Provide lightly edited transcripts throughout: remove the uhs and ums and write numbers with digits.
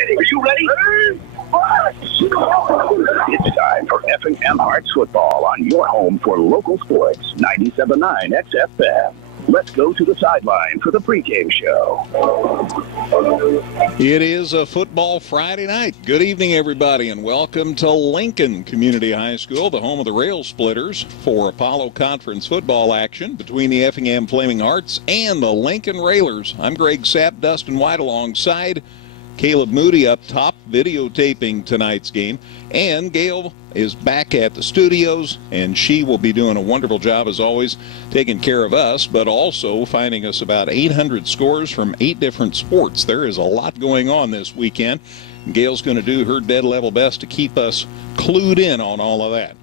Are you ready? It's time for Effingham Hearts football on your home for local sports, 97.9 XFM. Let's go to the sideline for the pregame show. It is a football Friday night. Good evening, everybody, and welcome to Lincoln Community High School, the home of the Rail Splitters, for Apollo Conference football action between the Effingham Flaming Hearts and the Lincoln Railers. I'm Greg Sapp, Dustin White alongside Caleb Moody up top videotaping tonight's game, and Gail is back at the studios, and she will be doing a wonderful job as always taking care of us, but also finding us about 800 scores from 8 different sports. There is a lot going on this weekend. Gail's going to do her dead level best to keep us clued in on all of that.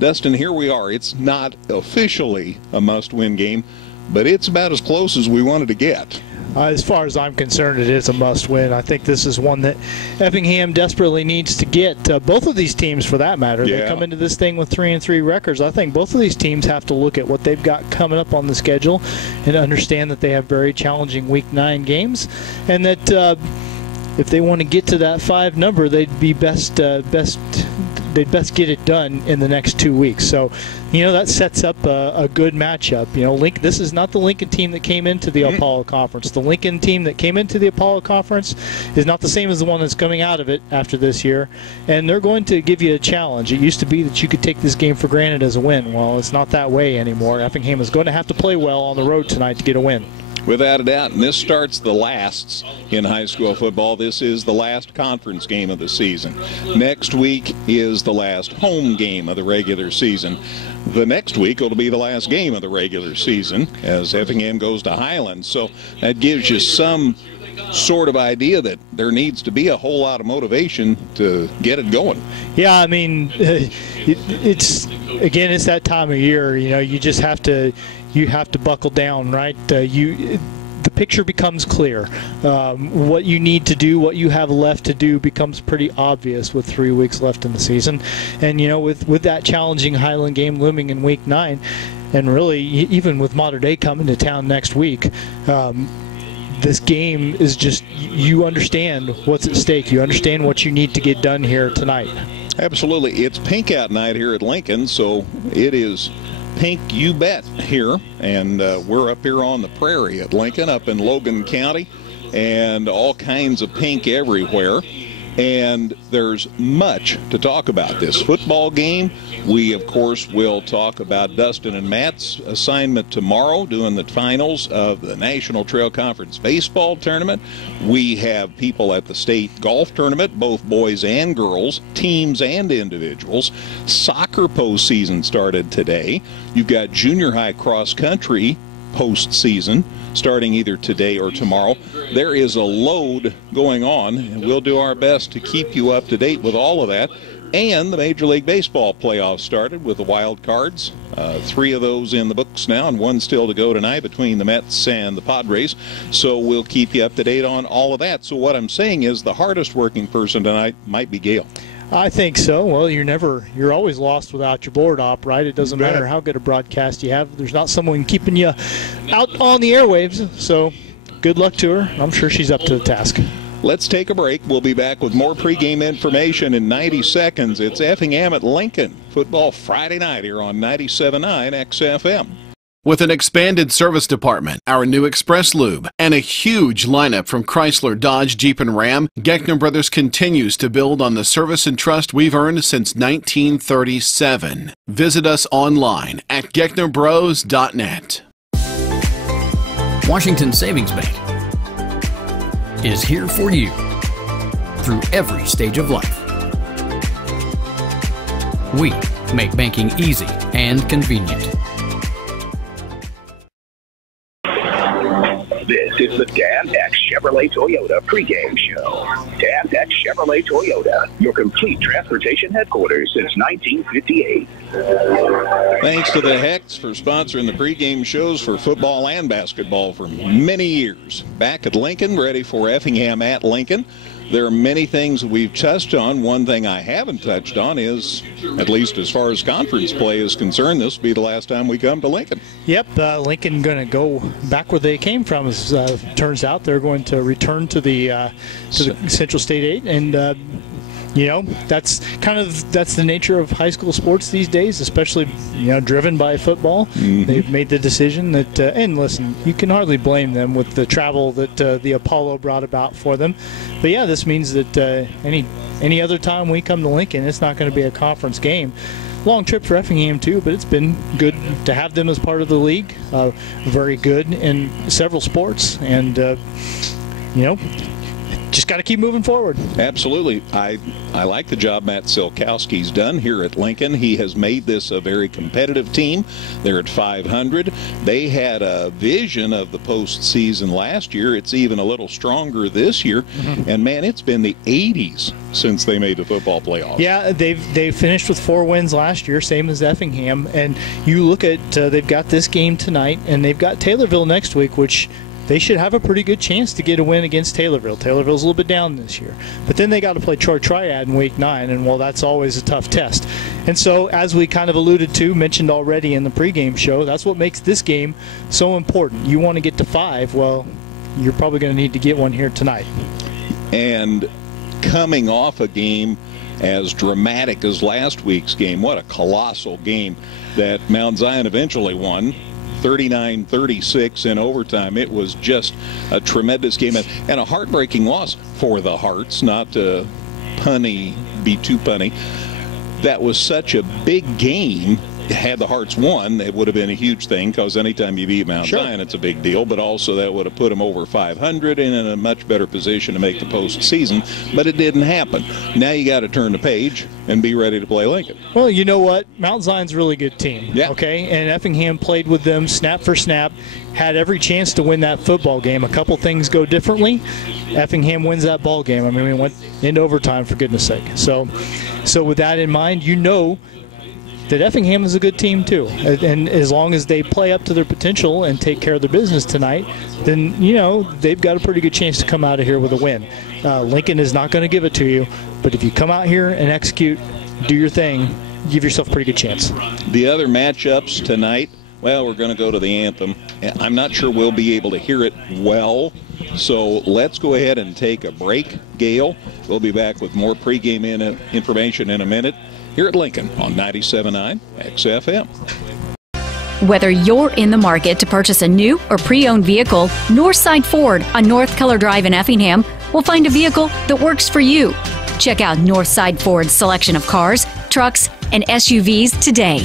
Dustin, here we are. It's not officially a must-win game, but it's about as close as we wanted to get. As far as I'm concerned, it is a must-win. I think this is one that Effingham desperately needs to get. Both of these teams, for that matter, they come into this thing with 3-3 records. I think both of these teams have to look at what they've got coming up on the schedule and understand that they have very challenging Week 9 games, and that if they want to get to that 5 number, they'd be best get it done in the next 2 weeks. So, that sets up a good matchup. This is not the Lincoln team that came into the Apollo Conference. The Lincoln team that came into the Apollo Conference is not the same as the one that's coming out of it after this year, and they're going to give you a challenge. It used to be that you could take this game for granted as a win. Well, it's not that way anymore. Effingham is going to have to play well on the road tonight to get a win. Without a doubt, and this starts the lasts in high school football. This is the last conference game of the season. Next week is the last home game of the regular season. The next week will be the last game of the regular season as Effingham goes to Highland. So that gives you some sort of idea that there needs to be a whole lot of motivation to get it going. Yeah, I mean, it's that time of year. You just have to buckle down, right? The picture becomes clear. What you need to do, what you have left to do, becomes pretty obvious with 3 weeks left in the season. And with that challenging Highland game looming in Week 9, and really even with Mater Dei coming to town next week, this game is just, you understand what's at stake. You understand what you need to get done here tonight. Absolutely. It's pink out night here at Lincoln, so it is pink, you bet, here. And we're up here on the prairie at Lincoln, up in Logan County, and all kinds of pink everywhere. And there's much to talk about this football game. We, of course, will talk about Dustin and Matt's assignment tomorrow, doing the finals of the National Trail Conference Baseball Tournament. We have people at the state golf tournament, both boys and girls, teams and individuals. Soccer postseason started today. You've got junior high cross country postseason starting either today or tomorrow. There is a load going on, and we'll do our best to keep you up to date with all of that. And the Major League Baseball playoffs started with the wild cards. 3 of those in the books now, and 1 still to go tonight between the Mets and the Padres. So we'll keep you up to date on all of that. So what I'm saying is the hardest working person tonight might be Gail. I think so. Well, you're always lost without your board op, right? It doesn't matter how good a broadcast you have. There's not someone keeping you out on the airwaves. So good luck to her. I'm sure she's up to the task. Let's take a break. We'll be back with more pregame information in 90 seconds. It's Effingham at Lincoln. Football Friday night here on 97.9 XFM. With an expanded service department, our new Express Lube, and a huge lineup from Chrysler, Dodge, Jeep, and Ram, Geckner Brothers continues to build on the service and trust we've earned since 1937. Visit us online at gecknerbros.net. Washington Savings Bank is here for you through every stage of life. We make banking easy and convenient. This is the Dan X Chevrolet Toyota pregame show. Dan X Chevrolet Toyota, your complete transportation headquarters since 1958. Thanks to the Hex for sponsoring the pregame shows for football and basketball for many years. Back at Lincoln, ready for Effingham at Lincoln. there are many things we've touched on. One thing I haven't touched on is, at least as far as conference play is concerned, this will be the last time we come to Lincoln. Yep, Lincoln going to go back where they came from. As turns out, they're going to return to the Central State 8, and you know, that's the nature of high school sports these days, especially, you know, driven by football. Mm-hmm. They've made the decision that, and listen, you can hardly blame them with the travel that the Apollo brought about for them. But yeah, this means that any other time we come to Lincoln, it's not going to be a conference game. Long trip for Effingham too, but it's been good to have them as part of the league. Very good in several sports, and you know, just got to keep moving forward. Absolutely. I like the job Matt Silkowski's done here at Lincoln. He has made this a very competitive team. They're at 500. They had a vision of the postseason last year. It's even a little stronger this year. Mm-hmm. And, man, it's been the 80s since they made the football playoffs. Yeah, they finished with 4 wins last year, same as Effingham. And you look at they've got this game tonight, and they've got Taylorville next week, which they should have a pretty good chance to get a win against Taylorville. Taylorville's a little bit down this year. But then they got to play Troy Triad in Week 9, and, well, that's always a tough test. And so, as we kind of alluded to, mentioned already in the pregame show, that's what makes this game so important. You want to get to 5, well, you're probably going to need to get one here tonight. And coming off a game as dramatic as last week's game, what a colossal game that Mount Zion eventually won, 39-36 in overtime. It was just a tremendous game and a heartbreaking loss for the Hearts, not to be too punny. That was such a big game. Had the Hearts won, it would have been a huge thing, because anytime you beat Mount Zion, it's a big deal. But also that would have put them over 500 and in a much better position to make the postseason. But it didn't happen. Now you got to turn the page and be ready to play Lincoln. Well, you know what? Mount Zion's a really good team. Yeah. Okay, and Effingham played with them snap for snap, had every chance to win that football game. A couple things go differently. Effingham wins that ball game. I mean, we went into overtime, for goodness sake. So with that in mind, you know that Effingham is a good team too, and as long as they play up to their potential and take care of their business tonight, then, you know, they've got a pretty good chance to come out of here with a win. Lincoln is not going to give it to you, but if you come out here and execute, do your thing, give yourself a pretty good chance. The other matchups tonight, well, we're going to go to the anthem. I'm not sure we'll be able to hear it well, so let's go ahead and take a break, Gail. We'll be back with more pregame information in a minute here at Lincoln on 97.9 XFM. Whether you're in the market to purchase a new or pre-owned vehicle, Northside Ford on North Keller Drive in Effingham will find a vehicle that works for you. Check out Northside Ford's selection of cars, trucks, and SUVs today.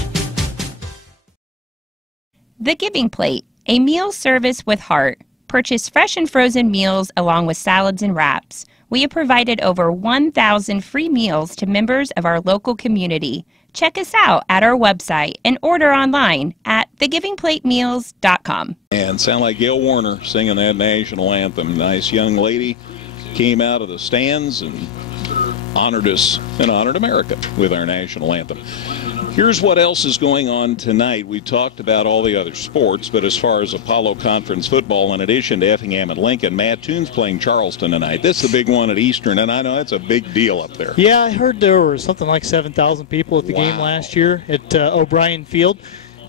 The Giving Plate, a meal service with heart. Purchase fresh and frozen meals along with salads and wraps. We have provided over 1,000 free meals to members of our local community. Check us out at our website and order online at thegivingplatemeals.com. And sound like Gail Warner singing that national anthem. Nice young lady came out of the stands and honored us and honored America with our national anthem. Here's what else is going on tonight. We talked about all the other sports, but as far as Apollo Conference football, in addition to Effingham and Lincoln, Mattoon's playing Charleston tonight. This is the big one at Eastern, and I know that's a big deal up there. Yeah, I heard there were something like 7,000 people at the game last year at O'Brien Field.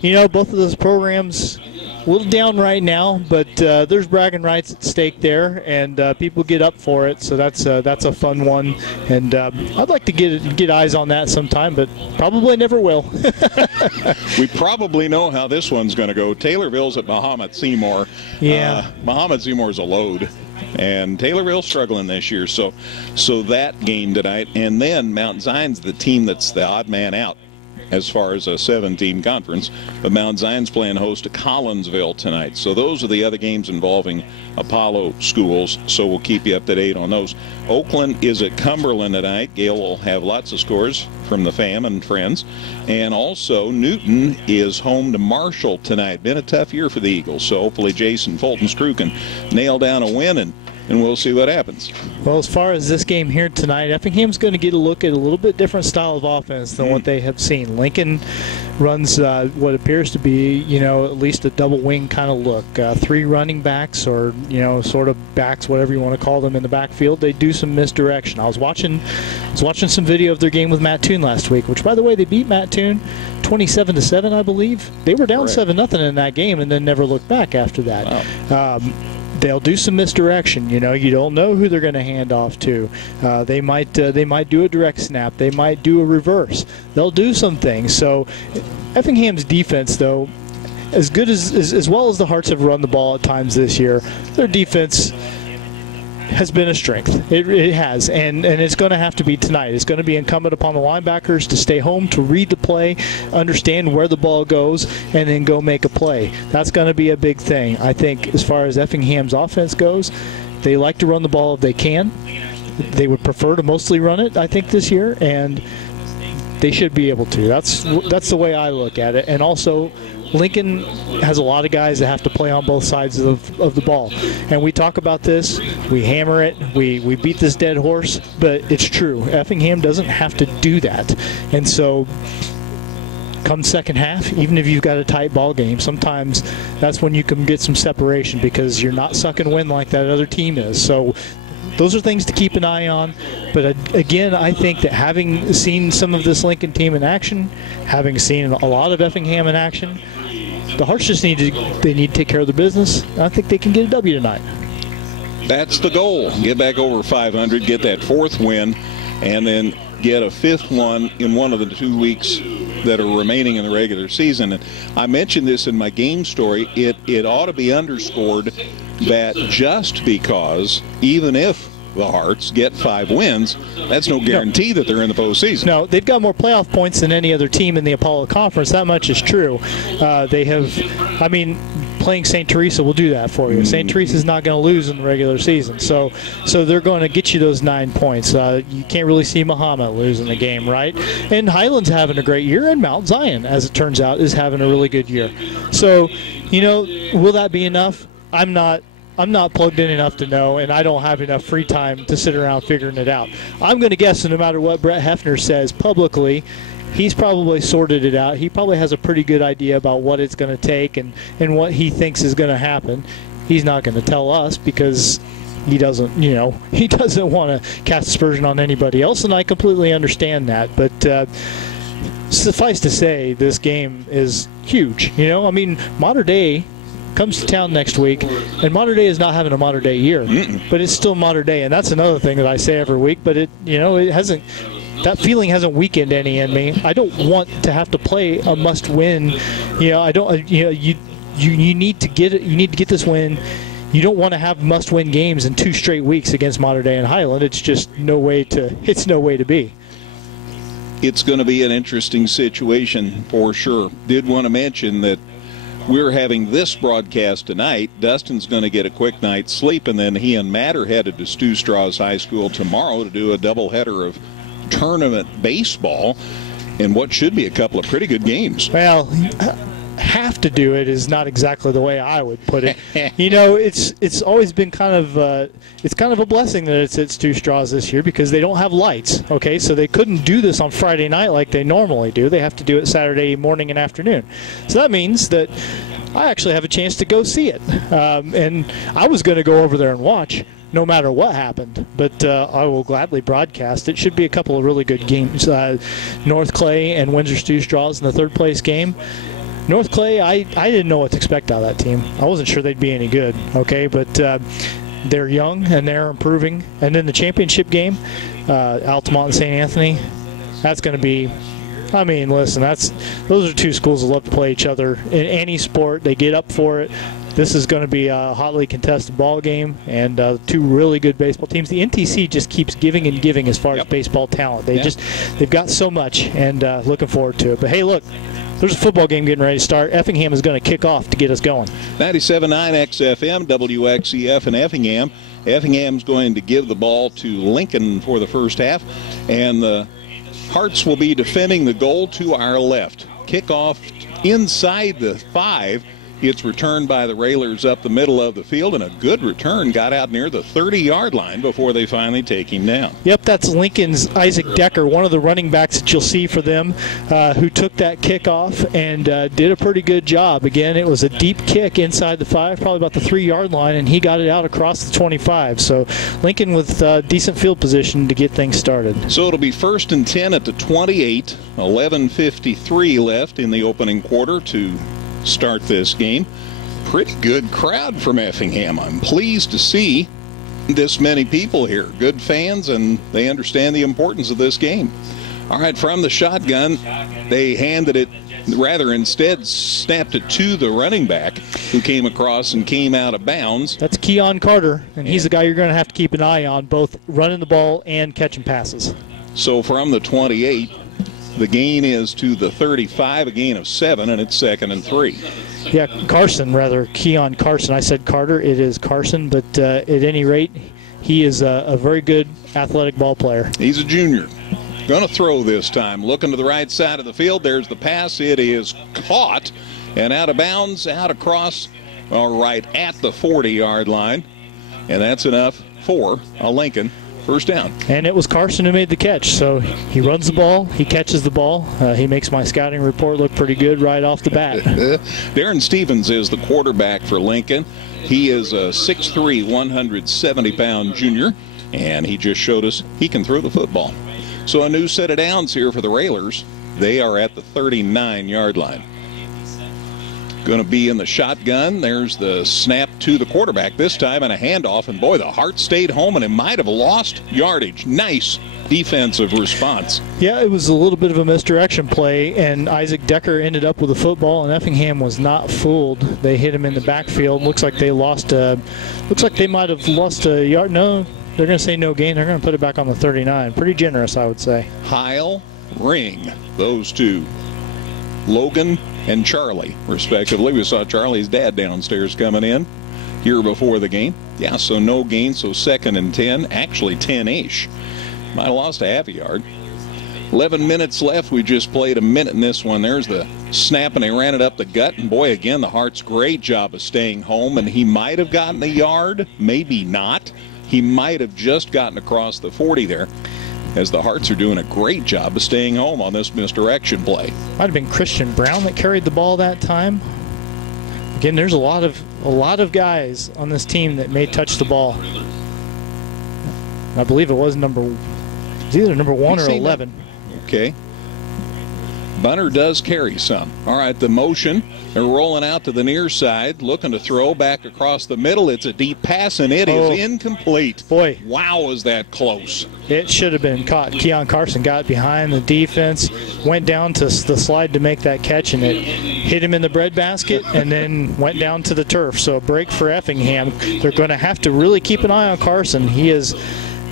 You know, both of those programs a little down right now, but there's bragging rights at stake there, and people get up for it, so that's a fun one. And I'd like to get eyes on that sometime, but probably never will. We probably know how this one's going to go. Taylorville's at Mahomet Seymour. Yeah. Mahomet Seymour's a load, and Taylorville's struggling this year, so that game tonight. And then Mount Zion's the team that's the odd man out as far as a 7-team conference, but Mount Zion's playing host to Collinsville tonight. So those are the other games involving Apollo schools, so we'll keep you up to date on those. Oakland is at Cumberland tonight. Gail will have lots of scores from the fam and friends. And also Newton is home to Marshall tonight. Been a tough year for the Eagles, so hopefully Jason Fulton's crew can nail down a win, and we'll see what happens. Well, as far as this game here tonight, Effingham's going to get a look at a little bit different style of offense than what they have seen. Lincoln runs what appears to be, at least a double wing kind of look. 3 running backs, or sort of backs, whatever you want to call them, in the backfield. They do some misdirection. I was watching some video of their game with Matt Toon last week, which, by the way, they beat Matt Toon 27-7, I believe. They were down 7-0 in that game and then never looked back after that. Wow. They'll do some misdirection. You don't know who they're going to hand off to. They might do a direct snap. They might do a reverse. They'll do some things. So Effingham's defense, though, as good as well as the Hearts have run the ball at times this year, their defense has been a strength. It has, and it's going to have to be tonight. It's going to be incumbent upon the linebackers to stay home, to read the play, understand where the ball goes, and then go make a play. That's going to be a big thing. I think as far as Effingham's offense goes, they like to run the ball if they can. They would prefer to mostly run it, I think, this year, and they should be able to. That's the way I look at it. And also, Lincoln has a lot of guys that have to play on both sides of the ball. And we talk about this, we hammer it, we beat this dead horse, but it's true. Effingham doesn't have to do that. And so come second half, even if you've got a tight ball game, sometimes that's when you can get some separation because you're not sucking wind like that other team is. So those are things to keep an eye on. But again, I think that having seen some of this Lincoln team in action, having seen a lot of Effingham in action, the Hearts just need to take care of the business. I think they can get a W tonight. That's the goal. Get back over 500, get that 4th win, and then get a 5th one in one of the 2 weeks that are remaining in the regular season. And I mentioned this in my game story. It ought to be underscored that just because, even if the Hearts get 5 wins, that's no guarantee that they're in the postseason. No, they've got more playoff points than any other team in the Apollo Conference. That much is true. They have, playing St. Teresa will do that for you. St. Teresa's not going to lose in the regular season. So they're going to get you those 9 points. You can't really see Muhammad losing the game, right? And Highland's having a great year, and Mount Zion, as it turns out, is having a really good year. So, will that be enough? I'm not plugged in enough to know, and I don't have enough free time to sit around figuring it out. I'm going to guess that no matter what Brett Hefner says publicly, he's probably sorted it out. He probably has a pretty good idea about what it's going to take and what he thinks is going to happen. He's not going to tell us because he doesn't want to cast aspersion on anybody else, and I completely understand that. But suffice to say, this game is huge. Mater Dei comes to town next week, and Mater Dei is not having a Mater Dei year, but it's still Mater Dei, and that's another thing that I say every week. But it hasn't. That feeling hasn't weakened any in me. I don't want to have to play a must-win. I don't. You need to get it. You need to get this win. You don't want to have must-win games in 2 straight weeks against Mater Dei and Highland. It's just no way to. It's no way to be. It's going to be an interesting situation for sure. Did want to mention that we're having this broadcast tonight. Dustin's going to get a quick night's sleep, and then he and Matt are headed to Stu Strauss High School tomorrow to do a doubleheader of tournament baseball in what should be a couple of pretty good games. Well, have to do it is not exactly the way I would put it. It's always been kind of a blessing that it's at Stu Strauss this year because they don't have lights. Okay, so they couldn't do this on Friday night like they normally do. They have to do it Saturday morning and afternoon. So that means that I actually have a chance to go see it. And I was going to go over there and watch no matter what happened, but I will gladly broadcast. It should be a couple of really good games. North Clay and Windsor Stu Strauss in the 3rd place game. North Clay, I didn't know what to expect out of that team. I wasn't sure they'd be any good, okay? But they're young and they're improving. And then the championship game, Altamont and St. Anthony, that's going to be, listen, those are 2 schools that love to play each other in any sport. They get up for it. This is going to be a hotly contested ball game, and 2 really good baseball teams. The NTC just keeps giving and giving as far as baseball talent. They've got so much, and looking forward to it. But hey, look, there's a football game getting ready to start. Effingham is going to kick off to get us going. 97.9 XFM, WXEF in Effingham. Effingham's going to give the ball to Lincoln for the first half, and the Hearts will be defending the goal to our left. Kickoff inside the 5. It's returned by the Railers up the middle of the field, and a good return got out near the 30-yard line before they finally take him down. Yep, that's Lincoln's Isaac Decker, one of the running backs that you'll see for them, who took that kickoff and did a pretty good job. Again, it was a deep kick inside the 5, probably about the 3-yard line, and he got it out across the 25. So Lincoln with decent field position to get things started. So it'll be 1st and 10 at the 28, 11:53 left in the opening quarter to start this game. Pretty good crowd from Effingham. I'm pleased to see this many people here. Good fans, and they understand the importance of this game. All right, from the shotgun, they handed it, instead snapped it to the running back who came across and came out of bounds. That's Keon Carter, and he's the guy you're going to have to keep an eye on, both running the ball and catching passes. So from the 28, the gain is to the 35, a gain of 7, and it's 2nd and 3. Yeah, Keon Carson. I said Carter. It is Carson, but at any rate, he is a very good athletic ball player. He's a junior. Going to throw this time. Looking to the right side of the field. There's the pass. It is caught and out of bounds, out across, right at the 40-yard line. And that's enough for a Lincoln first down. And it was Carson who made the catch. So he runs the ball, he catches the ball. He makes my scouting report look pretty good right off the bat. Darren Stevens is the quarterback for Lincoln. He is a 6'3", 170-pound junior, and he just showed us he can throw the football. So a new set of downs here for the Railers. They are at the 39-yard line. Going to be in the shotgun. There's the snap to the quarterback this time, and a handoff. And boy, the Heart stayed home, and it might have lost yardage. Nice defensive response. Yeah, it was a little bit of a misdirection play, and Isaac Decker ended up with the football, and Effingham was not fooled. They hit him in the backfield. Looks like they lost. Looks like they might have lost a yard. No, they're going to say no gain. They're going to put it back on the 39. Pretty generous, I would say. Heil, Ring, those two. Logan and Charlie, respectively. We saw Charlie's dad downstairs coming in here before the game. Yeah, so no gain, so 2nd and 10, actually 10-ish. Might have lost a half a yard. 11 minutes left. We just played a minute in this one. There's the snap, and they ran it up the gut. And boy, again, the Heart's great job of staying home. And he might have gotten a yard, maybe not. He might have just gotten across the 40 there, as the Hearts are doing a great job of staying home on this misdirection play. Might have been Christian Brown that carried the ball that time. Again, there's a lot of guys on this team that may touch the ball. I believe it was either number 1 or 11. Okay. Bunner does carry some. All right, the motion. They're rolling out to the near side, looking to throw back across the middle. It's a deep pass, and it is incomplete. Boy. Wow, is that close. It should have been caught. Keon Carson got behind the defense, went down to the slide to make that catch, and it hit him in the breadbasket and then went down to the turf. So a break for Effingham. They're going to have to really keep an eye on Carson. He has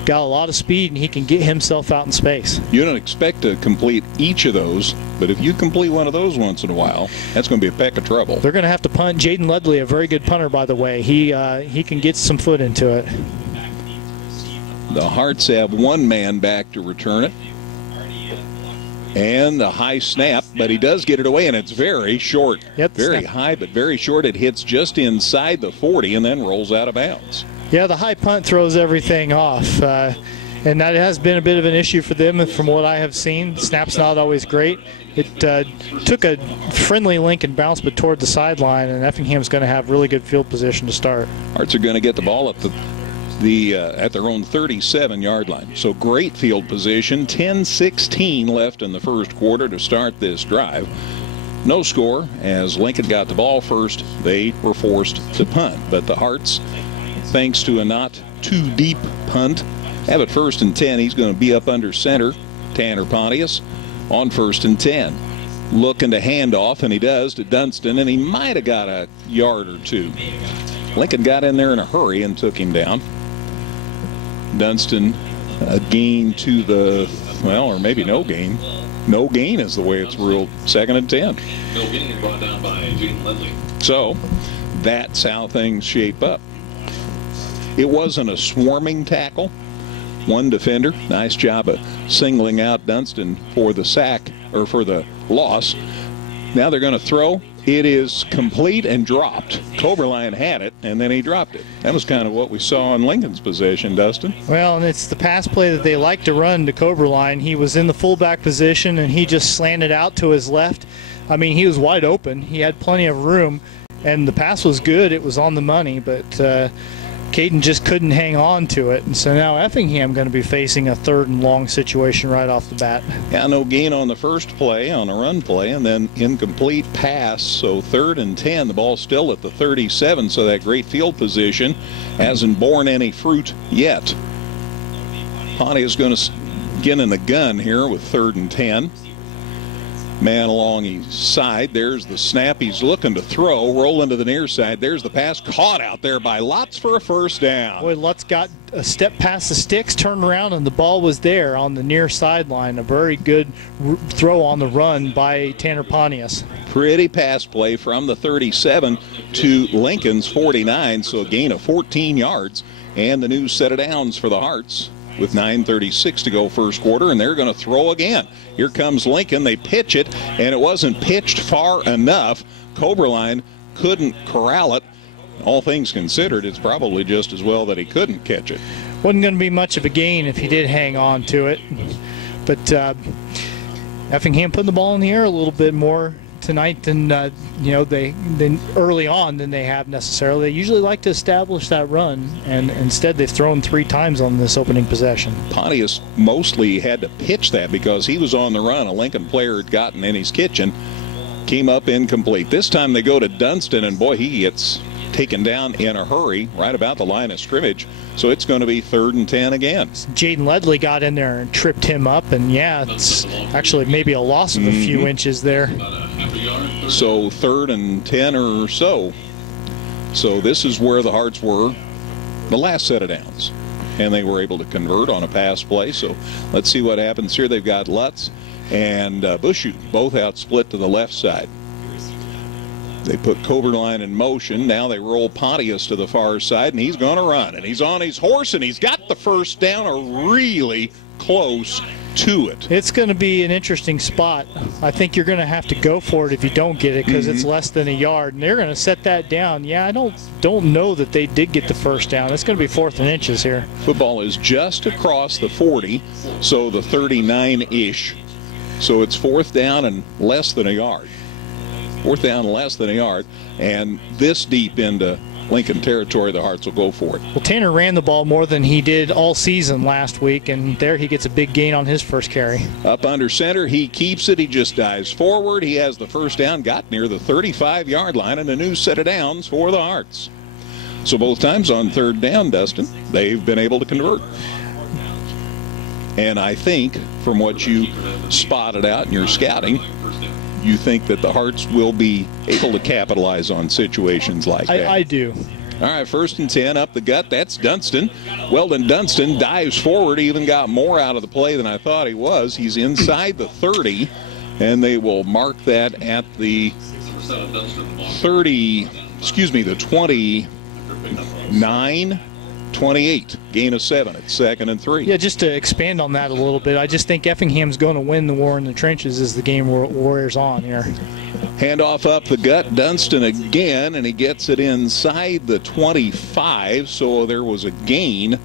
got a lot of speed, and he can get himself out in space. You don't expect to complete each of those, but if you complete one of those once in a while, that's going to be a peck of trouble. They're going to have to punt. Jaden Ledley, a very good punter, by the way. He can get some foot into it. The Hearts have one man back to return it. And the high snap, but he does get it away, and it's very short. Yep, very high, but very short. It hits just inside the 40 and then rolls out of bounds. Yeah, the high punt throws everything off, and that has been a bit of an issue for them from what I have seen. Snap's not always great. It took a friendly Lincoln bounce, but toward the sideline, and Effingham's going to have really good field position to start. Hearts are going to get the ball up at their own 37-yard line. So great field position. 10-16 left in the first quarter to start this drive. No score. As Lincoln got the ball first, they were forced to punt. But the Hearts, thanks to a not too deep punt, have it 1st and 10. He's going to be up under center, Tanner Pontius, on 1st and 10. Looking to hand off, and he does, to Dunston, and he might have got a yard or two. Lincoln got in there in a hurry and took him down. Dunston, a gain to the, or maybe no gain. No gain is the way it's ruled. 2nd and 10. No gain brought down by Jaden Ledley. So that's how things shape up. It wasn't a swarming tackle. One defender, nice job of singling out Dunston for the sack, or for the loss. Now they're going to throw. It is complete and dropped. Coberline had it, and then he dropped it. That was kind of what we saw in Lincoln's possession, Dustin. Well, and it's the pass play that they like to run to Coberline. He was in the fullback position, and he just slanted out to his left. I mean, he was wide open. He had plenty of room, and the pass was good. It was on the money, but Caden just couldn't hang on to it. And so now Effingham going to be facing a 3rd and long situation right off the bat. Yeah, no gain on the first play, on a run play, and then incomplete pass. So 3rd and 10, the ball's still at the 37, so that great field position hasn't borne any fruit yet. Pontius going to get in the gun here with 3rd and 10. Man along his side. There's the snap. He's looking to throw. Rolling to the near side. There's the pass. Caught out there by Lutz for a first down. Boy, Lutz got a step past the sticks, turned around, and the ball was there on the near sideline. A very good throw on the run by Tanner Pontius. Pretty pass play from the 37 to Lincoln's 49, so a gain of 14 yards. And the new set of downs for the Hearts with 9:36 to go first quarter, and they're going to throw again. Here comes Lincoln. They pitch it, and it wasn't pitched far enough. Coberline couldn't corral it. All things considered, it's probably just as well that he couldn't catch it. Wasn't going to be much of a gain if he did hang on to it. But Effingham putting the ball in the air a little bit more tonight than than early on than they have necessarily. They usually like to establish that run, and instead they've thrown 3 times on this opening possession. Pontius mostly had to pitch that because he was on the run. A Lincoln player had gotten in his kitchen, came up incomplete. This time they go to Dunston, and boy, he gets taken down in a hurry right about the line of scrimmage. So it's going to be 3rd and 10 again. Jaden Ledley got in there and tripped him up, and yeah, it's actually maybe a loss of a few inches there. So 3rd and 10 or so. So this is where the Hearts were the last set of downs, and they were able to convert on a pass play. So let's see what happens here. They've got Lutz and Bushu both out split to the left side. They put Coberline in motion. Now they roll Pontius to the far side, and he's going to run. And he's on his horse, and he's got the first down, or really close to it. It's going to be an interesting spot. I think you're going to have to go for it if you don't get it, because it's less than a yard, and they're going to set that down. Yeah, I don't know that they did get the first down. It's going to be 4th and inches here. Football is just across the 40, so the 39-ish. So it's 4th down and less than a yard. 4th down, less than a yard, and this deep into Lincoln territory, the Hearts will go for it. Well, Tanner ran the ball more than he did all season last week, and there he gets a big gain on his first carry. Up under center, he keeps it. He just dives forward. He has the first down, got near the 35-yard line, and a new set of downs for the Hearts. So both times on 3rd down, Dustin, they've been able to convert. And I think, from what you spotted out in your scouting, you think that the Hearts will be able to capitalize on situations like that. I do. All right, 1st and 10 up the gut. That's Dunston. Weldon Dunston dives forward. He even got more out of the play than I thought he was. He's inside the 30, and they will mark that at the 29-28. Gain of 7 at 2nd and 3. Yeah, just to expand on that a little bit, I just think Effingham's going to win the war in the trenches as the game wears on here. Handoff up the gut, Dunston again, and he gets it inside the 25, so there was a gain.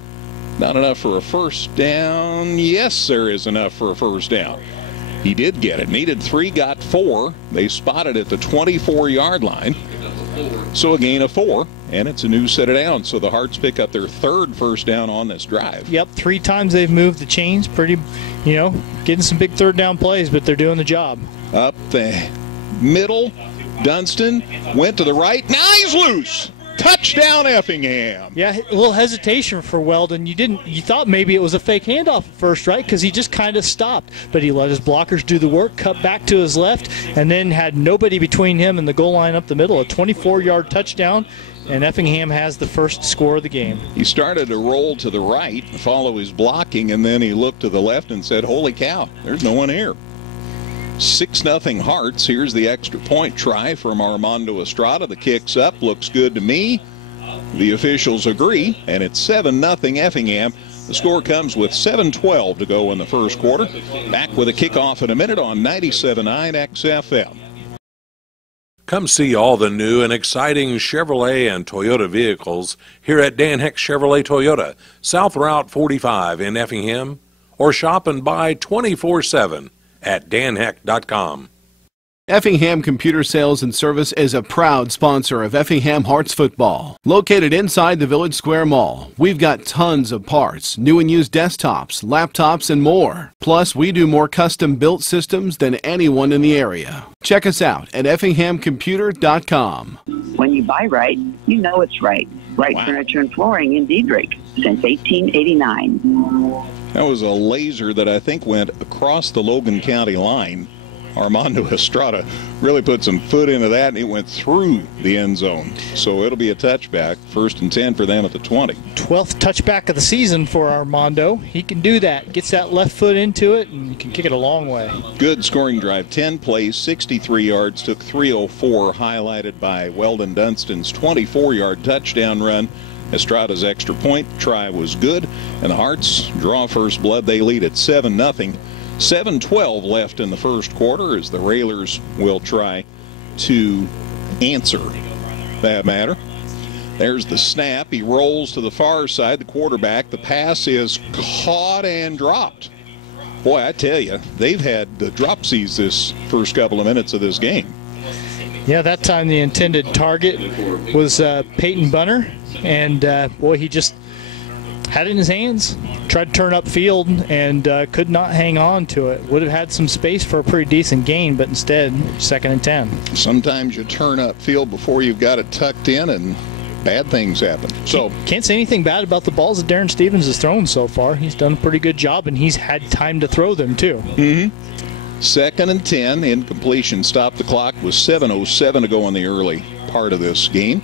Not enough for a first down. Yes, there is enough for a first down. He did get it. Needed 3, got 4. They spotted at the 24-yard line. So a gain of 4, and it's a new set of downs. So the Hearts pick up their 3rd first down on this drive. Yep, 3 times they've moved the chains. Pretty, getting some big 3rd down plays, but they're doing the job. Up the middle, Dunston went to the right. Now he's loose. Touchdown, Effingham. Yeah, a little hesitation for Weldon. You thought maybe it was a fake handoff at first, right? Because he just kind of stopped. But he let his blockers do the work, cut back to his left, and then had nobody between him and the goal line up the middle. A 24-yard touchdown, and Effingham has the first score of the game. He started to roll to the right, follow his blocking, and then he looked to the left and said, holy cow, there's no one here. 6-0 Hearts. Here's the extra point try from Armando Estrada. The kick's up. Looks good to me. The officials agree, and it's 7-0 Effingham. The score comes with 7:12 to go in the first quarter. Back with a kickoff in a minute on 97.9 XFM. Come see all the new and exciting Chevrolet and Toyota vehicles here at Dan Heck Chevrolet Toyota, South Route 45 in Effingham, or shop and buy 24/7 at danheck.com. Effingham Computer Sales and Service is a proud sponsor of Effingham Hearts football. Located inside the Village Square Mall, we've got tons of parts, new and used desktops, laptops, and more. Plus, we do more custom-built systems than anyone in the area. Check us out at effinghamcomputer.com. When you buy right, you know it's right. Right Furniture and Flooring in Diedrich since 1889. That was a laser that I think went across the Logan County line. Armando Estrada really put some foot into that, and it went through the end zone. So it'll be a touchback. 1st and 10 for them at the 20. 12th touchback of the season for Armando. He can do that. Gets that left foot into it, and he can kick it a long way. Good scoring drive. 10 plays, 63 yards, took 3:04, highlighted by Weldon Dunstan's 24-yard touchdown run. Estrada's extra point try was good, and the Hearts draw first blood. They lead at 7-0. 7:12 left in the first quarter as the Railers will try to answer that matter. There's the snap. He rolls to the far side, the quarterback. The pass is caught and dropped. Boy, I tell you, they've had the dropsies this first couple of minutes of this game. Yeah, that time the intended target was Peyton Bunner, and boy, he just had it in his hands, tried to turn upfield, and could not hang on to it. Would have had some space for a pretty decent gain, but instead, 2nd and 10. Sometimes you turn upfield before you've got it tucked in, and bad things happen. So can't say anything bad about the balls that Darren Stevens has thrown so far. He's done a pretty good job, and he's had time to throw them, too. 2nd and 10, incompletion. Stop the clock with 7:07 to go in the early part of this game.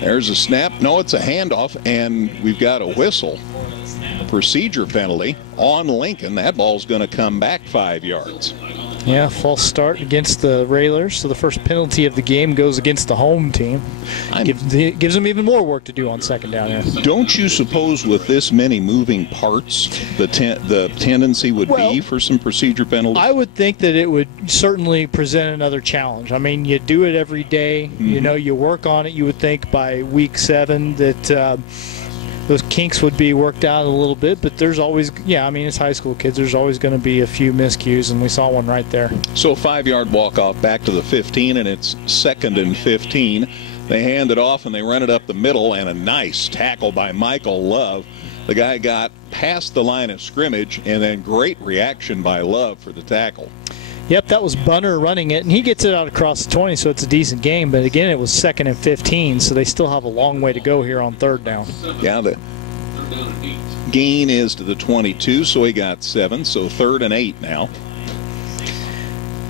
There's a snap. No, it's a handoff, and we've got a whistle. Procedure penalty on Lincoln. That ball's going to come back 5 yards. Yeah, false start against the Railers, so the first penalty of the game goes against the home team. Gives them even more work to do on 2nd down here. Don't you suppose with this many moving parts, the tendency would be for some procedure penalties? I would think that it would certainly present another challenge. I mean, you do it every day. You know, you work on it. You would think by week 7 that those kinks would be worked out a little bit, but there's always, I mean, it's high school kids. There's always going to be a few miscues, and we saw one right there. So 5-yard walk-off back to the 15, and it's 2nd and 15. They hand it off, and they run it up the middle, and a nice tackle by Michael Love. The guy got past the line of scrimmage, and then great reaction by Love for the tackle. Yep, that was Bunner running it, and he gets it out across the 20, so it's a decent game. But again, it was 2nd and 15, so they still have a long way to go here on 3rd down. Yeah, the gain is to the 22, so he got 7, so 3rd and 8 now.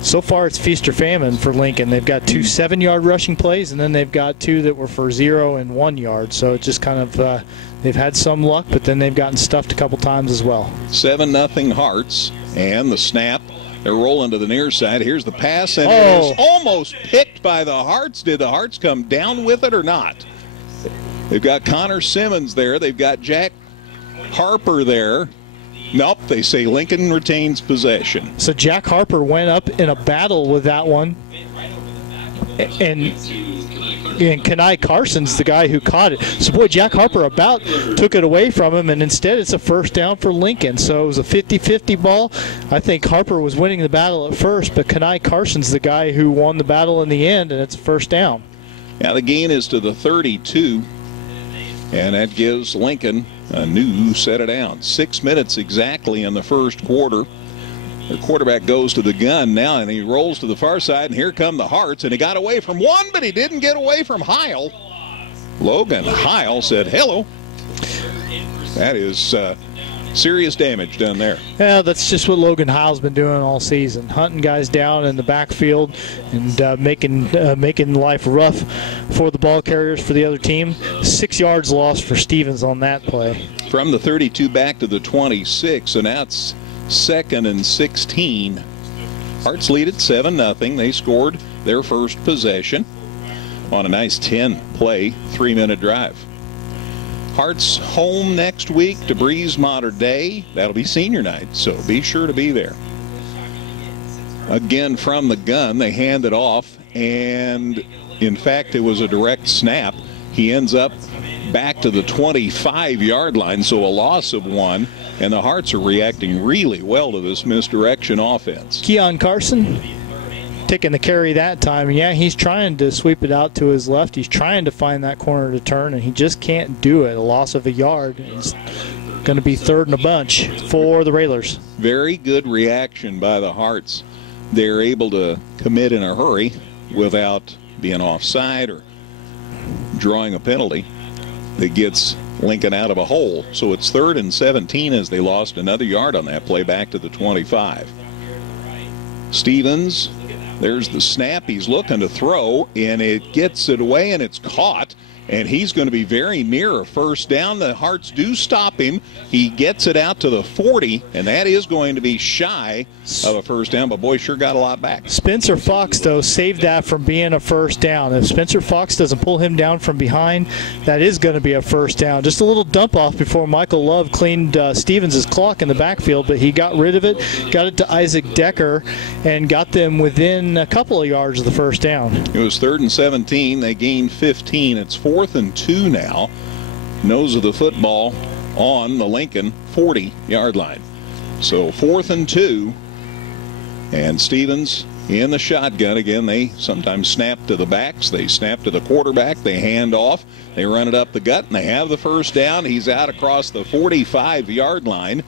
So far, it's feast or famine for Lincoln. They've got 2 7-yard rushing plays, and then they've got 2 that were for 0 and 1 yard. So it's just kind of they've had some luck, but then they've gotten stuffed a couple times as well. 7-0 Hearts, and the snap. They're rolling to the near side. Here's the pass, and it is almost picked by the Hearts. Did the Hearts come down with it or not? They've got Connor Simmons there. They've got Jack Harper there. Nope, they say Lincoln retains possession. So Jack Harper went up in a battle with that one. And Kenai Carson's the guy who caught it. So, boy, Jack Harper about took it away from him, and instead it's a 1st down for Lincoln. So it was a 50-50 ball. I think Harper was winning the battle at first, but Kenai Carson's the guy who won the battle in the end, and it's a 1st down. Yeah, the gain is to the 32, and that gives Lincoln a new set of downs. 6 minutes exactly in the first quarter. The quarterback goes to the gun now, and he rolls to the far side, and here come the Hearts, and he got away from one, but he didn't get away from Heil. Logan Heil said hello. That is serious damage done there. Yeah, that's just what Logan Heil's been doing all season, hunting guys down in the backfield and making life rough for the ball carriers for the other team. 6 yards lost for Stevens on that play. From the 32 back to the 26, and that's 2nd and 16. Hearts lead at 7-0. They scored their first possession on a nice 10-play, 3-minute drive. Hearts home next week to Breeze Mater Day. That'll be senior night, so be sure to be there. again from the gun. They hand it off, and in fact, it was a direct snap. He ends up back to the 25-yard line, so a loss of 1, and the Hearts are reacting really well to this misdirection offense. Keon Carson taking the carry that time. Yeah, he's trying to sweep it out to his left. He's trying to find that corner to turn, and he just can't do it. A loss of a yard. It's going to be 3rd and a bunch for the Railers. Very good reaction by the Hearts. They're able to commit in a hurry without being offside or drawing a penalty that gets Lincoln out of a hole. So it's 3rd and 17 as they lost another yard on that play back to the 25. Stevens, there's the snap. He's looking to throw, and it gets it away, and it's caught. And he's going to be very near a first down. The Hearts do stop him. He gets it out to the 40, and that is going to be shy of a first down, but boy, sure got a lot back. Spencer Fox, though, saved that from being a first down. If Spencer Fox doesn't pull him down from behind, that is going to be a first down. Just a little dump off before Michael Love cleaned Stevens' clock in the backfield, but he got rid of it, got it to Isaac Decker, and got them within a couple of yards of the first down. It was 3rd and 17. They gained 15. It's 4th and 2 now. Nose of the football on the Lincoln 40-yard line. So 4th and 2. And Stevens in the shotgun. Again, they sometimes snap to the backs. They snap to the quarterback. They hand off. They run it up the gut, and they have the first down. He's out across the 45-yard line.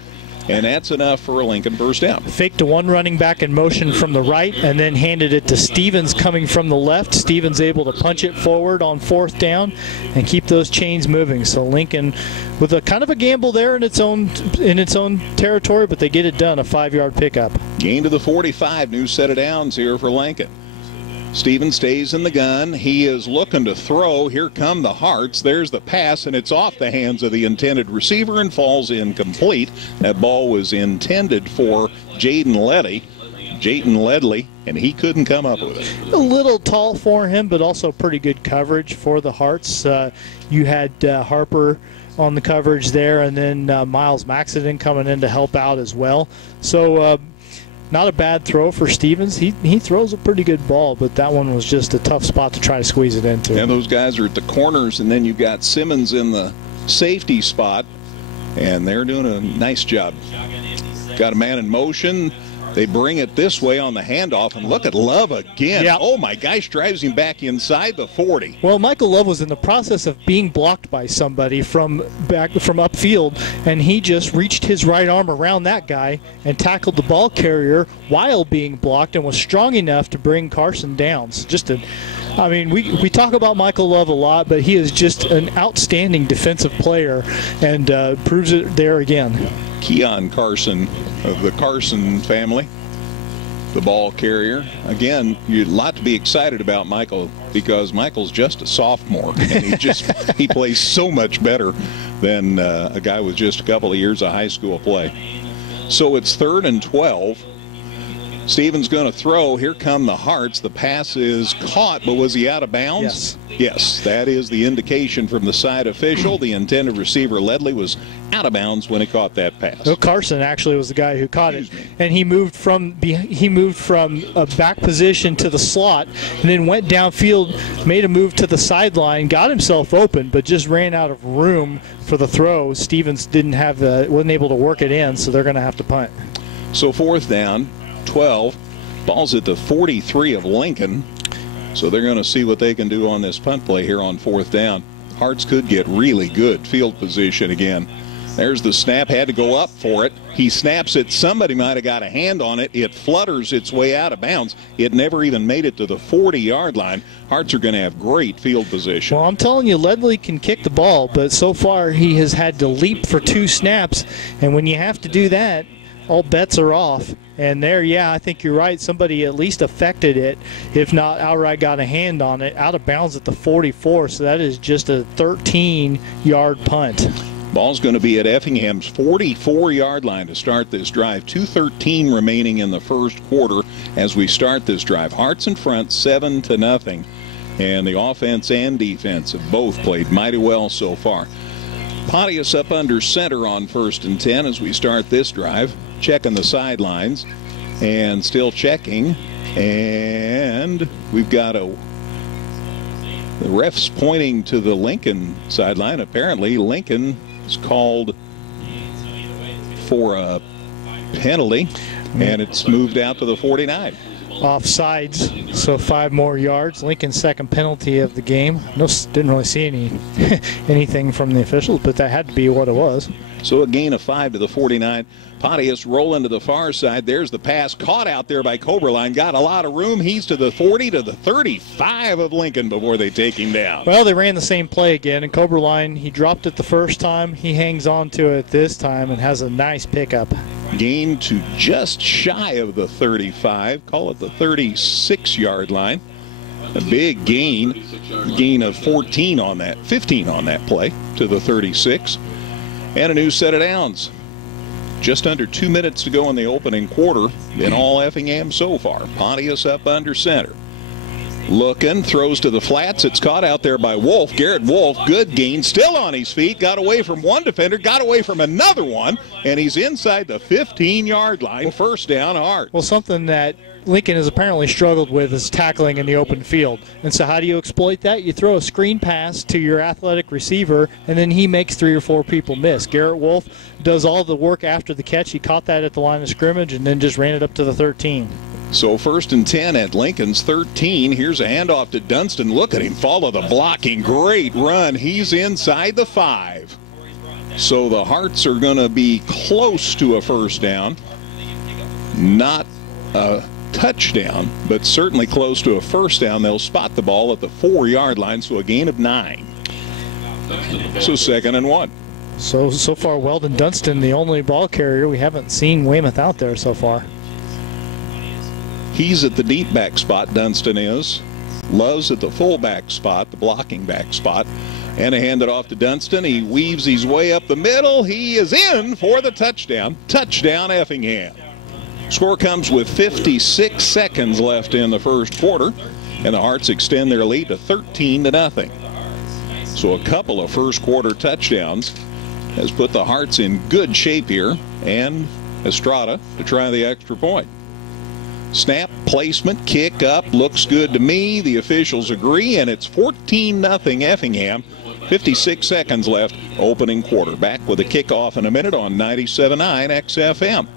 And that's enough for a Lincoln first down. Faked to one running back in motion from the right and then handed it to Stevens coming from the left. Stevens able to punch it forward on 4th down and keep those chains moving. So Lincoln with a kind of a gamble there in its own territory, but they get it done, a 5-yard pickup. Gain to the 45, new set of downs here for Lincoln. Stevens stays in the gun. He is looking to throw. Here come the Hearts. There's the pass, and it's off the hands of the intended receiver and falls incomplete. That ball was intended for Jaden Ledley, and he couldn't come up with it. A little tall for him, but also pretty good coverage for the Hearts. You had Harper on the coverage there, and then Miles Maxiden coming in to help out as well. So not a bad throw for Stevens. He throws a pretty good ball, but that one was just a tough spot to try to squeeze it into. Yeah, those guys are at the corners, and then you've got Simmons in the safety spot, and they're doing a nice job. Got a man in motion. They bring it this way on the handoff, and look at Love again. Yep. Oh, my gosh, drives him back inside the 40. Well, Michael Love was in the process of being blocked by somebody from upfield, and he just reached his right arm around that guy and tackled the ball carrier while being blocked and was strong enough to bring Carson down. So we talk about Michael Love a lot, but he is just an outstanding defensive player and proves it there again. Keon Carson of the Carson family, the ball carrier. Again, a lot to be excited about Michael because Michael's just a sophomore, and he plays so much better than a guy with just a couple of years of high school play. So it's 3rd and 12. Stevens going to throw. Here come the Hearts. The pass is caught, but was he out of bounds? Yes, that is the indication from the side official. The intended receiver, Ledley, was out of bounds when he caught that pass. No, Carson actually was the guy who caught it, and he moved from a back position to the slot, and then went downfield, made a move to the sideline, got himself open, but just ran out of room for the throw. Stevens wasn't able to work it in, so they're going to have to punt. So 4th down, 12. Ball's at the 43 of Lincoln. So they're going to see what they can do on this punt play here on 4th down. Hearts could get really good field position again. There's the snap, had to go up for it. He snaps it. Somebody might have got a hand on it. It flutters its way out of bounds. It never even made it to the 40-yard line. Hearts are going to have great field position. Well, I'm telling you, Ledley can kick the ball, but so far he has had to leap for 2 snaps, and when you have to do that, all bets are off. And there, I think you're right. Somebody at least affected it, if not outright got a hand on it, out of bounds at the 44. So that is just a 13-yard punt. Ball's going to be at Effingham's 44-yard line to start this drive. 2:13 remaining in the first quarter as we start this drive. Hearts in front, 7-0. And the offense and defense have both played mighty well so far. Pontius up under center on 1st and 10 as we start this drive. Checking the sidelines. And still checking. And we've got the ref's pointing to the Lincoln sideline. Apparently, Lincoln is called for a penalty, and it's moved out to the 49. Offsides, so 5 more yards. Lincoln's second penalty of the game. Didn't really see anything from the officials, but that had to be what it was. So a gain of 5 to the 49. Pontius rolling to the far side. There's the pass caught out there by Coberline. Got a lot of room. He's to the 40 to the 35 of Lincoln before they take him down. Well, they ran the same play again, and Coberline, he dropped it the first time. He hangs on to it this time and has a nice pickup. Gain to just shy of the 35. Call it the 36-yard line. A big gain of 15 on that play to the 36. And a new set of downs. Just under 2 minutes to go in the opening quarter in all Effingham so far. Pontius up under center. Looking, throws to the flats. It's caught out there by Wolf. Garrett Wolf, good gain, still on his feet. Got away from one defender, got away from another one, and he's inside the 15-yard line. First down, Hart. Well, something that Lincoln has apparently struggled with is tackling in the open field. And so how do you exploit that? You throw a screen pass to your athletic receiver, and then he makes 3 or 4 people miss. Garrett Wolf does all the work after the catch. He caught that at the line of scrimmage and then just ran it up to the 13. So 1st and 10 at Lincoln's 13. Here's a handoff to Dunston. Look at him follow the blocking. Great run. He's inside the 5. So the Hearts are going to be close to a first down. Not a touchdown, but certainly close to a first down. They'll spot the ball at the 4-yard line, so a gain of 9. So 2nd and 1. So far, Weldon Dunston, the only ball carrier. We haven't seen Weymouth out there so far. He's at the deep back spot, Dunston is. Love's at the fullback spot, the blocking back spot. And they hand it off to Dunston. He weaves his way up the middle. He is in for the touchdown. Touchdown, Effingham. Score comes with 56 seconds left in the first quarter, and the Hearts extend their lead to 13-0. So a couple of first quarter touchdowns has put the Hearts in good shape here, and Estrada to try the extra point. Snap, placement, kick up, looks good to me. The officials agree, and it's 14-0 Effingham. 56 seconds left, opening quarter. Back with a kickoff in a minute on 97.9 XFM.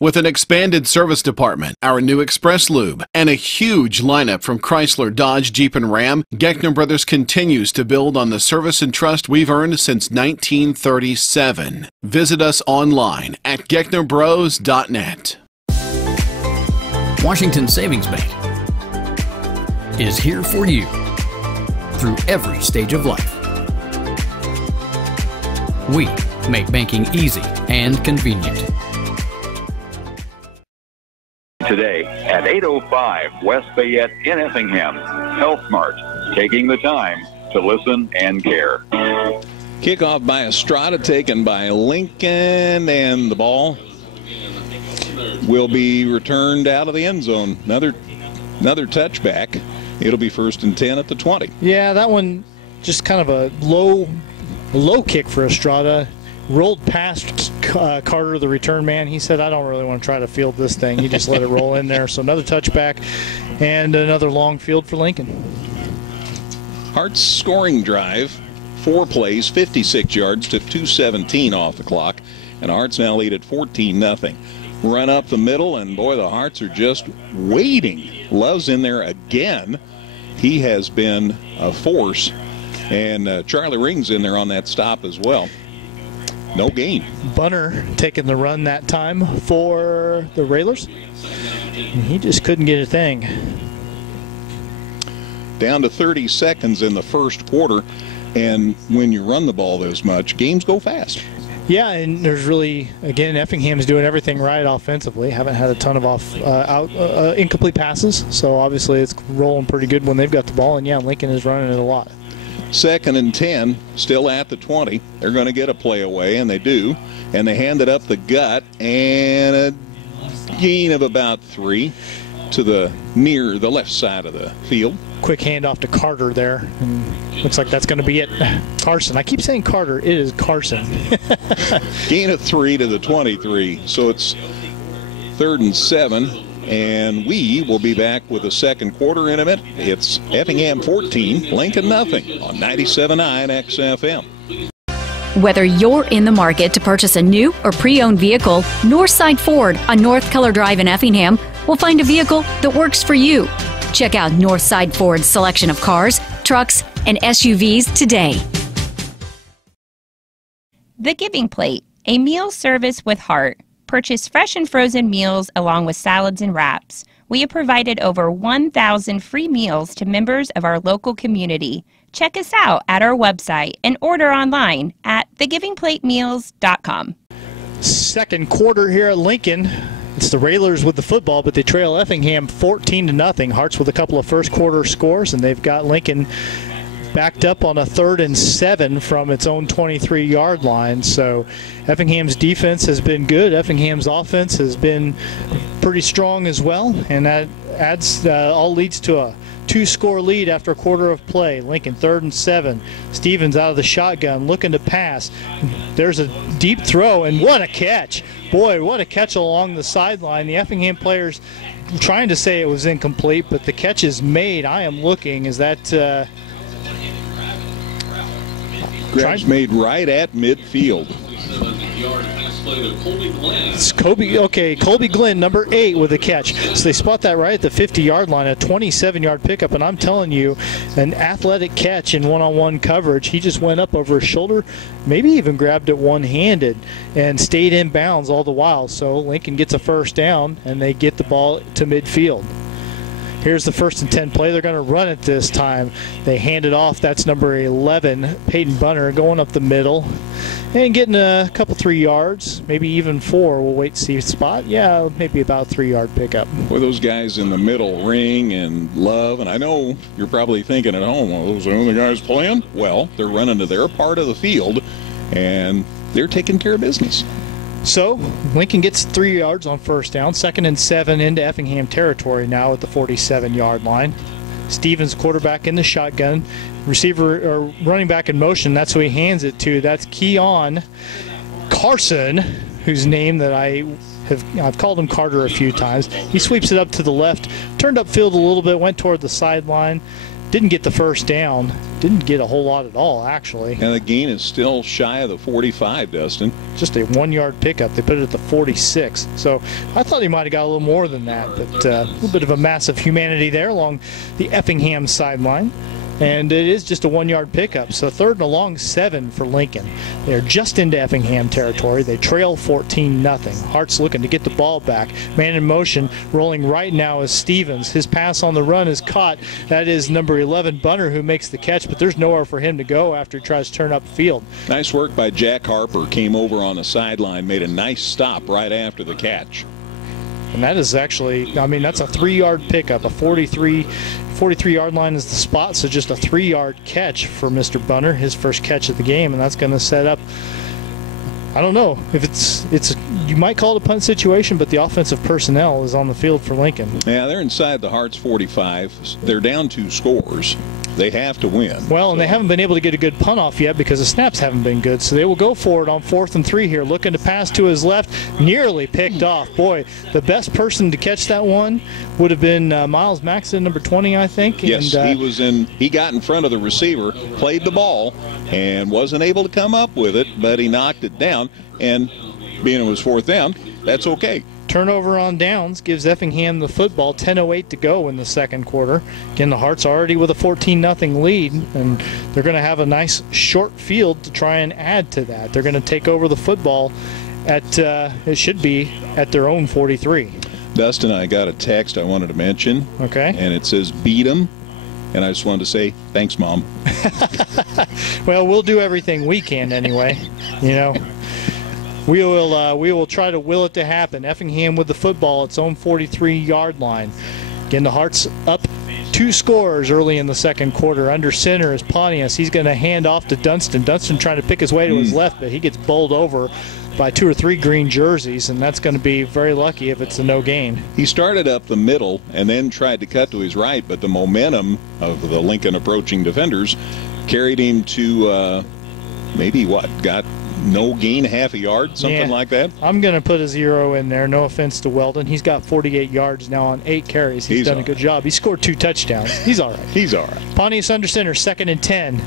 With an expanded service department, our new Express Lube, and a huge lineup from Chrysler, Dodge, Jeep, and Ram, Geckner Brothers continues to build on the service and trust we've earned since 1937. Visit us online at gecknerbros.net. Washington Savings Bank is here for you through every stage of life. We make banking easy and convenient. Today at 805 West Fayette in Effingham, Health Mart, taking the time to listen and care. Kickoff by Estrada, taken by Lincoln, and the ball will be returned out of the end zone. Another touchback. It'll be 1st and 10 at the 20. Yeah, that one just kind of a low kick for Estrada. Rolled past Carter, the return man. He said, I don't really want to try to field this thing. He just let it roll in there. So another touchback and another long field for Lincoln. Hearts scoring drive, 4 plays, 56 yards, took 2:17 off the clock, and Hearts now lead at 14-0. Run up the middle, and boy, the Hearts are just waiting. Love's in there again. He has been a force, and Charlie Ring's in there on that stop as well. No gain. Bunner taking the run that time for the Railers. He just couldn't get a thing. Down to 30 seconds in the first quarter, and when you run the ball this much, games go fast. Yeah, and there's really, again, Effingham's doing everything right offensively. Haven't had a ton of incomplete passes, so obviously it's rolling pretty good when they've got the ball, and yeah, Lincoln is running it a lot. 2nd and 10, still at the 20. They're going to get a play away, and they do. And they hand it up the gut, and a gain of about 3 to the near the left side of the field. Quick handoff to Carter there, and looks like that's going to be it. Carson. I keep saying Carter. It is Carson. Gain of 3 to the 23. So it's 3rd and 7, and we will be back with the second quarter in a minute. It's Effingham 14, Lincoln nothing on 97.9 XFM. Whether you're in the market to purchase a new or pre-owned vehicle, Northside Ford on North Color Drive in Effingham will find a vehicle that works for you. Check out Northside Ford's selection of cars, trucks, and SUVs today. The Giving Plate, a meal service with heart. Purchase fresh and frozen meals along with salads and wraps. We have provided over 1,000 free meals to members of our local community. Check us out at our website and order online at thegivingplatemeals.com. Second quarter here at Lincoln. It's the Railers with the football, but they trail Effingham 14-0. Hearts with a couple of first quarter scores, and they've got Lincoln backed up on a 3rd and 7 from its own 23-yard line. So Effingham's defense has been good. Effingham's offense has been pretty strong as well, and that adds all leads to a 2-score lead after a quarter of play. Lincoln 3rd and 7. Stevens out of the shotgun looking to pass. There's a deep throw, and what a catch. Boy, what a catch along the sideline. The Effingham players trying to say it was incomplete, but the catch is made. I am looking. Is that grab's made right at midfield. It's Colby Glenn, number 8, with a catch. So they spot that right at the 50-yard line, a 27-yard pickup, and I'm telling you, an athletic catch in one-on-one coverage. He just went up over his shoulder, maybe even grabbed it one-handed, and stayed in bounds all the while. So Lincoln gets a first down, and they get the ball to midfield. Here's the 1st and 10 play. They're going to run it this time. They hand it off. That's number 11, Peyton Bunner, going up the middle and getting a couple 3 yards, maybe even 4. We'll wait to see spot. Yeah, maybe about a 3-yard pickup. Well, those guys in the middle, Ring and Love, and I know you're probably thinking at home, well, those are the only guys playing? Well, they're running to their part of the field, and they're taking care of business. So Lincoln gets 3 yards on first down, 2nd and 7 into Effingham territory now at the 47-yard line. Stevens, quarterback in the shotgun, receiver or running back in motion. That's who he hands it to. That's Keon Carson, whose name that I've called him Carter a few times. He sweeps it up to the left, turned upfield a little bit, went toward the sideline. Didn't get the first down. Didn't get a whole lot at all, actually. And the gain is still shy of the 45, Dustin. Just a 1-yard pickup. They put it at the 46. So I thought he might have got a little more than that, but a little bit of a mass of humanity there along the Effingham sideline. And it is just a 1-yard pickup. So 3rd and a long 7 for Lincoln. They're just into Effingham territory. They trail 14-0. Hart's looking to get the ball back. Man in motion, rolling right now is Stevens. His pass on the run is caught. That is number 11, Bunner, who makes the catch, but there's nowhere for him to go after he tries to turn upfield. Nice work by Jack Harper. Came over on the sideline, made a nice stop right after the catch. And that is actually, I mean, that's a 3-yard pickup. A 43-yard line is the spot, so just a 3-yard catch for Mr. Bunner, his first catch of the game, and that's going to set up, I don't know if it's you might call it a punt situation, but the offensive personnel is on the field for Lincoln. Yeah, they're inside the Hearts 45. They're down 2 scores. They have to win. Well, and they haven't been able to get a good punt off yet because the snaps haven't been good. So they will go for it on 4th and 3 here. Looking to pass to his left. Nearly picked off. Boy, the best person to catch that one would have been Miles Maxton, number 20, I think. Yes, and, he got in front of the receiver, played the ball, and wasn't able to come up with it, but he knocked it down. And being it was 4th down, that's okay. Turnover on downs gives Effingham the football. 10:08 to go in the second quarter. Again, the Hearts already with a 14-0 lead, and they're going to have a nice short field to try and add to that. They're going to take over the football at, it should be at their own 43. Dustin, I got a text I wanted to mention. Okay. And it says, beat 'em. And I just wanted to say, thanks, Mom. Well, we'll do everything we can anyway, you know. We will try to will it to happen. Effingham with the football, its own 43-yard line. Again, the Hearts up 2 scores early in the second quarter. Under center is Pontius. He's going to hand off to Dunston. Dunston trying to pick his way to his left, but he gets bowled over by 2 or 3 green jerseys, and that's going to be very lucky if it's a no gain. He started up the middle and then tried to cut to his right, but the momentum of the Lincoln approaching defenders carried him to got no gain, half a yard, something like that. I'm going to put a 0 in there. No offense to Weldon. He's got 48 yards now on 8 carries. He's done a good job. He scored 2 touchdowns. He's all right. He's all right. Pontius under center, 2nd and 10.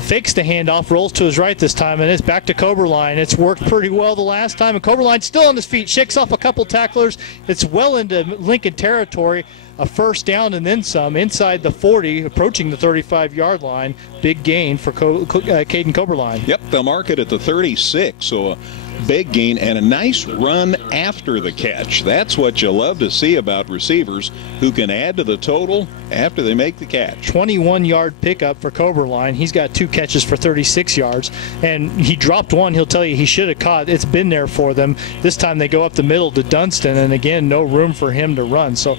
Fakes the handoff, rolls to his right this time, and it's back to Coberline. It's worked pretty well the last time, and Coberline's still on his feet, shakes off a couple tacklers. It's well into Lincoln territory. A first down and then some inside the 40, approaching the 35-yard line. Big gain for Caden Coberline. Yep, they'll mark it at the 36, so a big gain and a nice run after the catch. That's what you love to see about receivers who can add to the total after they make the catch. 21-yard pickup for Coberline. He's got 2 catches for 36 yards, and he dropped one. He'll tell you he should have caught. It's been there for them. This time they go up the middle to Dunston, and again, no room for him to run. So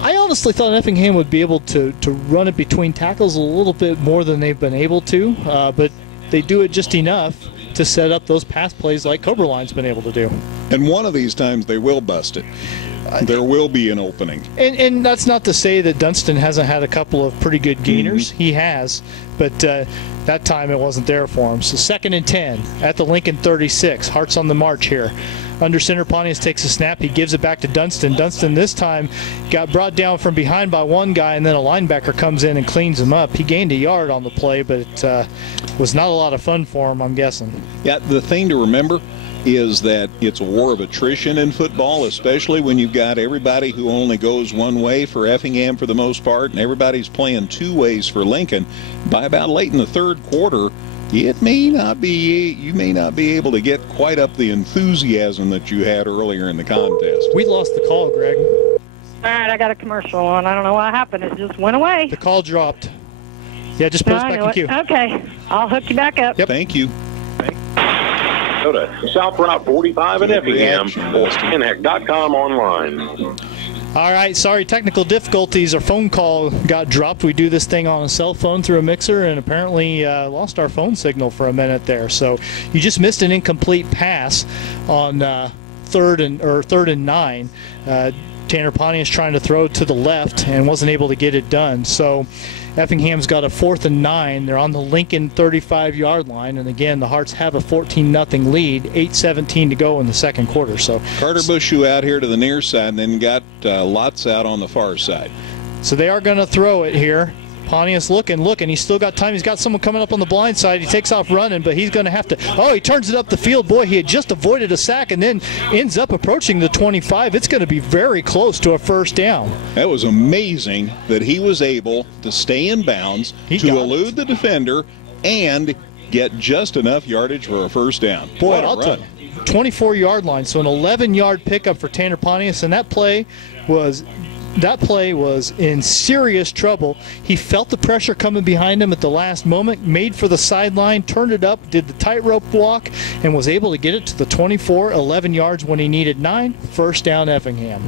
I honestly thought Effingham would be able to run it between tackles a little bit more than they've been able to, but they do it just enough to set up those pass plays like Coberline's been able to do. And one of these times they will bust it. There will be an opening. And that's not to say that Dunston hasn't had a couple of pretty good gainers. He has, but that time it wasn't there for him. So 2nd and 10 at the Lincoln 36. Hearts on the march here. Under center, Pontius takes a snap. He gives it back to Dunston. Dunston this time got brought down from behind by one guy, and then a linebacker comes in and cleans him up. He gained a yard on the play, but it was not a lot of fun for him, I'm guessing. Yeah, the thing to remember is that it's a war of attrition in football, especially when you've got everybody who only goes one way for Effingham for the most part, and everybody's playing 2 ways for Lincoln. By about late in the 3rd quarter, you may not be able to get quite up the enthusiasm that you had earlier in the contest. We lost the call, Greg. All right, I got a commercial on. I don't know what happened. It just went away. The call dropped. Yeah, just put us back in queue. Okay, I'll hook you back up. Yep. Thank you. Go to South Route 45 in Effingham or skinheck.com online. All right, sorry, technical difficulties. Our phone call got dropped. We do this thing on a cell phone through a mixer and apparently lost our phone signal for a minute there. So you just missed an incomplete pass on 3rd and 9. Tanner Pontius trying to throw to the left and wasn't able to get it done. So Effingham's got a 4th and 9. They're on the Lincoln 35-yard line, and again, the Hearts have a 14-0 lead. 8:17 to go in the 2nd quarter. So Carter Bushu out here to the near side, and then got Lotz out on the far side. So they are going to throw it here. Pontius looking. He's still got time. He's got someone coming up on the blind side. He takes off running, but he's going to have to. Oh, he turns it up the field. Boy, he had just avoided a sack and then ends up approaching the 25. It's going to be very close to a first down. That was amazing that he was able to stay in bounds, to elude the defender, and get just enough yardage for a first down. Boy, I'll tell you, 24-yard line. So an 11-yard pickup for Tanner Pontius, and that play was in serious trouble. He felt the pressure coming behind him at the last moment, made for the sideline, turned it up, did the tightrope walk, and was able to get it to the 24, 11 yards when he needed 9. First down, Effingham.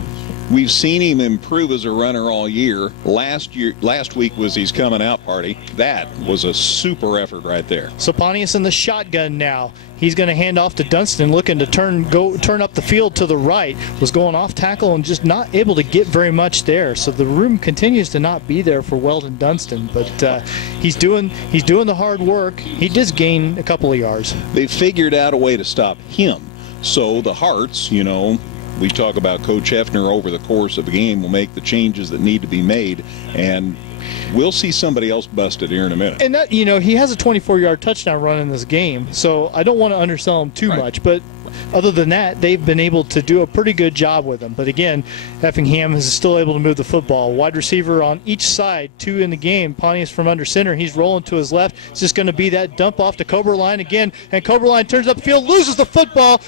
We've seen him improve as a runner all year. Last week was his coming out party. That was a super effort right there. So Pontius in the shotgun now. He's going to hand off to Dunston, looking to turn up the field to the right. Was going off tackle and just not able to get very much there. So the room continues to not be there for Weldon Dunston, but he's doing the hard work. He does gain a couple of yards. They figured out a way to stop him. So the Hearts, we talk about Coach Hefner over the course of a game will make the changes that need to be made, and we'll see somebody else busted here in a minute. And that, he has a 24-yard touchdown run in this game, so I don't want to undersell him too much, but other than that, they've been able to do a pretty good job with him. But again, Effingham is still able to move the football. Wide receiver on each side, 2 in the game. Pontius from under center. He's rolling to his left. It's just going to be that dump off to Coberline again. And Coberline turns up the field, loses the football.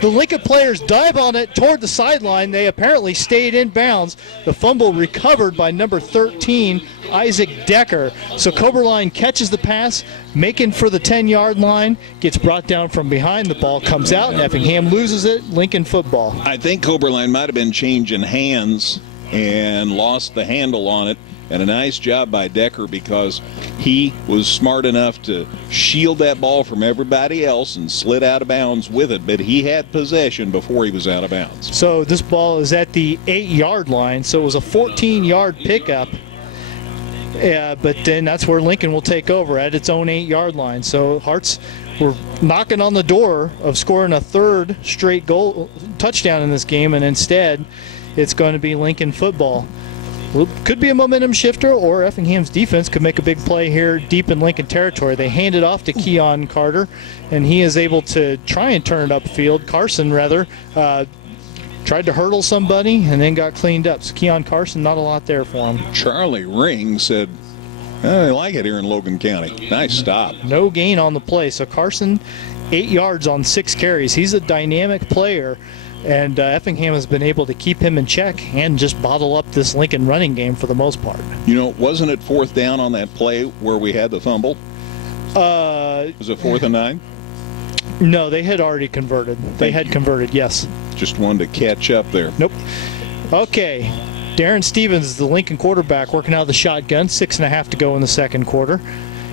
The Lincoln players dive on it toward the sideline. They apparently stayed in bounds. The fumble recovered by number 13, Isaac Decker. So Coberline catches the pass, making for the 10-yard line, gets brought down from behind. The ball comes out, and Effingham loses it. Lincoln football. I think Coberline might have been changing hands and lost the handle on it. And a nice job by Decker because he was smart enough to shield that ball from everybody else and slid out of bounds with it. But he had possession before he was out of bounds. So this ball is at the 8-yard line. So it was a 14-yard pickup. But then that's where Lincoln will take over at its own 8-yard line. So Hearts were knocking on the door of scoring a third straight goal touchdown in this game, and instead it's going to be Lincoln football. Could be a momentum shifter, or Effingham's defense could make a big play here deep in Lincoln territory. They hand it off to Keon Carter, and he is able to try and turn it upfield. Carson, rather, tried to hurdle somebody and then got cleaned up. So Keon Carson, not a lot there for him. Charlie Ring said, I like it here in Logan County. Nice stop. No gain on the play. So Carson, 8 yards on 6 carries. He's a dynamic player, and Effingham has been able to keep him in check and just bottle up this Lincoln running game for the most part. You know, wasn't it 4th down on that play where we had the fumble? Was it 4th and 9? No, they had already converted. They had converted, yes. Just wanted to catch up there. Nope. Okay. Darren Stevens, the Lincoln quarterback, working out of the shotgun. 6.5 to go in the second quarter.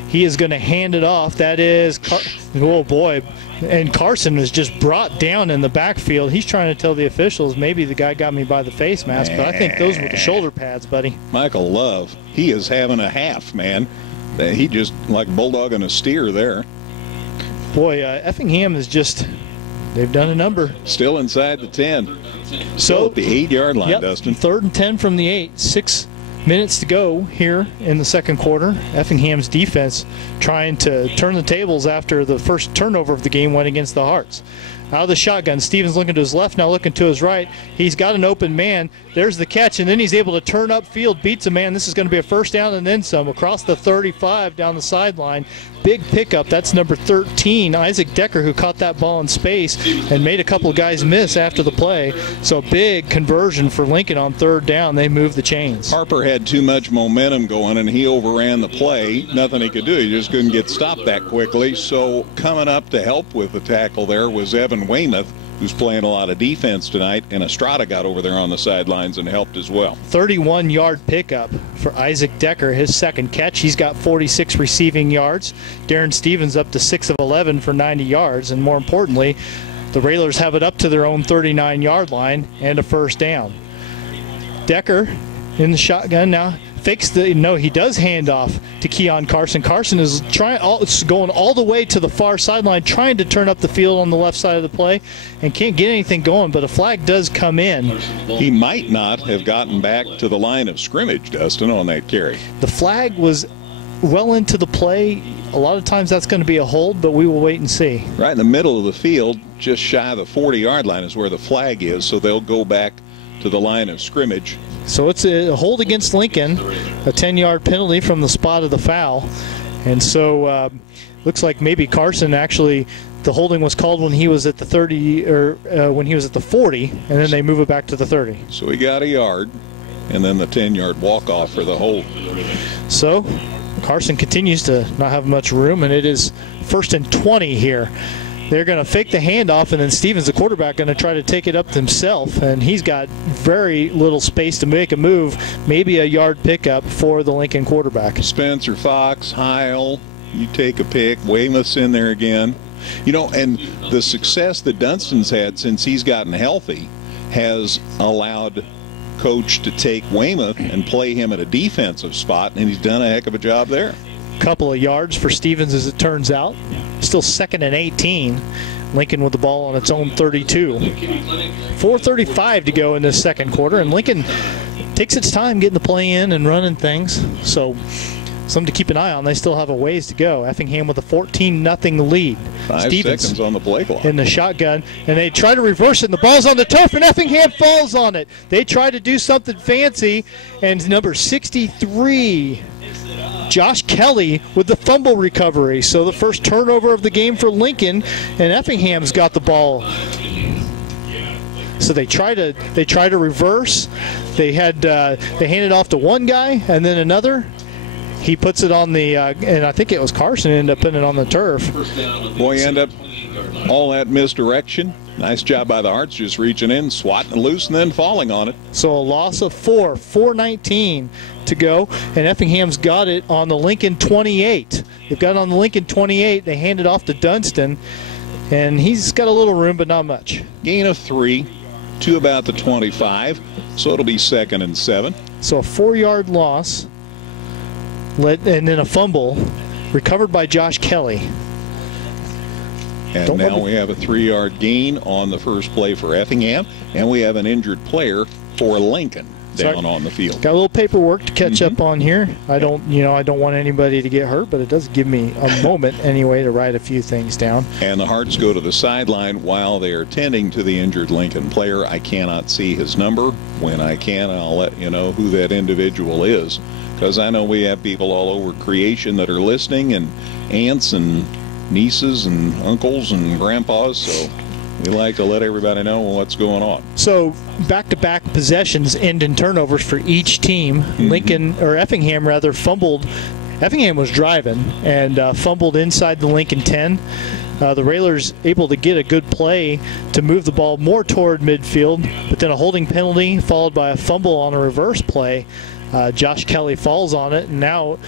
He is going to hand it off. That is, oh boy. And Carson is just brought down in the backfield. He's trying to tell the officials, maybe the guy got me by the face mask, but I think those were the shoulder pads, buddy. Michael Love, he is having a half, man. He just like bulldogging a steer there. Boy, Effingham is just, they've done a number. Still inside the 10. So at the 8-yard line, yep, Dustin. 3rd and 10 from the 8. 6 minutes to go here in the second quarter. Effingham's defense trying to turn the tables after the first turnover of the game went against the Hearts. Out of the shotgun, Stevens looking to his left, now looking to his right. He's got an open man. There's the catch, and then he's able to turn upfield, beats a man. This is going to be a first down and then some across the 35 down the sideline. Big pickup. That's number 13, Isaac Decker, who caught that ball in space and made a couple of guys miss after the play. So big conversion for Lincoln on 3rd down. They moved the chains. Harper had too much momentum going, and he overran the play. Nothing he could do. He just couldn't get stopped that quickly. So coming up to help with the tackle there was Evan Weymouth, who's playing a lot of defense tonight, and Estrada got over there on the sidelines and helped as well. 31-yard pickup for Isaac Decker, his second catch. He's got 46 receiving yards. Darren Stevens up to 6 of 11 for 90 yards, and more importantly, the Railers have it up to their own 39-yard line and a first down. Decker in the shotgun now. Fakes the, no, he does hand off to Keon Carson. Carson is going all the way to the far sideline, trying to turn up the field on the left side of the play, and can't get anything going, but a flag does come in. He might not have gotten back to the line of scrimmage, Dustin, on that carry. The flag was well into the play. A lot of times that's going to be a hold, but we will wait and see. Right in the middle of the field, just shy of the 40-yard line is where the flag is, so they'll go back to the line of scrimmage. So it's a hold against Lincoln, a 10-yard penalty from the spot of the foul. And so looks like maybe Carson actually, the holding was called when he was at the 30, or when he was at the 40, and then they move it back to the 30. So he got a yard, and then the 10-yard walk-off for the hold. So Carson continues to not have much room, and it is 1st and 20 here. They're going to fake the handoff, and then Stevens, the quarterback, going to try to take it up himself, and he's got very little space to make a move, maybe a yard pickup for the Lincoln quarterback. Spencer Fox, Heil, you take a pick. Weymouth's in there again. You know, and the success that Dunstan's had since he's gotten healthy has allowed Coach to take Weymouth and play him at a defensive spot, and he's done a heck of a job there. Couple of yards for Stevens, as it turns out. Still 2nd and 18. Lincoln with the ball on its own 32. 4:35 to go in this second quarter, and Lincoln takes its time getting the play in and running things. So something to keep an eye on. They still have a ways to go. Effingham with a 14-0 lead. 5 seconds on the play clock. In the shotgun, and they try to reverse it, and the ball's on the turf, and Effingham falls on it. They try to do something fancy, and number 63, Josh Kelly, with the fumble recovery. So the first turnover of the game for Lincoln, and Effingham's got the ball. So they try to reverse. They handed off to one guy and then another. He puts it on the and I think it was Carson ended up putting it on the turf. Boy, end up all that misdirection. Nice job by the Hearts, just reaching in, swatting it loose, and then falling on it. So a loss of 4, 4:19 to go, and Effingham's got it on the Lincoln 28. They've got it on the Lincoln 28. They hand it off to Dunstan, and he's got a little room, but not much. Gain of 3 to about the 25, so it'll be 2nd and 7. So a 4-yard loss and then a fumble recovered by Josh Kelly. And now we have a 3-yard gain on the first play for Effingham, and we have an injured player for Lincoln down on the field. Got a little paperwork to catch up on here. I don't want anybody to get hurt, but it does give me a moment anyway to write a few things down. And the Hearts go to the sideline while they are tending to the injured Lincoln player. I cannot see his number. When I can, I'll let you know who that individual is, because I know we have people all over creation that are listening, and aunts and nieces and uncles and grandpas, so we like to let everybody know what's going on. So back-to-back possessions end in turnovers for each team. Effingham fumbled. Effingham was driving and fumbled inside the Lincoln 10. The Railers able to get a good play to move the ball more toward midfield, but then a holding penalty followed by a fumble on a reverse play. Josh Kelly falls on it, and now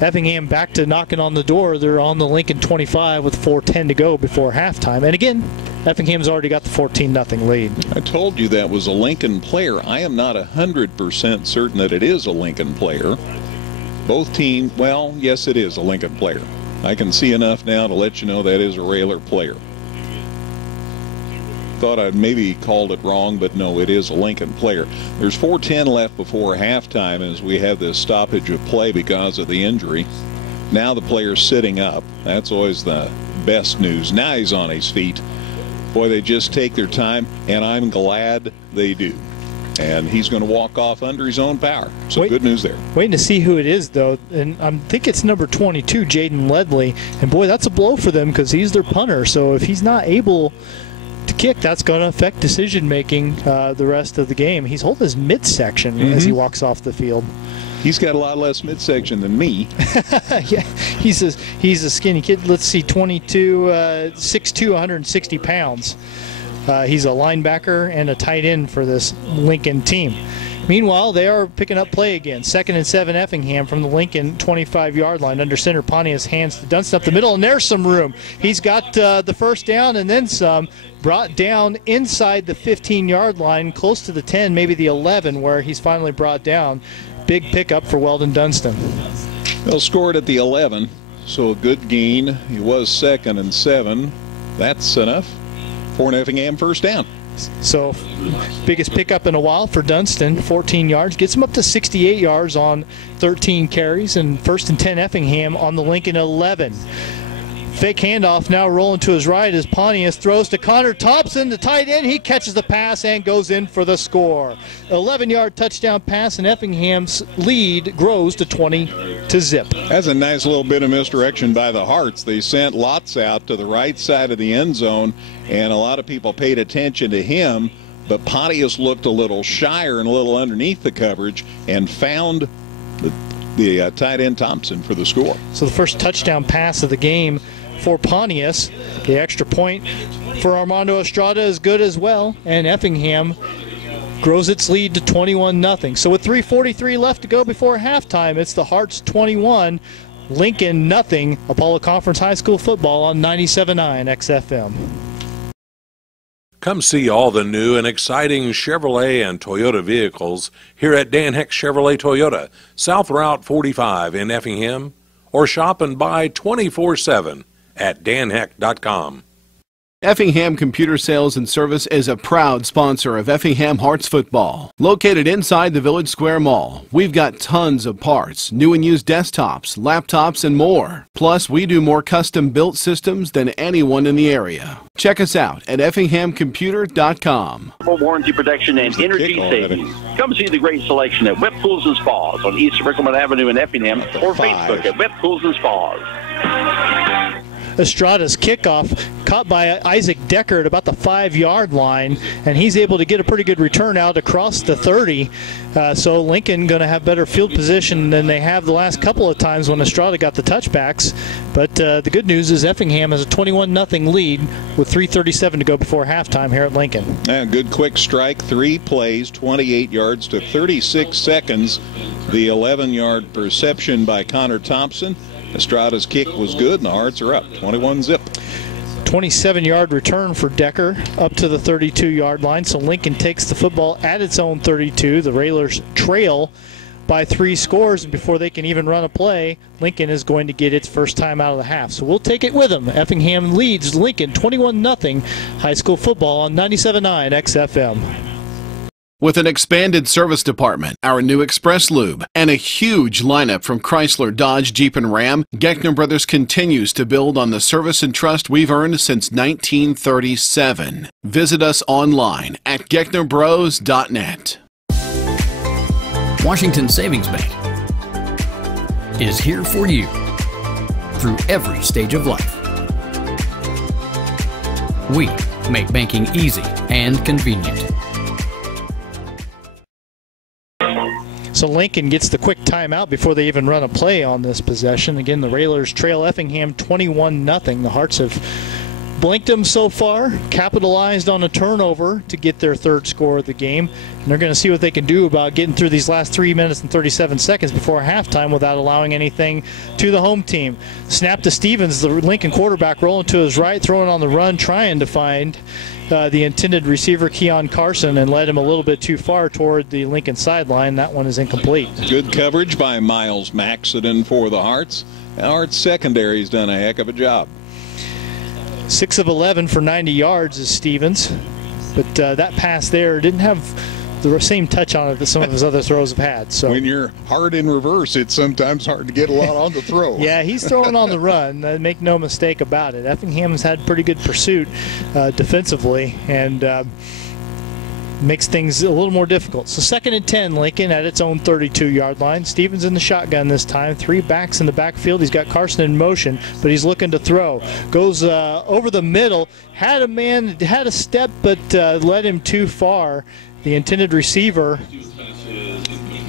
Effingham back to knocking on the door. They're on the Lincoln 25 with 4:10 to go before halftime. And again, Effingham's already got the 14-0 lead. I told you that was a Lincoln player. I am not 100% certain that it is a Lincoln player. Both teams, well, yes, it is a Lincoln player. I can see enough now to let you know that is a Railer player. Thought I'd maybe called it wrong, but no, it is a Lincoln player. There's 4:10 left before halftime as we have this stoppage of play because of the injury. Now the player's sitting up. That's always the best news. Now he's on his feet. Boy, they just take their time, and I'm glad they do. And he's going to walk off under his own power. So good news there. Waiting to see who it is, though. And I think it's number 22, Jaden Ledley. And, boy, that's a blow for them because he's their punter. So if he's not able to kick, that's going to affect decision-making the rest of the game. He's holding his midsection as he walks off the field. He's got a lot less midsection than me. Yeah, he's a skinny kid. Let's see, 22, 6'2", 160 pounds. He's a linebacker and a tight end for this Lincoln team. Meanwhile, they are picking up play again. 2nd and 7 Effingham from the Lincoln 25-yard line. Under center, Pontius hands to Dunstan up the middle, and there's some room. He's got the first down and then some. Brought down inside the 15-yard line, close to the 10, maybe the 11, where he's finally brought down. Big pickup for Weldon Dunstan. Well, scored at the 11, so a good gain. He was 2nd and 7. That's enough for an Effingham first down. So, biggest pickup in a while for Dunstan, 14 yards. Gets him up to 68 yards on 13 carries, and 1st and 10 Effingham on the Lincoln 11. Fake handoff now rolling to his right as Pontius throws to Connor Thompson, the tight end. He catches the pass and goes in for the score. 11-yard touchdown pass, and Effingham's lead grows to 20-0. That's a nice little bit of misdirection by the Hearts. They sent Lots out to the right side of the end zone, and a lot of people paid attention to him, but Pontius looked a little shyer and a little underneath the coverage and found the tight end Thompson for the score. So the first touchdown pass of the game for Pontius. The extra point for Armando Estrada is good as well, and Effingham grows its lead to 21-0. So with 3:43 left to go before halftime, it's the Hearts 21, Lincoln 0. Apollo Conference High School football on 97.9 XFM. Come see all the new and exciting Chevrolet and Toyota vehicles here at Dan Heck Chevrolet Toyota, South Route 45 in Effingham, or shop and buy 24/7 at danheck.com. Effingham Computer Sales and Service is a proud sponsor of Effingham Hearts football. Located inside the Village Square Mall, we've got tons of parts, new and used desktops, laptops, and more. Plus, we do more custom-built systems than anyone in the area. Check us out at effinghamcomputer.com. Warranty protection and energy savings. Come see the great selection at Wet Pools and Spas on East Rickleman Avenue in Effingham, or Facebook at Wet Pools and Spas. Estrada's kickoff caught by Isaac Decker at about the 5-yard line, and he's able to get a pretty good return out across the 30. So Lincoln going to have better field position than they have the last couple of times when Estrada got the touchbacks. But the good news is Effingham has a 21-0 lead with 3:37 to go before halftime here at Lincoln. And good quick strike, 3 plays, 28 yards to 36 seconds. The 11-yard perception by Connor Thompson. Estrada's kick was good, and the Hearts are up 21-0. 27-yard return for Decker up to the 32-yard line. So Lincoln takes the football at its own 32. The Railers trail by 3 scores, and before they can even run a play, Lincoln is going to get its first time out of the half. So we'll take it with them. Effingham leads Lincoln 21-0 high school football on 97.9 XFM. With an expanded service department, our new Express Lube, and a huge lineup from Chrysler, Dodge, Jeep, and Ram, Geckner Brothers continues to build on the service and trust we've earned since 1937. Visit us online at gecknerbros.net. Washington Savings Bank is here for you through every stage of life. We make banking easy and convenient. So Lincoln gets the quick timeout before they even run a play on this possession. Again, the Railers trail Effingham 21-0. The Hearts have blinked them so far, capitalized on a turnover to get their 3rd score of the game. And they're going to see what they can do about getting through these last 3 minutes and 37 seconds before halftime without allowing anything to the home team. Snap to Stevens, the Lincoln quarterback, rolling to his right, throwing on the run, trying to find the intended receiver, Keon Carson, and led him a little bit too far toward the Lincoln sideline. That one is incomplete. Good coverage by Miles Maxiden for the Hearts. The Hearts secondary's done a heck of a job. 6 of 11 for 90 yards is Stevens, but that pass there didn't have the same touch on it that some of his other throws have had. So when you're hard in reverse, it's sometimes hard to get a lot on the throw. Yeah, he's throwing on the run. Make no mistake about it. Effingham's had pretty good pursuit defensively, and makes things a little more difficult. So 2nd and 10, Lincoln at its own 32-yard line. Stevens in the shotgun this time. 3 backs in the backfield. He's got Carson in motion, but he's looking to throw. Goes over the middle. Had a man, had a step, but led him too far. The intended receiver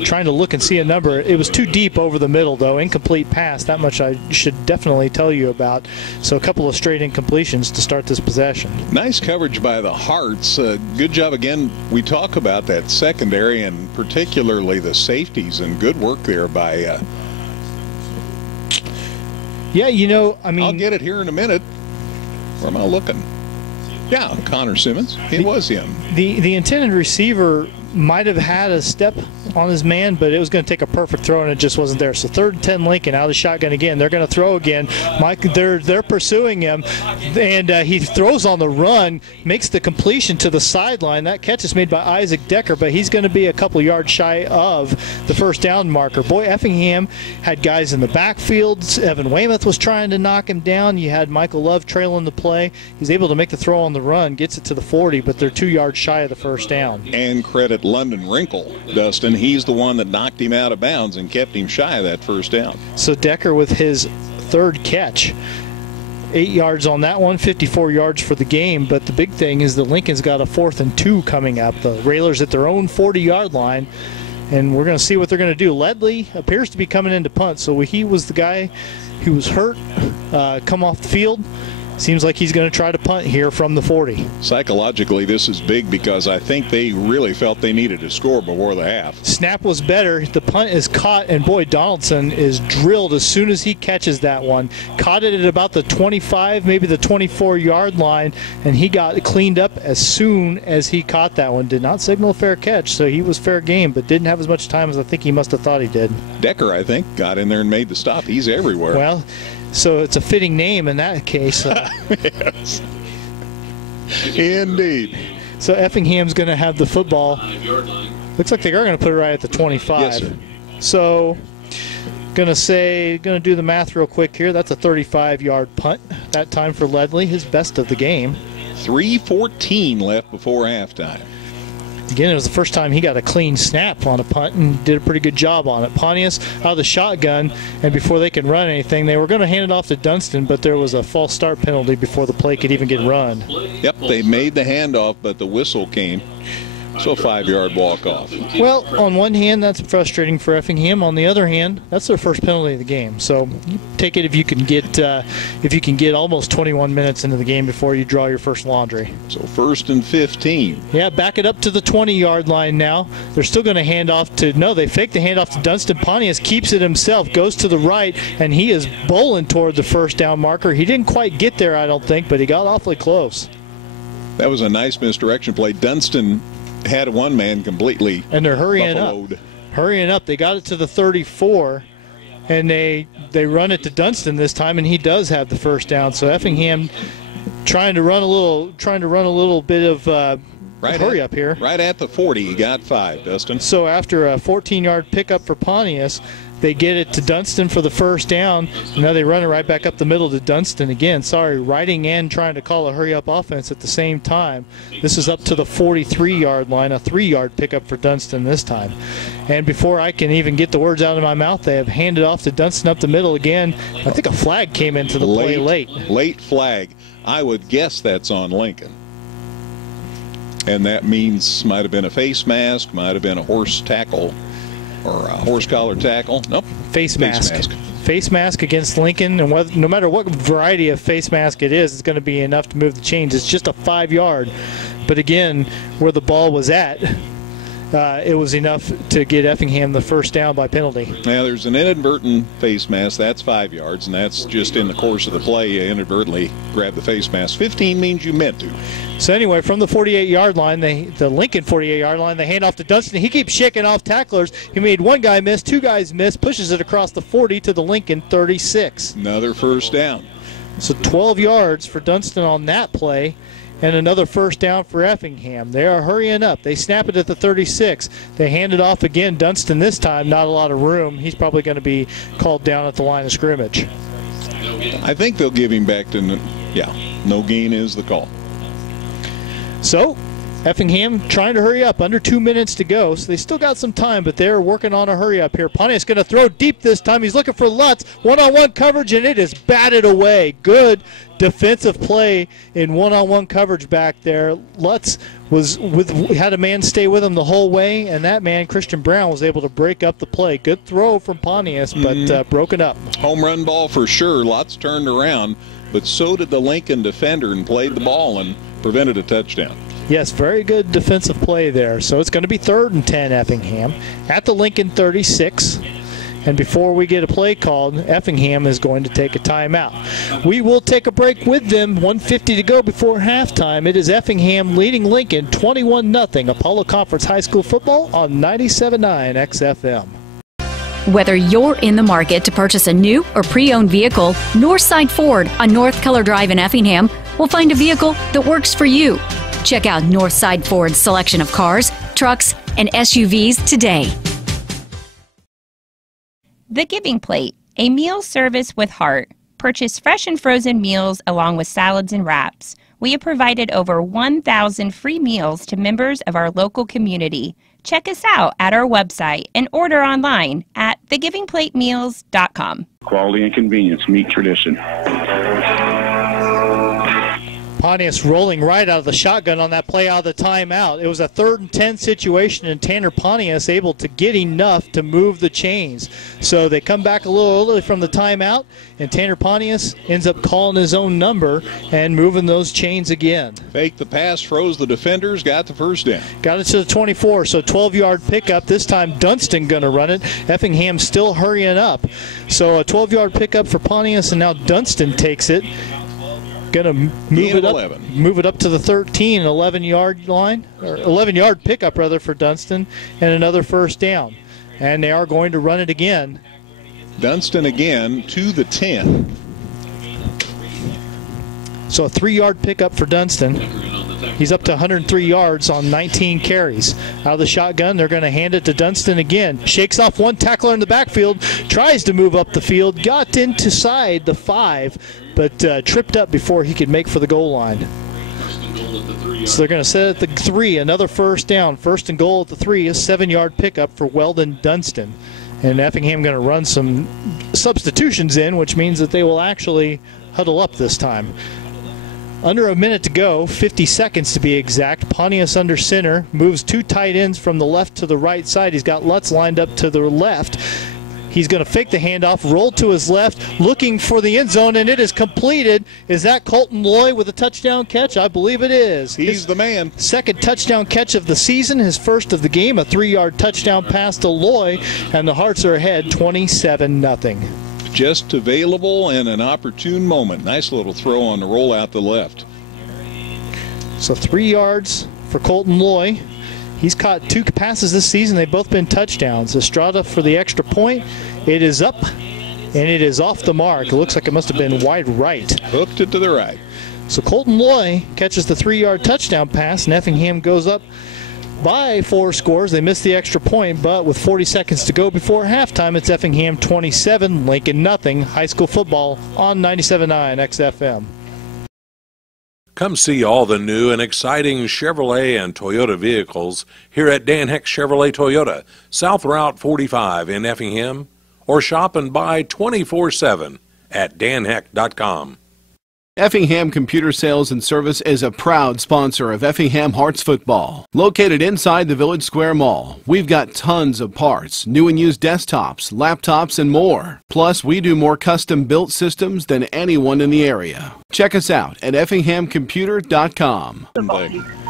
trying to look and see a number. It was too deep over the middle, though. Incomplete pass. That much I should definitely tell you about. So a couple of straight incompletions to start this possession. Nice coverage by the Hearts. Good job again. We talk about that secondary and particularly the safeties, and good work there by yeah, you know, I mean, I'll get it here in a minute. Where am I looking? Yeah, Connor Simmons. It was him. The intended receiver might have had a step on his man, but it was going to take a perfect throw, and it just wasn't there. So 3rd and 10, Lincoln out of the shotgun again. They're going to throw again. They're pursuing him, and he throws on the run, makes the completion to the sideline. That catch is made by Isaac Decker, but he's going to be a couple yards shy of the first down marker. Boy, Effingham had guys in the backfield. Evan Weymouth was trying to knock him down. You had Michael Love trailing the play. He's able to make the throw on the run, gets it to the 40, but they're 2 yards shy of the first down. And credit London Wrinkle, Dustin. He's the one that knocked him out of bounds and kept him shy of that first down. So Decker with his 3rd catch. 8 yards on that one, 54 yards for the game. But the big thing is that Lincoln's got a 4th and 2 coming up. The Railers at their own 40-yard line. And we're going to see what they're going to do. Ledley appears to be coming in to punt. So he was the guy who was hurt, come off the field. Seems like he's going to try to punt here from the 40. Psychologically, this is big because I think they really felt they needed to score before the half. Snap was better. The punt is caught, and boy, Donaldson is drilled as soon as he catches that one. Caught it at about the 25, maybe the 24-yard line, and he got cleaned up as soon as he caught that one. Did not signal a fair catch, so he was fair game, but didn't have as much time as I think he must have thought he did. Decker, I think, got in there and made the stop. He's everywhere. Well, so it's a fitting name in that case. Yes. Indeed. So Effingham's going to have the football. Looks like they are going to put it right at the 25. Yes, sir. So going to do the math real quick here. That's a 35-yard punt that time for Ledley, his best of the game. 3:14 left before halftime. Again, it was the first time he got a clean snap on a punt and did a pretty good job on it. Pontius out of the shotgun, and before they could run anything, they were going to hand it off to Dunston, but there was a false start penalty before the play could even get run. Yep, they made the handoff, but the whistle came. So a 5-yard walk-off. Well, on one hand, that's frustrating for Effingham. On the other hand, that's their first penalty of the game. So you take it if you can get almost 21 minutes into the game before you draw your first laundry. So 1st and 15. Yeah, back it up to the 20-yard line now. They're still going to hand off to, no, they fake the handoff to Dunston. Pontius keeps it himself, goes to the right, and he is bowling toward the first down marker. He didn't quite get there, I don't think, but he got awfully close. That was a nice misdirection play. Dunston had one man completely and they're hurrying up. hurrying up. They got it to the 34, and they run it to Dunston this time, and he does have the first down. So Effingham trying to run a little bit of hurry up here. Right at the 40, you got 5, Dustin. So after a 14-yard pickup for Pontius, they get it to Dunston for the first down. Now they run it right back up the middle to Dunston again. Sorry, riding and trying to call a hurry-up offense at the same time. This is up to the 43-yard line, a 3-yard pickup for Dunston this time. And before I can even get the words out of my mouth, they have handed off to Dunston up the middle again. I think a flag came into the play late. Late flag. I would guess that's on Lincoln. And that means might have been a face mask, might have been a horse tackle, or a horse collar tackle. Nope. Face mask. Face mask against Lincoln, and no matter what variety of face mask it is, it's going to be enough to move the chains. It's just a 5-yard. But again, where the ball was at, it was enough to get Effingham the first down by penalty. Now, there's an inadvertent face mask. That's 5 yards, and that's just in the course of the play. You inadvertently grab the face mask. 15 means you meant to. So anyway, from the 48-yard line, the Lincoln 48-yard line, they hand off to Dunston. He keeps shaking off tacklers. He made one guy miss, 2 guys miss, pushes it across the 40 to the Lincoln 36. Another first down. So 12 yards for Dunston on that play, and another first down for Effingham. They are hurrying up. They snap it at the 36. They hand it off again. Dunston this time, not a lot of room. He's probably going to be called down at the line of scrimmage. I think they'll give him back to, no gain is the call. So Effingham trying to hurry up, under 2 minutes to go, so they still got some time, but they're working on a hurry up here. Pontius going to throw deep this time. He's looking for Lutz. One-on-one coverage, and it is batted away. Good defensive play in one-on-one coverage back there. Lutz had a man stay with him the whole way, and that man, Christian Brown, was able to break up the play. Good throw from Pontius, but broken up. Home run ball for sure. Lutz turned around, but so did the Lincoln defender and played the ball and prevented a touchdown. Yes, very good defensive play there. So it's going to be 3rd and 10 Effingham at the Lincoln 36. And before we get a play called, Effingham is going to take a timeout. We will take a break with them. 1:50 to go before halftime. It is Effingham leading Lincoln 21-0. Apollo Conference High School football on 97.9 XFM. Whether you're in the market to purchase a new or pre-owned vehicle, Northside Ford on North Color Drive in Effingham will find a vehicle that works for you. Check out Northside Ford's selection of cars, trucks, and SUVs today. The Giving Plate, a meal service with heart. Purchase fresh and frozen meals along with salads and wraps. We have provided over 1,000 free meals to members of our local community. Check us out at our website and order online at thegivingplatemeals.com. Quality and convenience meet tradition. Pontius rolling right out of the shotgun on that play out of the timeout. It was a 3rd and 10 situation, and Tanner Pontius able to get enough to move the chains. So they come back a little early from the timeout, and Tanner Pontius ends up calling his own number and moving those chains again. Fake the pass, froze the defenders, got the first down. Got it to the 24, so 12-yard pickup. This time Dunston going to run it. Effingham still hurrying up. So a 12-yard pickup for Pontius, and now Dunston takes it. Going to move it up to the 13, 11-yard line, or 11-yard pickup rather for Dunston, and another first down. And they are going to run it again. Dunston again to the 10. So a 3-yard pickup for Dunston. He's up to 103 yards on 19 carries. Out of the shotgun, they're going to hand it to Dunston again. Shakes off one tackler in the backfield, tries to move up the field, got into side the 5, but tripped up before he could make for the goal line. So they're going to set it at the 3, another first down. 1st and goal at the 3, a 7-yard pickup for Weldon Dunston. And Effingham going to run some substitutions in, which means that they will actually huddle up this time. Under a minute to go, 50 seconds to be exact. Pontius under center, moves 2 tight ends from the left to the right side. He's got Lutz lined up to the left. He's going to fake the handoff, roll to his left, looking for the end zone, and it is completed. Is that Colton Loy with a touchdown catch? I believe it is. He's the man. 2nd touchdown catch of the season, his 1st of the game, a 3-yard touchdown pass to Loy, and the Hearts are ahead 27-0. Just available and an opportune moment. Nice little throw on the roll out the left. So 3 yards for Colton Loy. He's caught 2 passes this season. They've both been touchdowns. Estrada for the extra point. It is up, and it is off the mark. It looks like it must have been wide right. Hooked it to the right. So Colton Loy catches the 3-yard touchdown pass, and Effingham goes up by 4 scores. They missed the extra point, but with 40 seconds to go before halftime, it's Effingham 27, Lincoln nothing. High school football on 97.9 XFM. Come see all the new and exciting Chevrolet and Toyota vehicles here at Dan Heck Chevrolet Toyota, South Route 45 in Effingham, or shop and buy 24/7 at danheck.com. Effingham Computer Sales and Service is a proud sponsor of Effingham Hearts football. Located inside the Village Square Mall, we've got tons of parts, new and used desktops, laptops, and more. Plus, we do more custom-built systems than anyone in the area. Check us out at effinghamcomputer.com.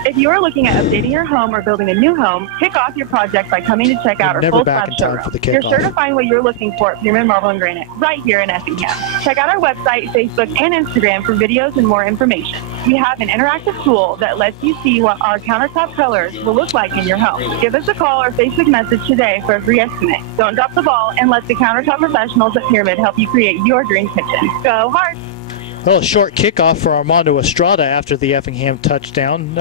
If you are looking at updating your home or building a new home, kick off your project by coming to check out our full slab showroom. You're sure to find what you're looking for at Pyramid Marble and Granite right here in Effingham. Check out our website, Facebook, and Instagram for videos and more information. We have an interactive tool that lets you see what our countertop colors will look like in your home. Give us a call or Facebook message today for a free estimate. Don't drop the ball and let the countertop professionals at Pyramid help you create your dream kitchen. Go Hearts! Well, a short kickoff for Armando Estrada after the Effingham touchdown.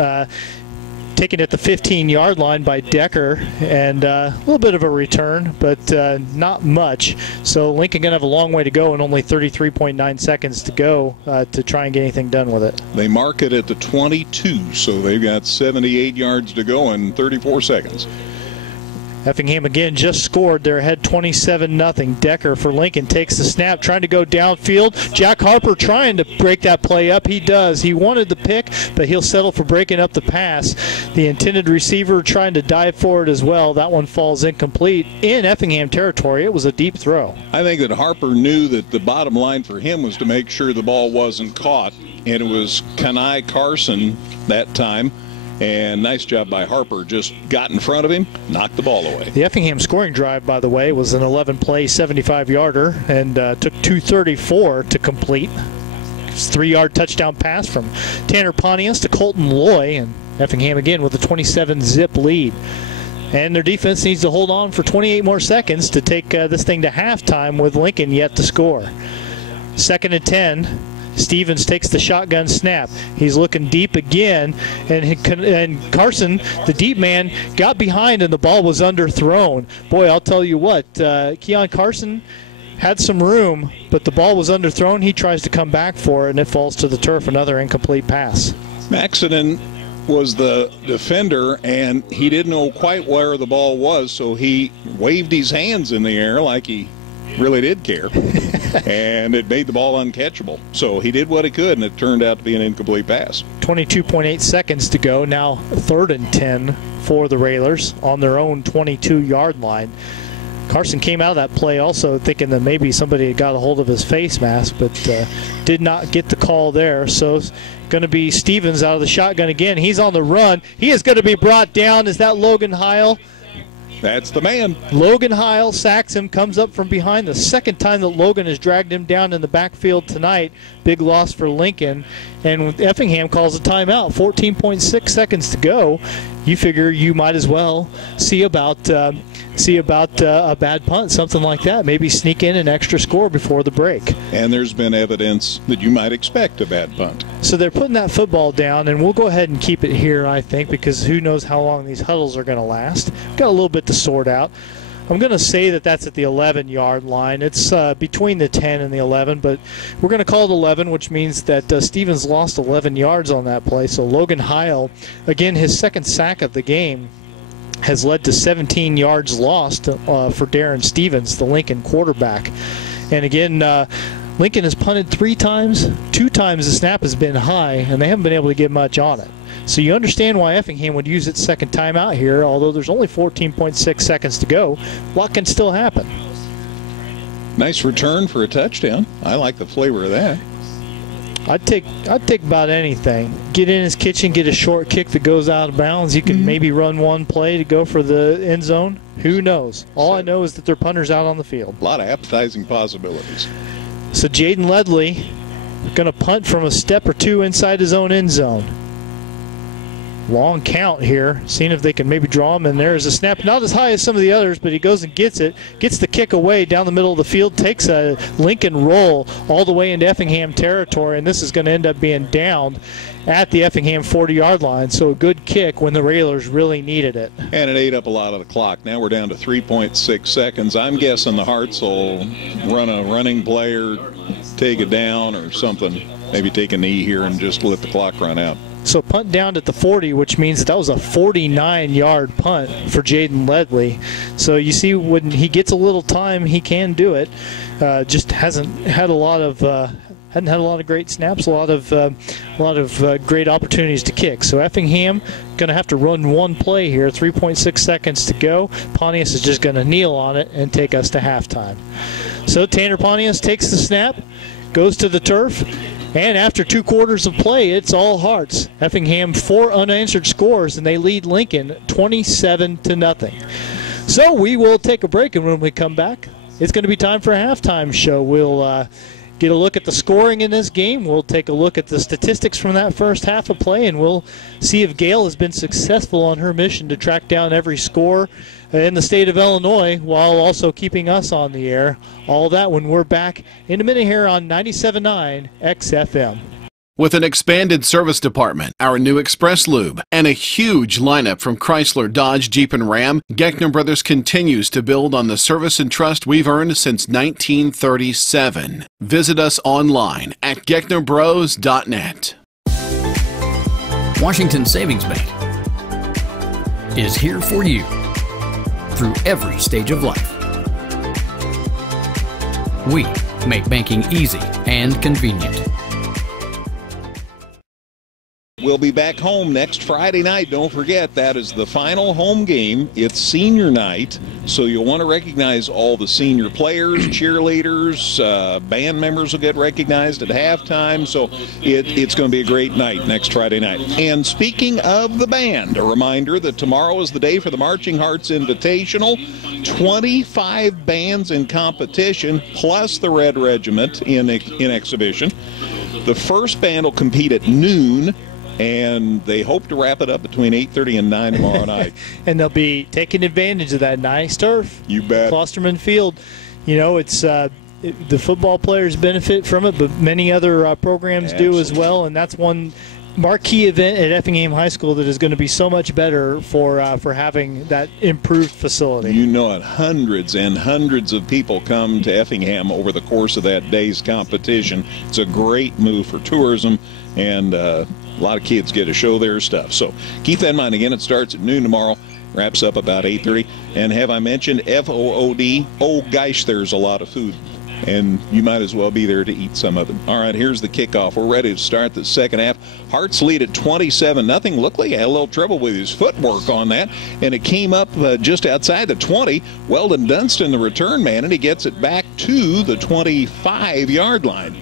Taken at the 15-yard line by Decker, and a little bit of a return, but not much. So Lincoln going to have a long way to go and only 33.9 seconds to go to try and get anything done with it. They mark it at the 22, so they've got 78 yards to go in 34 seconds. Effingham again just scored. They're ahead 27-0. Decker for Lincoln takes the snap, trying to go downfield. Jack Harper trying to break that play up. He does. He wanted the pick, but he'll settle for breaking up the pass. The intended receiver trying to dive for it as well. That one falls incomplete in Effingham territory. It was a deep throw. I think that Harper knew that the bottom line for him was to make sure the ball wasn't caught, and it was Kenai Carson that time. And nice job by Harper. Just got in front of him, knocked the ball away. The Effingham scoring drive, by the way, was an 11-play, 75-yarder, and took 2:34 to complete. 3-yard touchdown pass from Tanner Pontius to Colton Loy, and Effingham again with a 27-zip lead. And their defense needs to hold on for 28 more seconds to take this thing to halftime with Lincoln yet to score. 2nd and 10. Stevens takes the shotgun snap. He's looking deep again, and Carson, the deep man, got behind and the ball was underthrown. Boy, I'll tell you what, Keon Carson had some room, but the ball was underthrown. He tries to come back for it, and it falls to the turf. Another incomplete pass. Maxinen was the defender, and he didn't know quite where the ball was, so he waved his hands in the air like he really did care, and it made the ball uncatchable. So he did what he could, and it turned out to be an incomplete pass. 22.8 seconds to go. Now 3rd and 10 for the Railers on their own 22-yard line. Carson came out of that play also thinking that maybe somebody had got a hold of his face mask, but did not get the call there. So it's going to be Stevens out of the shotgun again. He's on the run. He is going to be brought down. Is that Logan Heil? That's the man. Logan Heil sacks him, comes up from behind. The second time that Logan has dragged him down in the backfield tonight. Big loss for Lincoln. And Effingham calls a timeout. 14.6 seconds to go. You figure you might as well see about a bad punt, something like that. Maybe sneak in an extra score before the break. And there's been evidence that you might expect a bad punt. So they're putting that football down, and we'll go ahead and keep it here, I think, because who knows how long these huddles are going to last. Got a little bit to sort out. I'm going to say that that's at the 11-yard line. It's between the 10 and the 11, but we're going to call it 11, which means that Stevens lost 11 yards on that play. So Logan Heil, again, his second sack of the game, has led to 17 yards lost for Darren Stevens, the Lincoln quarterback. And again, Lincoln has punted 3 times. 2 times the snap has been high, and they haven't been able to get much on it. So you understand why Effingham would use its second timeout here, although there's only 14.6 seconds to go. A lot can still happen. Nice return for a touchdown. I like the flavor of that. I'd take about anything. Get in his kitchen, get a short kick that goes out of bounds. You can maybe run one play to go for the end zone. Who knows? All I know is that their punter's out on the field. A lot of appetizing possibilities. So Jaden Ledley going to punt from a step or two inside his own end zone. Long count here, seeing if they can maybe draw him. And there's a snap, not as high as some of the others, but he goes and gets it, gets the kick away down the middle of the field, takes a Lincoln roll all the way into Effingham territory, and this is going to end up being downed at the Effingham 40-yard line. So a good kick when the Railers really needed it. And it ate up a lot of the clock. Now we're down to 3.6 seconds. I'm guessing the Hearts will run a running play or take it down or something. Maybe take a knee here and just let the clock run out. So punt down at the 40, which means that was a 49-yard punt for Jaden Ledley. So you see, when he gets a little time, he can do it. Just hasn't had a lot of great snaps, a lot of great opportunities to kick. So Effingham going to have to run one play here. 3.6 seconds to go. Pontius is just going to kneel on it and take us to halftime. So Tanner Pontius takes the snap, goes to the turf. And after 2 quarters of play, it's all Hearts. Effingham 4 unanswered scores, and they lead Lincoln 27-0. So we will take a break, and when we come back, it's going to be time for a halftime show. We'll get a look at the scoring in this game. We'll take a look at the statistics from that first half of play, and we'll see if Gail has been successful on her mission to track down every score in the state of Illinois while also keeping us on the air. All that when we're back in a minute here on 97.9 XFM. With an expanded service department, our new Express Lube, and a huge lineup from Chrysler, Dodge, Jeep, and Ram, Geckner Brothers continues to build on the service and trust we've earned since 1937. Visit us online at gecknerbros.net. Washington Savings Bank is here for you through every stage of life. We make banking easy and convenient. We'll be back home next Friday night. Don't forget, that is the final home game. It's senior night, so you'll want to recognize all the senior players, cheerleaders, band members will get recognized at halftime. So it's going to be a great night next Friday night. And speaking of the band, a reminder that tomorrow is the day for the Marching Hearts Invitational. 25 bands in competition, plus the Red Regiment in exhibition. The first band will compete at noon, and they hope to wrap it up between 8:30 and 9 tomorrow night. And they'll be taking advantage of that nice turf. You bet. Klosterman Field. You know, it's the football players benefit from it, but many other programs do as well, and that's one marquee event at Effingham High School that is going to be so much better for having that improved facility. You know it. Hundreds and hundreds of people come to Effingham over the course of that day's competition. It's a great move for tourism, and a lot of kids get to show their stuff. So keep that in mind. Again, it starts at noon tomorrow, wraps up about 8:30. And have I mentioned FOOD? Oh, gosh, there's a lot of food, and you might as well be there to eat some of it. All right, here's the kickoff. We're ready to start the second half. Hearts lead at 27-0. Looked like he had a little trouble with his footwork on that, and it came up just outside the 20. Weldon Dunston, the return man, and he gets it back to the 25-yard line.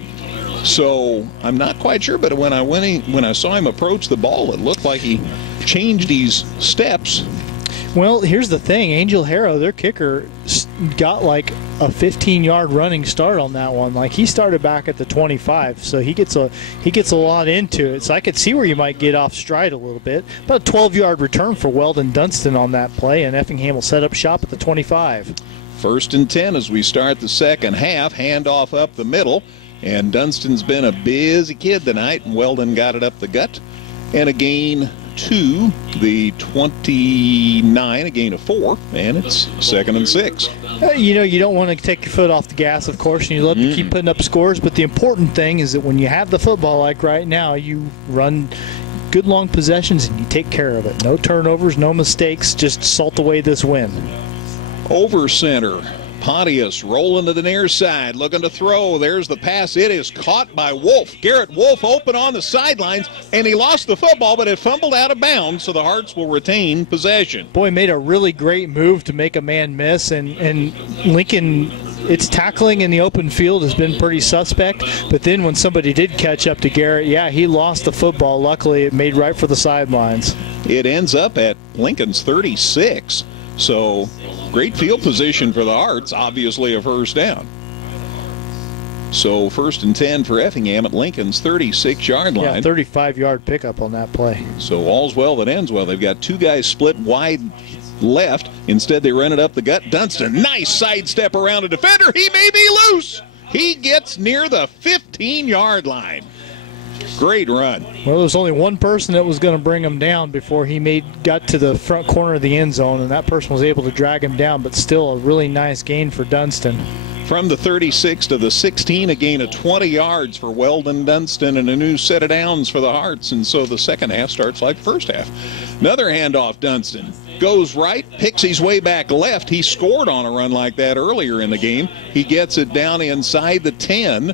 So I'm not quite sure, but when I saw him approach the ball, it looked like he changed his steps. Well, here's the thing. Angel Harrow, their kicker, got like a 15-yard running start on that one. Like, he started back at the 25, so he gets a lot into it. So I could see where you might get off stride a little bit. About a 12-yard return for Weldon Dunston on that play, and Effingham will set up shop at the 25. 1st and 10 as we start the second half. Handoff up the middle, and Dunston's been a busy kid tonight, and Weldon got it up the gut. And a gain to the 29, a gain of 4, and it's 2nd and 6. You know, you don't want to take your foot off the gas, of course, and you love to keep putting up scores, but the important thing is that when you have the football like right now, you run good long possessions and you take care of it. No turnovers, no mistakes, just salt away this win. Over center. Pontius rolling to the near side, looking to throw. There's the pass. It is caught by Wolf. Garrett Wolf open on the sidelines, and he lost the football, but it fumbled out of bounds, so the Hearts will retain possession. Boy, made a really great move to make a man miss, and Lincoln, its tackling in the open field has been pretty suspect, but then when somebody did catch up to Garrett, yeah, he lost the football. Luckily, it made right for the sidelines. It ends up at Lincoln's 36. So great field position for the Hearts, obviously a first down. So 1st and 10 for Effingham at Lincoln's 36-yard line. Yeah, 35-yard pickup on that play. So all's well that ends well. They've got two guys split wide left. Instead, they run it up the gut. Dunston, nice sidestep around a defender. He may be loose. He gets near the 15-yard line. Great run. Well, there was only one person that was going to bring him down before he got to the front corner of the end zone, and that person was able to drag him down, but still a really nice gain for Dunston. From the 36 to the 16, a gain of 20 yards for Weldon Dunston and a new set of downs for the Hearts, and so the second half starts like first half. Another handoff, Dunston goes right, picks his way back left. He scored on a run like that earlier in the game. He gets it down inside the 10,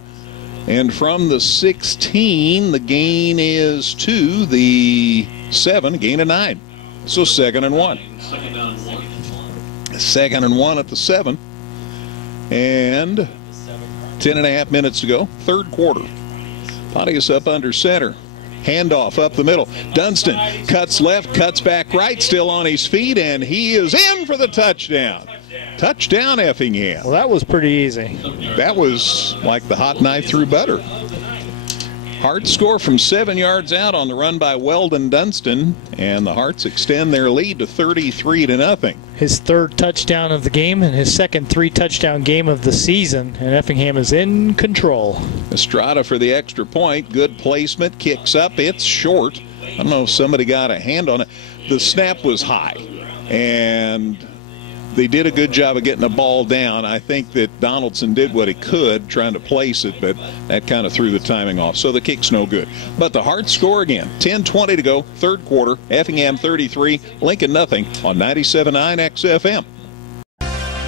and from the 16, the gain is to the 7, gain of 9. So 2nd and 1. 2nd and 1 at the 7. And 10.5 minutes to go, third quarter. Pontius up under center. Handoff up the middle. Dunston cuts left, cuts back right, still on his feet, and he is in for the touchdown. Touchdown, Effingham. Well, that was pretty easy. That was like the hot knife through butter. Hearts score from 7 yards out on the run by Weldon Dunston, and the Hearts extend their lead to 33-0. His 3rd touchdown of the game and his second 3-touchdown game of the season, and Effingham is in control. Estrada for the extra point. Good placement. Kicks up. It's short. I don't know if somebody got a hand on it. The snap was high, and they did a good job of getting the ball down. I think that Donaldson did what he could trying to place it, but that kind of threw the timing off. So the kick's no good. But the Hearts score again. 10:20 to go, third quarter. Effingham 33, Lincoln nothing on 97.9 XFM.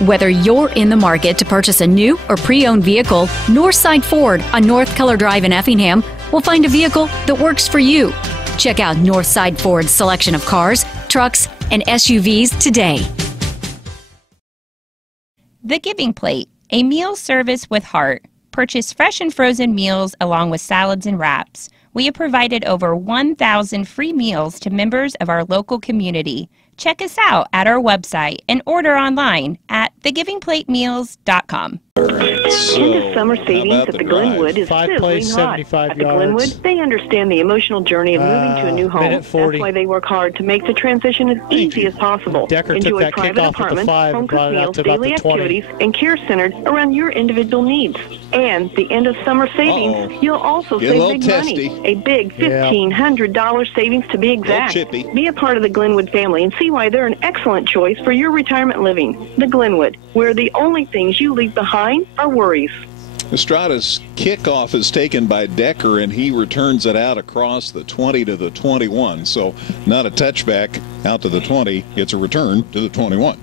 Whether you're in the market to purchase a new or pre-owned vehicle, Northside Ford on North Color Drive in Effingham will find a vehicle that works for you. Check out Northside Ford's selection of cars, trucks, and SUVs today. The Giving Plate, a meal service with heart. Purchase fresh and frozen meals along with salads and wraps. We have provided over 1,000 free meals to members of our local community. Check us out at our website and order online at thegivingplatemeals.com. Right, so End of summer savings at the Glenwood is sizzling hot. At the Glenwood, they understand the emotional journey of moving to a new home. That's why they work hard to make the transition as easy as possible. Decker Enjoy took that private kickoff apartments, at the 5 and brought it out to about daily the 20. activities, and care centered around your individual needs. And the end of summer savings, you'll also Get a save little big testy. money. A big $1,500 savings to be exact. chippy. Be a part of the Glenwood family and see why they're an excellent choice for your retirement living. The Glenwood, where the only things you leave behind are worries. Estrada's kickoff is taken by Decker, and he returns it out across the 20 to the 21. So not a touchback out to the 20. It's a return to the 21.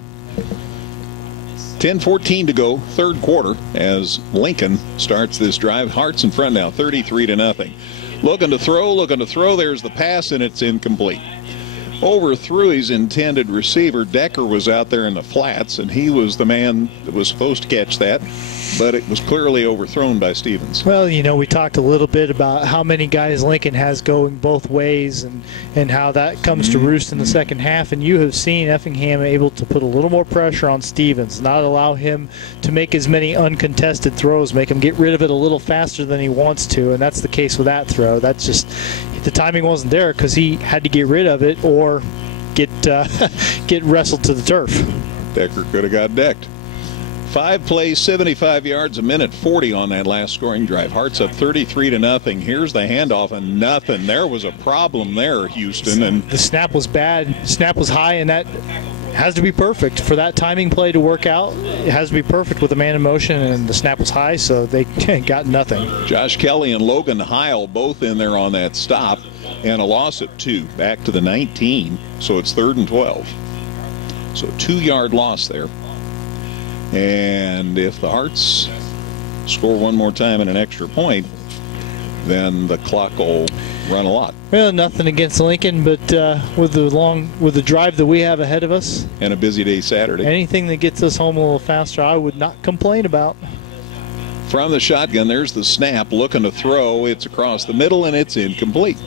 10:14 to go, third quarter, as Lincoln starts this drive. Hearts in front now, 33-0. Looking to throw. There's the pass, and it's incomplete. Overthrew his intended receiver. Decker was out there in the flats, and he was the man that was supposed to catch that, but it was clearly overthrown by Stevens. Well, you know, we talked a little bit about how many guys Lincoln has going both ways and how that comes to roost in the second half, and you have seen Effingham able to put a little more pressure on Stevens, not allow him to make as many uncontested throws, make him get rid of it a little faster than he wants to, and that's the case with that throw. That's just, the timing wasn't there because he had to get rid of it or get wrestled to the turf. Decker could have got decked. 5 plays, 75 yards, a minute 40 on that last scoring drive. Hearts up 33-0. Here's the handoff, and nothing. There was a problem there, Houston. And the snap was bad. Snap was high, and that has to be perfect for that timing play to work out. It has to be perfect with a man in motion, and the snap was high, so they got nothing. Josh Kelly and Logan Heil both in there on that stop, and a loss of 2 back to the 19. So it's 3rd and 12. So 2-yard loss there. And if the Hearts score one more time and an extra point, then the clock will run a lot. Well, nothing against Lincoln, but with the drive that we have ahead of us, and a busy day Saturday, anything that gets us home a little faster, I would not complain about. From the shotgun, there's the snap, looking to throw. It's across the middle, and it's incomplete.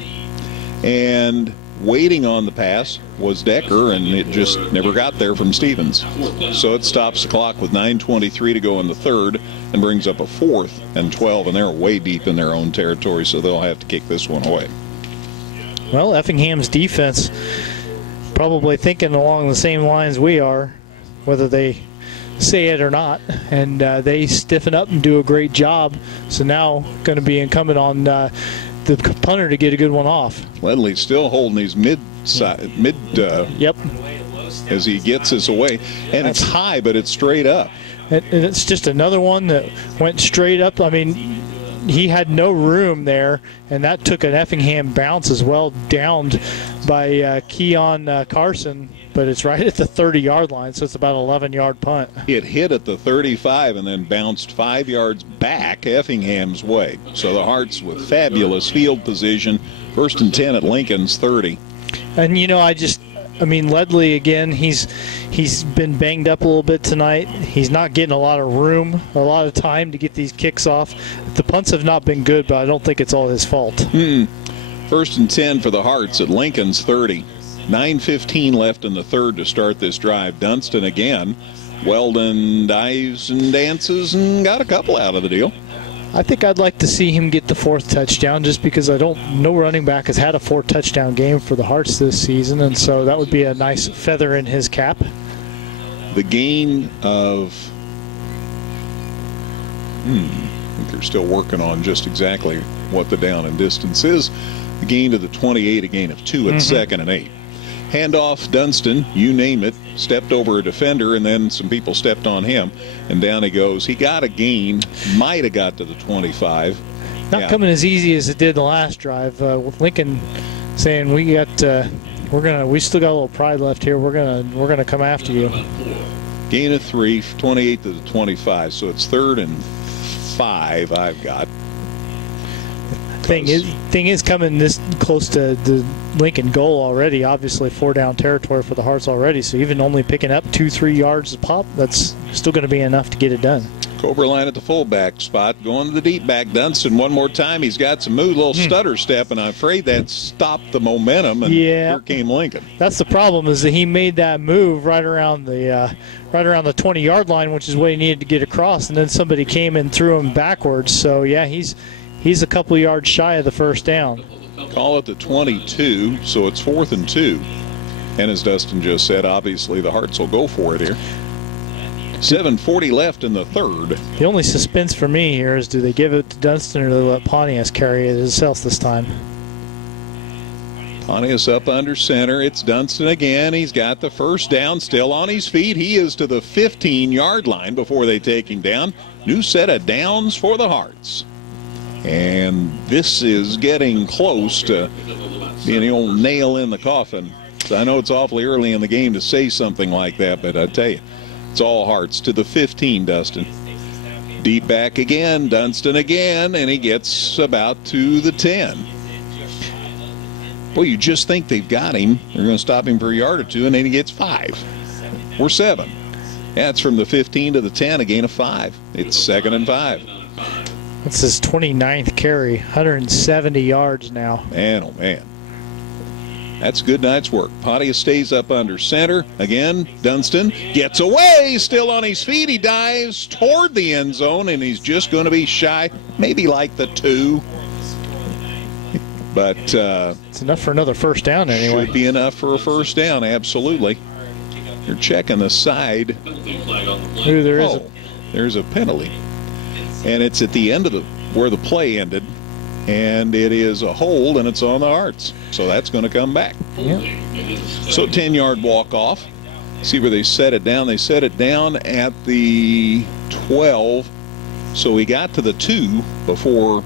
And waiting on the pass was Decker, and it just never got there from Stevens. So it stops the clock with 9:23 to go in the third and brings up a 4th and 12, and they're way deep in their own territory, so they'll have to kick this one away. Well, Effingham's defense probably thinking along the same lines we are, whether they say it or not, and they stiffen up and do a great job. So now going to be incumbent on the punter to get a good one off. Ledley's still holding these mid yep, as he gets this away, and it's high, but it's straight up. And it's just another one that went straight up. I mean, he had no room there, and that took an Effingham bounce as well, downed by Keon Carson, but it's right at the 30-yard line, so it's about an 11-yard punt. It hit at the 35 and then bounced 5 yards back Effingham's way. So the Hearts with fabulous field position, 1st and 10 at Lincoln's 30. And, you know, I mean, Ledley, again, he's been banged up a little bit tonight. He's not getting a lot of room, a lot of time to get these kicks off. The punts have not been good, but I don't think it's all his fault. 1st and 10 for the Hearts at Lincoln's 30. 9:15 left in the third to start this drive. Dunston again. Weldon dives and dances and got a couple out of the deal. I think I'd like to see him get the 4th touchdown, just because no running back has had a 4-touchdown game for the Hearts this season, and so that would be a nice feather in his cap. The gain of I think they're still working on just exactly what the down and distance is. The gain to the 28, a gain of 2 at 2nd and 8. Handoff, Dunston, you name it, stepped over a defender, and then some people stepped on him, and down he goes. He got a gain, might have got to the 25. Not coming as easy as it did the last drive. With Lincoln saying we still got a little pride left here. We're gonna come after you. Gain of 3, 28 to the 25. So it's 3rd and 5. I've got. Thing is coming this close to the Lincoln goal already. Obviously 4-down territory for the Hearts already, so even only picking up 2-3 yards a pop, that's still going to be enough to get it done. Cobra line at the fullback spot, going to the deep back. Dunston one more time. He's got some mood, little stutter step, and I'm afraid that stopped the momentum, and here came Lincoln. That's the problem, is that he made that move right around the 20-yard line, which is what he needed to get across, and then somebody came and threw him backwards. So yeah, he's a couple yards shy of the 1st down. Call it the 22, so it's 4th and 2. And as Dustin just said, obviously the Hearts will go for it here. 7:40 left in the third. The only suspense for me here is, do they give it to Dunston or do they let Pontius carry it himself this time? Pontius up under center. It's Dunston again. He's got the 1st down, still on his feet. He is to the 15-yard line before they take him down. New set of downs for the Hearts. And this is getting close to being the old nail in the coffin. So I know it's awfully early in the game to say something like that, but I tell you, it's all Hearts to the 15, Dustin. Deep back again, Dunston again, and he gets about to the 10. Well, you just think they've got him. They're going to stop him for a yard or two, and then he gets 5 or 7. That's from the 15 to the 10, a gain of 5. It's 2nd and 5. That's his 29th carry, 170 yards now. Man, oh man. That's a good night's work. Pontius stays up under center. Again, Dunston gets away, still on his feet. He dives toward the end zone, and he's just going to be shy, maybe like the 2. But it's enough for another 1st down anyway. Should be enough for a 1st down, absolutely. You're checking the side. Ooh, there's a penalty. And it's at the end of where the play ended, and it is a hold, and it's on the Hearts. So that's going to come back. Yeah. So 10-yard walk-off. See where they set it down. They set it down at the 12. So he got to the 2 before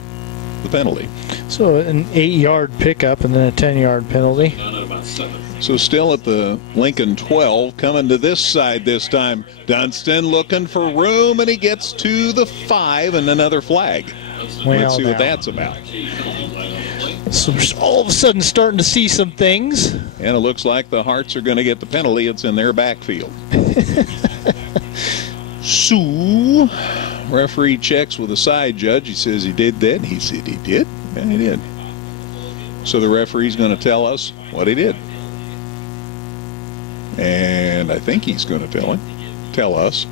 the penalty. So an 8-yard pickup and then a 10-yard penalty. So still at the Lincoln 12, coming to this side this time. Dunston looking for room, and he gets to the 5 and another flag. Let's see what that's about. So we're all of a sudden starting to see some things. And it looks like the Hearts are going to get the penalty. It's in their backfield. So, referee checks with the side judge. He says he did that. He said he did. Yeah, he did. So the referee's going to tell us what he did. And I think he's going to tell us.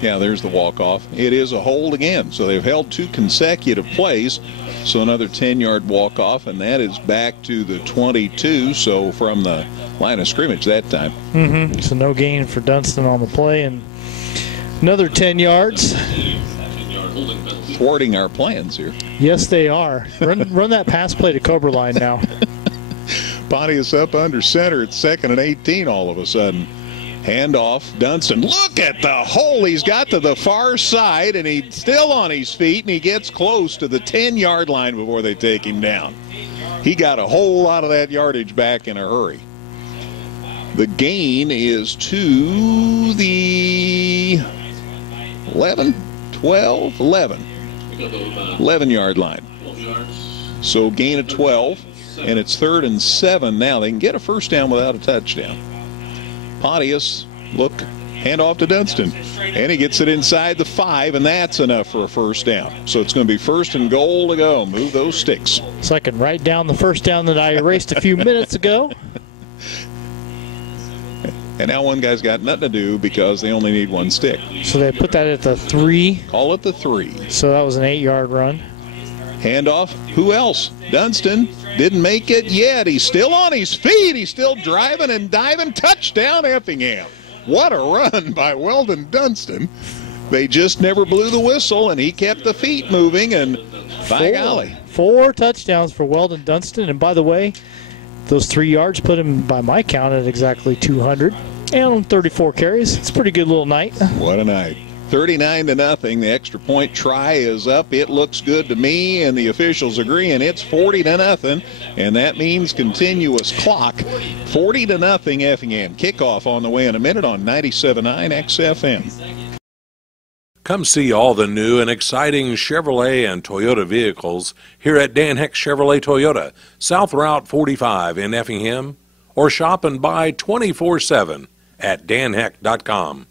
Yeah, there's the walk-off. It is a hold again. So they've held 2 consecutive plays. So another 10-yard walk-off, and that is back to the 22. So from the line of scrimmage that time. So no gain for Dunston on the play, and another 10 yards. Thwarting our plans here. Yes, they are. Run that pass play to Cobra line now. Pontius up under center at 2nd and 18 all of a sudden. Handoff, Dunston. Look at the hole he's got to the far side, and he's still on his feet, and he gets close to the 10-yard line before they take him down. He got a whole lot of that yardage back in a hurry. The gain is to the 11-yard line. So gain of 12, and it's 3rd and 7 now. They can get a first down without a touchdown. Pontius, handoff to Dunston, and he gets it inside the 5, and that's enough for a first down. So it's going to be 1st and goal to go. Move those sticks. So I can write down the first down that I erased a few minutes ago. And now one guy's got nothing to do because they only need 1 stick. So they put that at the 3. Call it the 3. So that was an 8-yard run. Handoff. Who else? Dunston didn't make it yet. He's still on his feet. He's still driving and diving. Touchdown, Effingham. What a run by Weldon Dunston. They just never blew the whistle, and he kept the feet moving, and by golly. 4 touchdowns for Weldon Dunston. And by the way, those 3 yards put him, by my count, at exactly 200. And on 34 carries. It's a pretty good little night. What a night. 39-0. The extra point try is up. It looks good to me, and the officials agree, and it's 40-0, and that means continuous clock. 40-0 Effingham. Kickoff on the way in a minute on 97.9 XFM. Come see all the new and exciting Chevrolet and Toyota vehicles here at Dan Heck Chevrolet Toyota, South Route 45 in Effingham, or shop and buy 24/7 at danheck.com.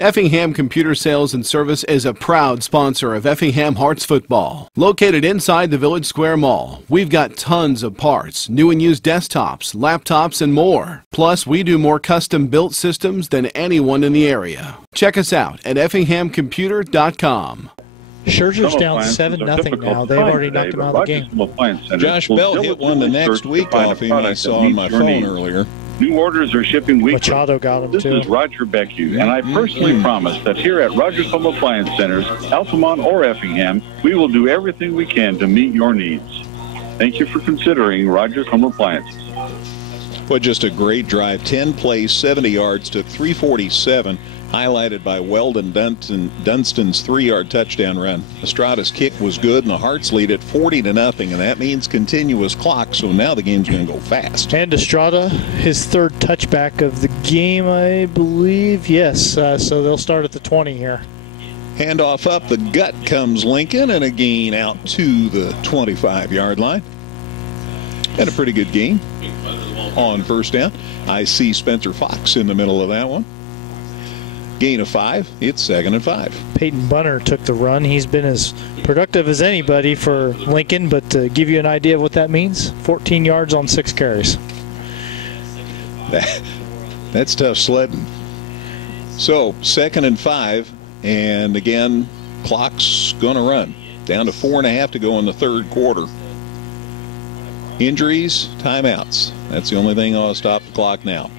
Effingham Computer Sales and Service is a proud sponsor of Effingham Hearts football. Located inside the Village Square Mall, we've got tons of parts, new and used desktops, laptops, and more. Plus, we do more custom-built systems than anyone in the area. Check us out at effinghamcomputer.com. Scherzer's down 7-0 now. They've already knocked him out of the game. Josh Bell hit one the next week off him. I saw on my phone earlier. New orders are shipping weekly. Machado got him too. This is Roger Beckhue, and I personally promise that here at Rogers Home Appliance Centers, Altamont or Effingham, we will do everything we can to meet your needs. Thank you for considering Rogers Home Appliances. Boy, just a great drive. 10 plays, 70 yards, took 347. Highlighted by Weldon Dunston's 3-yard touchdown run. Estrada's kick was good, and the Hearts lead at 40-0, and that means continuous clock, so now the game's going to go fast. And Estrada, his 3rd touchback of the game, I believe. Yes, so they'll start at the 20 here. Handoff up the gut comes Lincoln, and a gain out to the 25-yard line. And a pretty good gain on first down. I see Spencer Fox in the middle of that one. Gain of 5. It's 2nd and 5. Peyton Bunner took the run. He's been as productive as anybody for Lincoln, but to give you an idea of what that means, 14 yards on 6 carries. That's tough sledding. So 2nd and 5, and again, clock's going to run. Down to 4.5 to go in the 3rd quarter. Injuries, timeouts. That's the only thing that'll stop the clock now.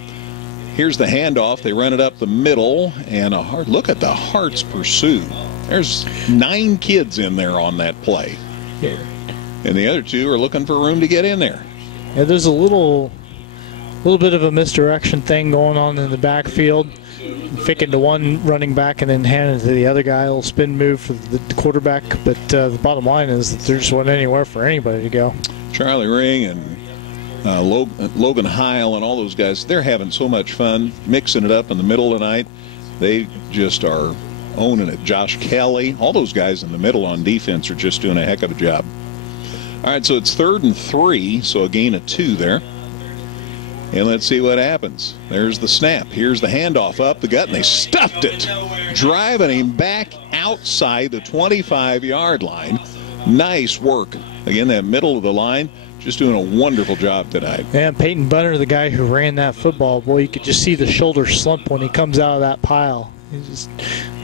Here's the handoff. They run it up the middle, and a hard look at the Hearts pursuit. There's 9 kids in there on that play. Yeah. And the other 2 are looking for room to get in there. Yeah, there's a little bit of a misdirection thing going on in the backfield. Ficking to one running back and then handing it to the other guy. A little spin move for the quarterback. But the bottom line is that there just wasn't anywhere for anybody to go. Charlie Ring and Logan Heil and all those guys, they're having so much fun mixing it up in the middle of the night. They just are owning it. Josh Kelly, all those guys in the middle on defense are just doing a heck of a job. All right, so it's 3rd and 3, so a gain of 2 there. And let's see what happens. There's the snap. Here's the handoff up the gut, and they stuffed it, driving him back outside the 25-yard line. Nice work. Again, that middle of the line. just doing a wonderful job tonight. And Peyton Bunner, the guy who ran that football, boy, you could just see the shoulder slump when he comes out of that pile. I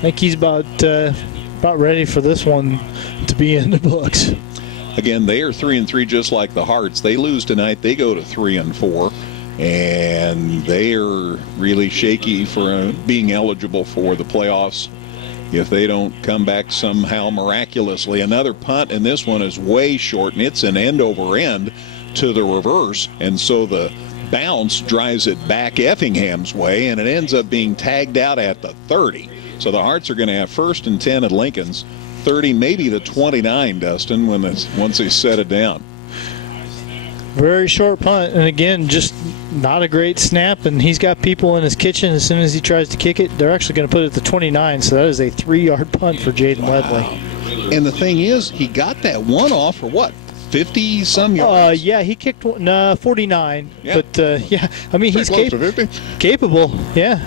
think he's about ready for this one to be in the books. Again, they are 3-3 just like the Hearts. They lose tonight, they go to 3-4. And they are really shaky for being eligible for the playoffs if they don't come back somehow miraculously. Another punt, and this one is way short, and it's an end over end to the reverse, and so the bounce drives it back Effingham's way, and it ends up being tagged out at the 30. So the Hearts are going to have 1st and 10 at Lincoln's 30, maybe the 29, Dustin, once they set it down. Very short punt, and again, just not a great snap, and he's got people in his kitchen. As soon as he tries to kick it, they're actually going to put it at the 29, so that is a 3-yard punt for Jaden Ledley. And the thing is, he got that one off for what, 50-some yards? Yeah, he kicked 49, yeah. But yeah, I mean, he's capable, yeah.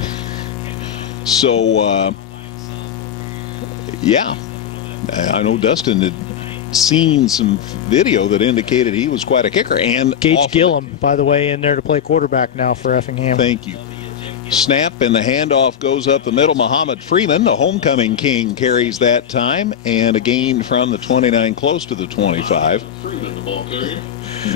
So, yeah, I know Dustin had seen some video that indicated he was quite a kicker. And Gage Gillum, by the way, in there to play quarterback now for Effingham. Thank you. Snap, and the handoff goes up the middle. Muhammad Freeman, the homecoming king, carries that time, and a gain from the 29 close to the 25.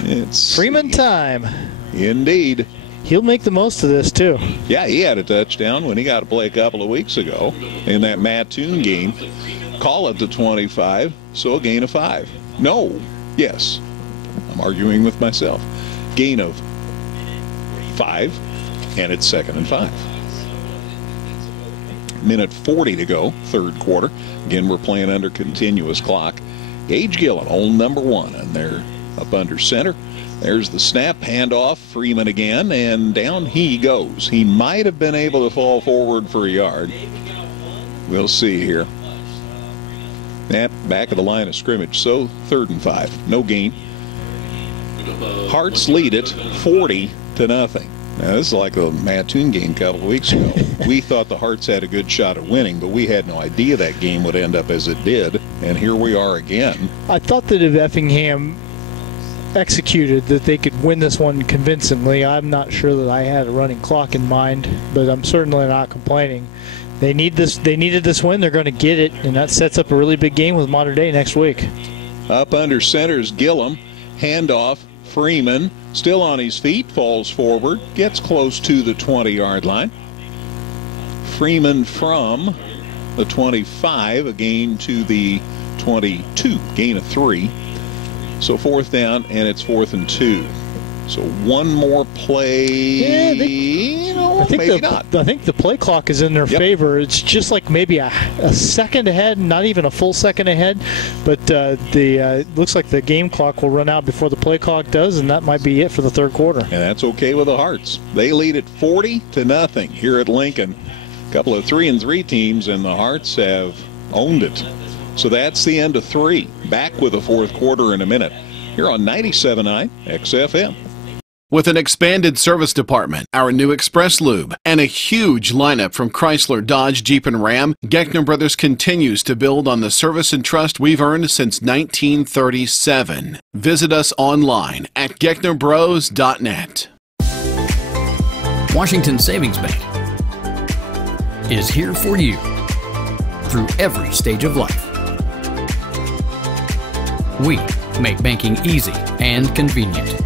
It's Freeman time. Indeed. He'll make the most of this, too. Yeah, he had a touchdown when he got to play a couple of weeks ago in that Mattoon game. Call it the 25, so a gain of 5. No, yes, I'm arguing with myself. Gain of 5, and it's 2nd and 5. Minute 40 to go, 3rd quarter. Again, we're playing under continuous clock. Gage Gillen, hole number 1, and they're up under center. There's the snap, handoff, Freeman again, and down he goes. He might have been able to fall forward for a yard. We'll see here. That back of the line of scrimmage, so 3rd and 5, no gain. Hearts lead it 40-0. Now this is like the Mattoon game a couple of weeks ago. We thought the Hearts had a good shot at winning, but we had no idea that game would end up as it did, and here we are again. I thought that if Effingham executed that they could win this one convincingly. I'm not sure that I had a running clock in mind, but I'm certainly not complaining. They needed this win. They're going to get it, and that sets up a really big game with Mater Dei next week. Up under center is Gillum. Handoff, Freeman, still on his feet, falls forward, gets close to the 20-yard line. Freeman from the 25, a gain to the 22, gain of 3. So 4th down, and it's 4th and 2. So one more play. Yeah, maybe not. I think the play clock is in their favor. It's just like maybe a second ahead, not even a full second ahead, but looks like the game clock will run out before the play clock does, and that might be it for the 3rd quarter. And that's okay with the Hearts. They lead it 40-0 here at Lincoln. A couple of 3-3 teams, and the Hearts have owned it. So that's the end of 3. Back with the 4th quarter in a minute. Here on 97.9 XFM. With an expanded service department, our new Express Lube, and a huge lineup from Chrysler, Dodge, Jeep, and Ram, Geckner Brothers continues to build on the service and trust we've earned since 1937. Visit us online at gecknerbros.net. Washington Savings Bank is here for you through every stage of life. We make banking easy and convenient.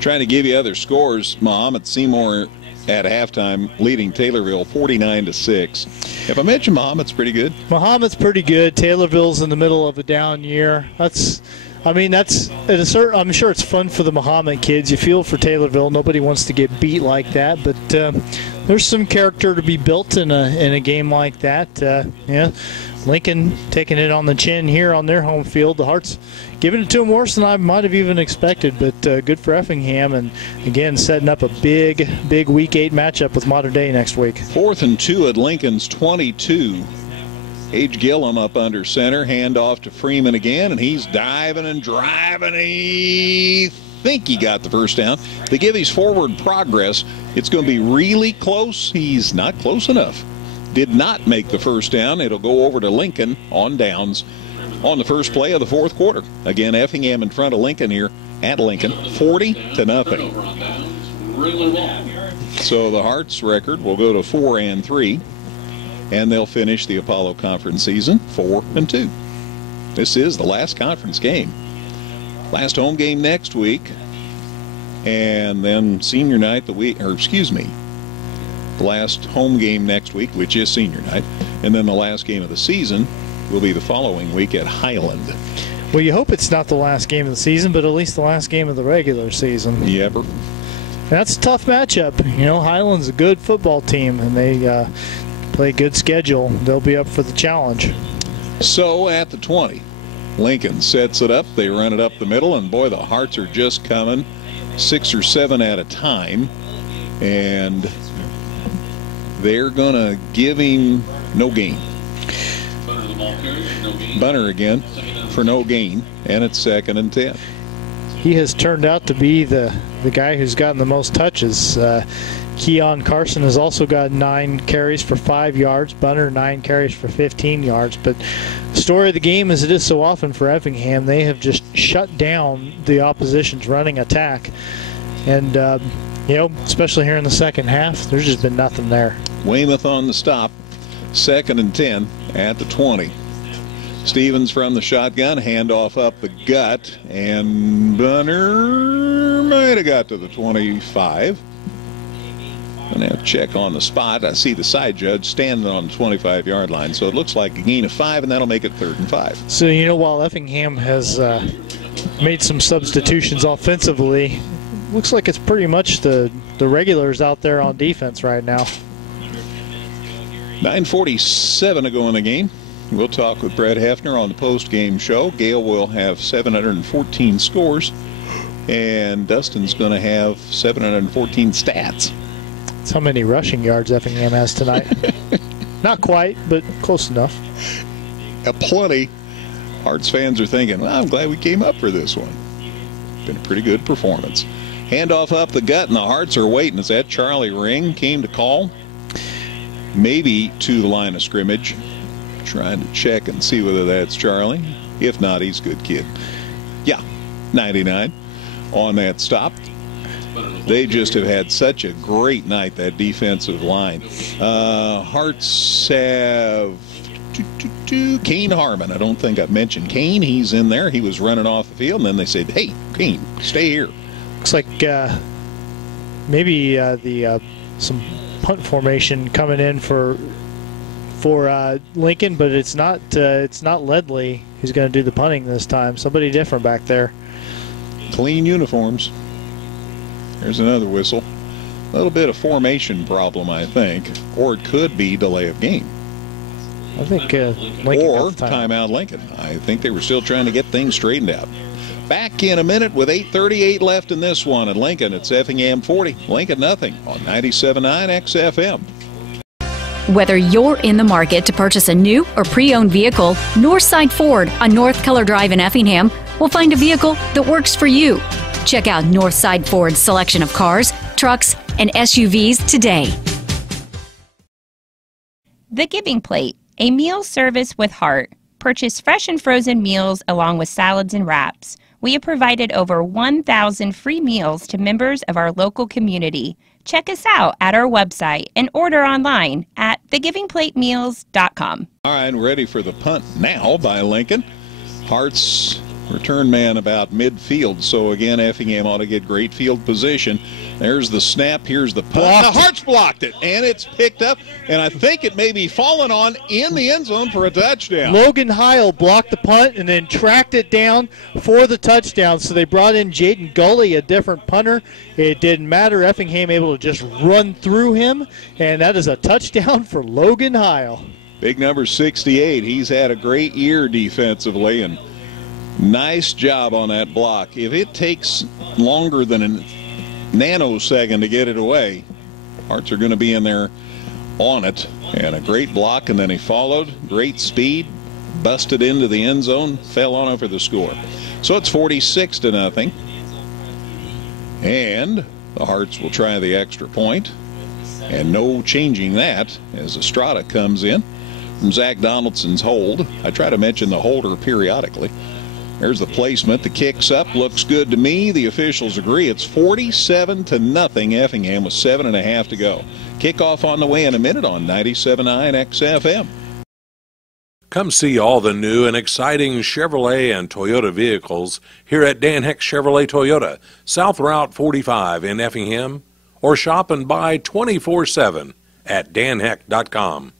Trying to give you other scores. Muhammad Seymour at halftime leading Taylorville 49-6. If I mentioned Muhammad's pretty good. Muhammad's pretty good. Taylorville's in the middle of a down year. I'm sure it's fun for the Muhammad kids. You feel for Taylorville. Nobody wants to get beat like that, but there's some character to be built in a game like that. Yeah, Lincoln taking it on the chin here on their home field. The Hearts giving it to them worse than I might have even expected, but good for Effingham, and again setting up a big Week 8 matchup with Mater Dei next week. 4th and 2 at Lincoln's 22. Gage Gillum up under center, handoff to Freeman again, and he's diving and driving. I think he got the first down. They give his forward progress. It's going to be really close. He's not close enough. Did not make the first down. It'll go over to Lincoln on downs. on the first play of the fourth quarter. Again, Effingham in front of Lincoln here at Lincoln, 40-0. So the Hearts record will go to 4-3, and they'll finish the Apollo Conference season 4-2. This is the last conference game. Last home game next week, and then senior night the last home game next week, which is senior night, and then the last game of the season will be the following week at Highland. Well, you hope it's not the last game of the season, but at least the last game of the regular season. Yep. That's a tough matchup. You know, Highland's a good football team, and they play a good schedule. They'll be up for the challenge. So at the 20, Lincoln sets it up. They run it up the middle, and boy, the Hearts are just coming 6 or 7 at a time, and they're going to give him no gain. Bunner again for no gain, and it's 2nd and 10. He has turned out to be the guy who's gotten the most touches. Keon Carson has also got 9 carries for 5 yards. Bunner 9 carries for 15 yards. But the story of the game, as it is so often for Effingham, they have just shut down the opposition's running attack. And, you know, especially here in the second half, there's just been nothing there. Weymouth on the stop, 2nd and 10 at the 20. Stevens from the shotgun, handoff up the gut, and Bunner might have got to the 25. I'm going to have to check on the spot. I see the side judge standing on the 25-yard line, so it looks like a gain of 5, and that'll make it 3rd and 5. So, you know, while Effingham has made some substitutions offensively, looks like it's pretty much the regulars out there on defense right now. 9:47 to go in the game. We'll talk with Brett Hefner on the post-game show. Gale will have 714 scores, and Dustin's going to have 714 stats. That's how many rushing yards Effingham has tonight. Not quite, but close enough. Plenty. Hearts fans are thinking, well, I'm glad we came up for this one. Been a pretty good performance. Handoff up the gut, and the Hearts are waiting. Is that Charlie Ring came to call? Maybe to the line of scrimmage. Trying to check and see whether that's Charlie. If not, he's a good kid. Yeah, 99 on that stop. They just have had such a great night, that defensive line. Hearts have Kane Harmon. I don't think I've mentioned Kane. He's in there. He was running off the field, and then they said, hey, Kane, stay here. Looks like maybe some punt formation coming in for Lincoln, but it's not Ledley who's going to do the punting this time. Somebody different back there. Clean uniforms. There's another whistle. A little bit of formation problem, I think, or it could be delay of game. I think Lincoln or timeout Lincoln. I think they were still trying to get things straightened out. Back in a minute with 8:38 left in this one at Lincoln. It's Effingham 40, Lincoln nothing on 97.9 XFM. Whether you're in the market to purchase a new or pre-owned vehicle, Northside Ford on North Color Drive in Effingham will find a vehicle that works for you. Check out Northside Ford's selection of cars, trucks, and SUVs today. The Giving Plate, a meal service with heart. Purchase fresh and frozen meals along with salads and wraps. We have provided over 1,000 free meals to members of our local community. Check us out at our website and order online at thegivingplatemeals.com. All right, ready for the punt now by Lincoln. Hearts return man about midfield, so again, Effingham ought to get great field position. There's the snap, here's the punt. The Hearts blocked it, and it's picked up, and I think it may be fallen on in the end zone for a touchdown. Logan Heil blocked the punt and then tracked it down for the touchdown, so they brought in Jaden Gully, a different punter. It didn't matter. Effingham able to just run through him, and that is a touchdown for Logan Heil. Big number 68. He's had a great year defensively, and nice job on that block. If it takes longer than a nanosecond to get it away, Hearts are going to be in there on it. And a great block, and then he followed. Great speed, busted into the end zone, fell on over the score. So it's 46-0. And the Hearts will try the extra point. And no changing that as Estrada comes in from Zach Donaldson's hold. I try to mention the holder periodically. There's the placement. The kick's up. Looks good to me. The officials agree. It's 47-0 Effingham with 7.5 to go. Kickoff on the way in a minute on 97.9 XFM. Come see all the new and exciting Chevrolet and Toyota vehicles here at Dan Heck Chevrolet Toyota, South Route 45 in Effingham, or shop and buy 24/7 at danheck.com.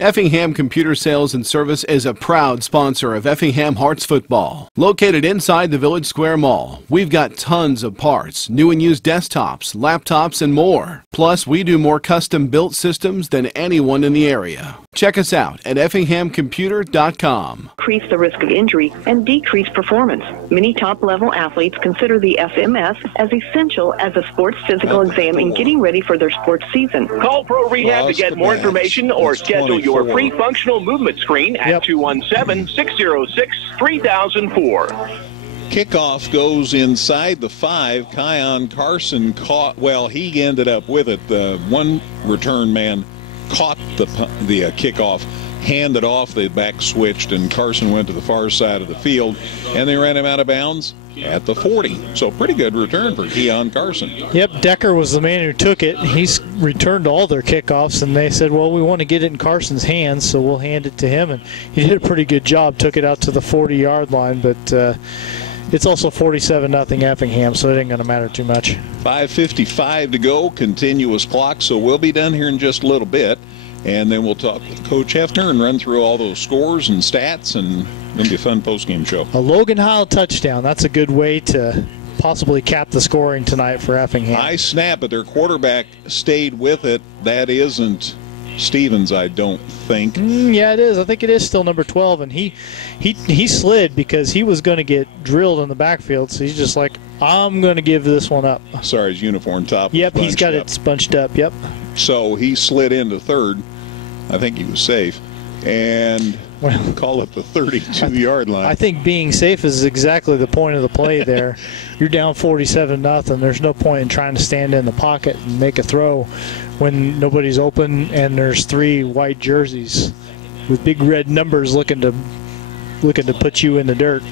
Effingham Computer Sales and Service is a proud sponsor of Effingham Hearts football. Located inside the Village Square Mall, we've got tons of parts, new and used desktops, laptops, and more. Plus, we do more custom-built systems than anyone in the area. Check us out at effinghamcomputer.com. Increase the risk of injury and decrease performance. Many top-level athletes consider the FMS as essential as a sports physical exam in getting ready for their sports season. Call Pro Rehab to get more information or schedule your free functional movement screen at 217-606-3004. Kickoff goes inside the 5. Kion Carson caught, well, he ended up with it. The one return man caught the kickoff, handed off, they back switched, and Carson went to the far side of the field, and they ran him out of bounds at the 40. So pretty good return for Keon Carson. Yep, Decker was the man who took it. He's returned all their kickoffs, and they said, well, we want to get it in Carson's hands, so we'll hand it to him. And he did a pretty good job, took it out to the 40-yard line, but it's also 47-0 Effingham, so it ain't going to matter too much. 5:55 to go, continuous clock, so we'll be done here in just a little bit. And then we'll talk with Coach Hefner and run through all those scores and stats, and it'll be a fun postgame show. A Logan Heil touchdown. That's a good way to possibly cap the scoring tonight for Effingham. High snap, but their quarterback stayed with it. That isn't Stevens, I don't think. Yeah, it is. I think it is still number 12, and he slid because he was going to get drilled in the backfield, so he's just like, I'm going to give this one up. Sorry, his uniform top. Yep, he's got it bunched up, yep. So he slid into third. I think he was safe. And call it the 32-yard line. I think being safe is exactly the point of the play there. You're down 47-0. There's no point in trying to stand in the pocket and make a throw when nobody's open and there's 3 white jerseys with big red numbers looking to put you in the dirt.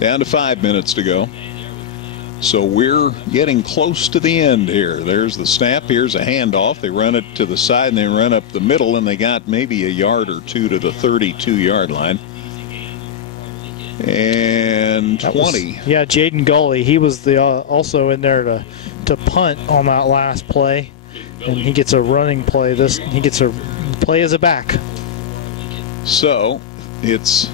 Down to 5 minutes to go. So we're getting close to the end here. There's the snap. Here's a handoff. They run it to the side and they run up the middle, and they got maybe a yard or two to the 32-yard line. And 20. Jaden Gully. He was also in there to punt on that last play, and he gets a running play. He gets a play as a back. So it's